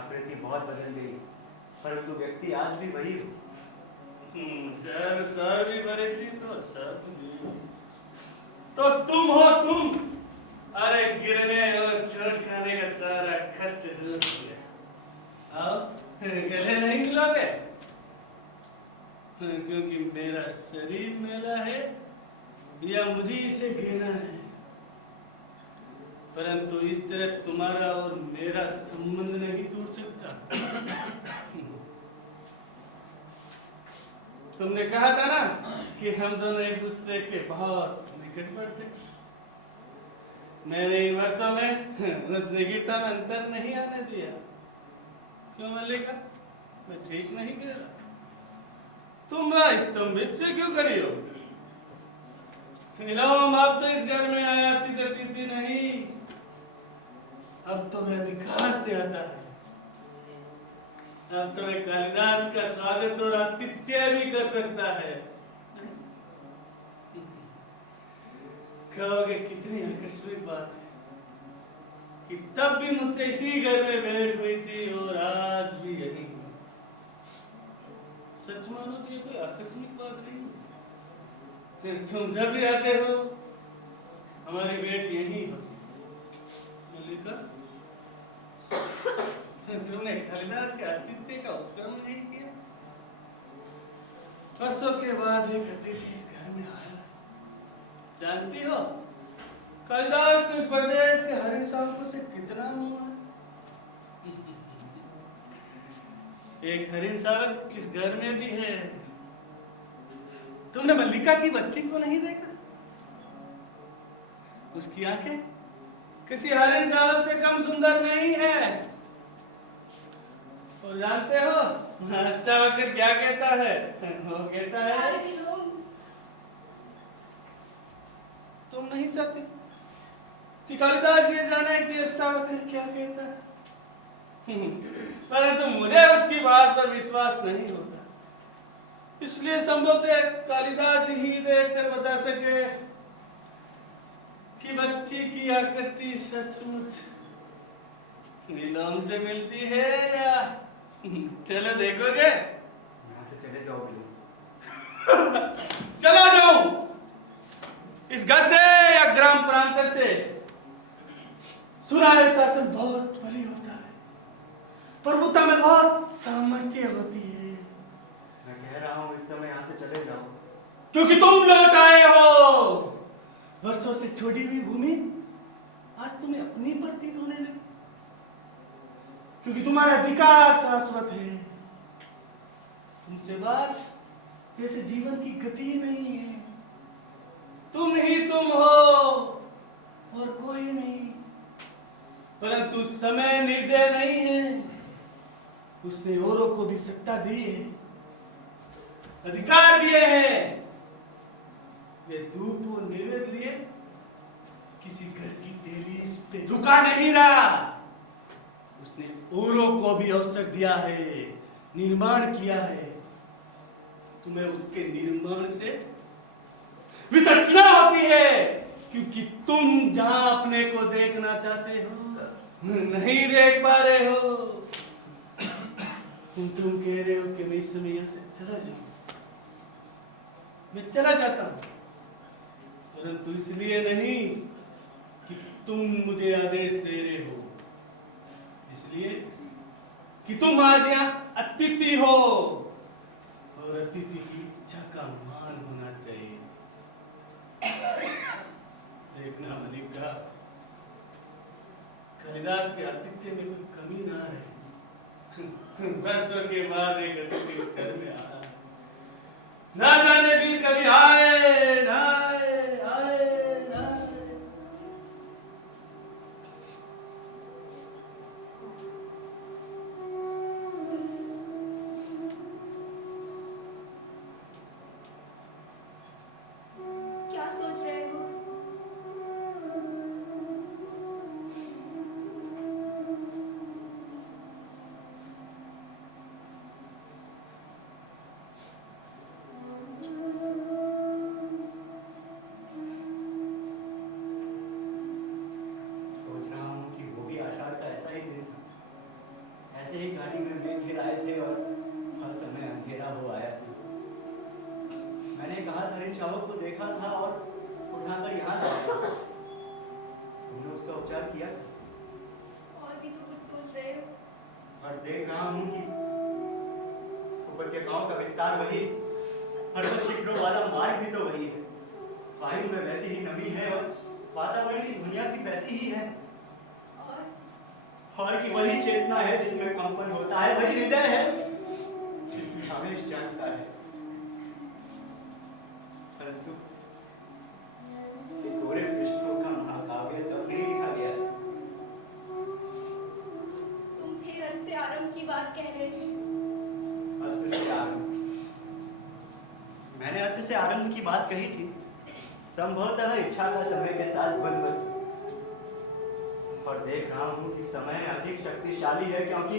आकृति बहुत बदल गई, परंतु व्यक्ति आज भी वही हो। सर भी परिचित हो, सब भी। तो तुम हो तुम। अरे गिरने और चोट खाने का सारा कष्ट दूर हो गया। आओ, गले नहीं मिलोगे? क्योंकि मेरा शरीर मेला है या मुझे इसे घृणा है, परंतु इस तरह तुम्हारा और मेरा संबंध नहीं टूट सकता। तुमने कहा था ना कि हम दोनों एक दूसरे के बहुत निकट बढ़ते। मैंने इन वर्षों में उस निकटता में अंतर नहीं आने दिया। क्यों मल्लिका, मैं ठीक नहीं कह रहा? तुम स्तंभित से क्यों खड़ी हो? विलोम अब तो इस घर में आया चितती नहीं, अब तो मैं अधिकार से आता है। अब तो मैं कालिदास का स्वागत और आतिथ्य भी कर सकता है। कहोगे कितनी आकस्मिक बात है कि तब भी मुझसे इसी घर में भेंट हुई थी और आज भी यही। सच मानो तो ये कोई आकस्मिक बात नहीं। तुम जब भी आते हो हमारी भेंट यही होती। मल्लिका, तुमने कालिदास के आतिथ्य का उपक्रम नहीं किया। वर्षों के बाद एक अतिथि इस घर में आया। जानती हो कालिदास को इस प्रदेश के हर इंसान से कितना मोह है। एक हरिण सावक इस घर में भी है। तुमने मल्लिका की बच्ची को नहीं देखा? उसकी आंखें किसी हरिण सावक से कम सुंदर नहीं है। और जानते हो अष्टावक्र क्या कहता है? वो कहता है तुम नहीं चाहते कि कालिदास ये जाने कि अष्टावक्र क्या कहता है, परंतु मुझे उसकी बात पर विश्वास नहीं होता। इसलिए संभवतः कालिदास ही देखकर बता सके कि बच्ची की आकृति सचमुच विलोम से मिलती है या। चलो देखोगे? यहाँ से चले जाओ विलोम। चला जाऊं इस घर से या ग्राम प्रांत से? सुना है शासन बहुत बली होता है, प्रभुता में बहुत सामर्थ्य होती है। रहा हूँ इस समय यहाँ से चले जाओ। क्योंकि तुम लौट आए हो। वर्षों से छोड़ी हुई भूमि आज तुम्हें अपनी प्रतीत होने लगी, क्योंकि तुम्हारा अधिकार शाश्वत है। तुमसे बात जैसे जीवन की गति ही नहीं है। तुम ही तुम हो और कोई नहीं। परंतु समय निर्दय नहीं है, उसने औरों को भी सत्ता दी है, अधिकार दिए हैं। वे धूप और नैवेद्य लिए किसी घर की दहलीज पे रुका नहीं रहा। उसने औरों को भी अवसर दिया है, निर्माण किया है। तुम्हें उसके निर्माण से वितृष्णा होती है, क्योंकि तुम जहां अपने को देखना चाहते हो नहीं देख पा रहे हो। तुम कह रहे हो कि मैं इस समय यहां से चला जाऊं। मैं चला जाता हूं, परंतु इसलिए नहीं कि तुम मुझे आदेश दे रहे हो, इसलिए कि तुम आज यहाँ अतिथि हो और अतिथि की इच्छा का मान होना चाहिए। देखना मलिका, कालिदास के आतिथ्य में कोई कमी ना रहे। वर्षों के बाद एक अतिथि इस घर में आया, ना जाने फिर कभी आए ना आए, आए ना आए। क्या सोच रहे हो? सोच रहा हूँ कि वो भी आषाढ़ का ऐसा ही दिन था। ऐसे ही गाड़ी में मेघ घिर आए थे और हर समय अंधेरा हो आया था। मैंने कहा हरिण शावक को देखा था और उठाकर यहाँ लाया। तुमने उसका उपचार किया था? और भी तो कुछ सोच रहे हो? और देख रहा हूँ कि उपत्यकाओं का विस्तार वही, पर्वत शिखरों वाला मार्ग भी तो वही है। वायु में वैसी ही नमी है और वातावरण की दुनिया भी वैसी ही है। और कि वही चेतना है जिसमें कंपन होता है, वही हृदय है जिसमें आवेश जानता है। परंतु ये गोरे पृष्ठों का महाकाव्य तब नहीं लिखा गया। तुम फिर अंत से आरंभ की बात कह रहे थे। अर्थ से आरंभ? मैंने अर्थ से आरंभ की बात कही थी। संभवतः इच्छा का समय के साथ बन और देख रहा हूं कि समय अधिक शक्तिशाली है, क्योंकि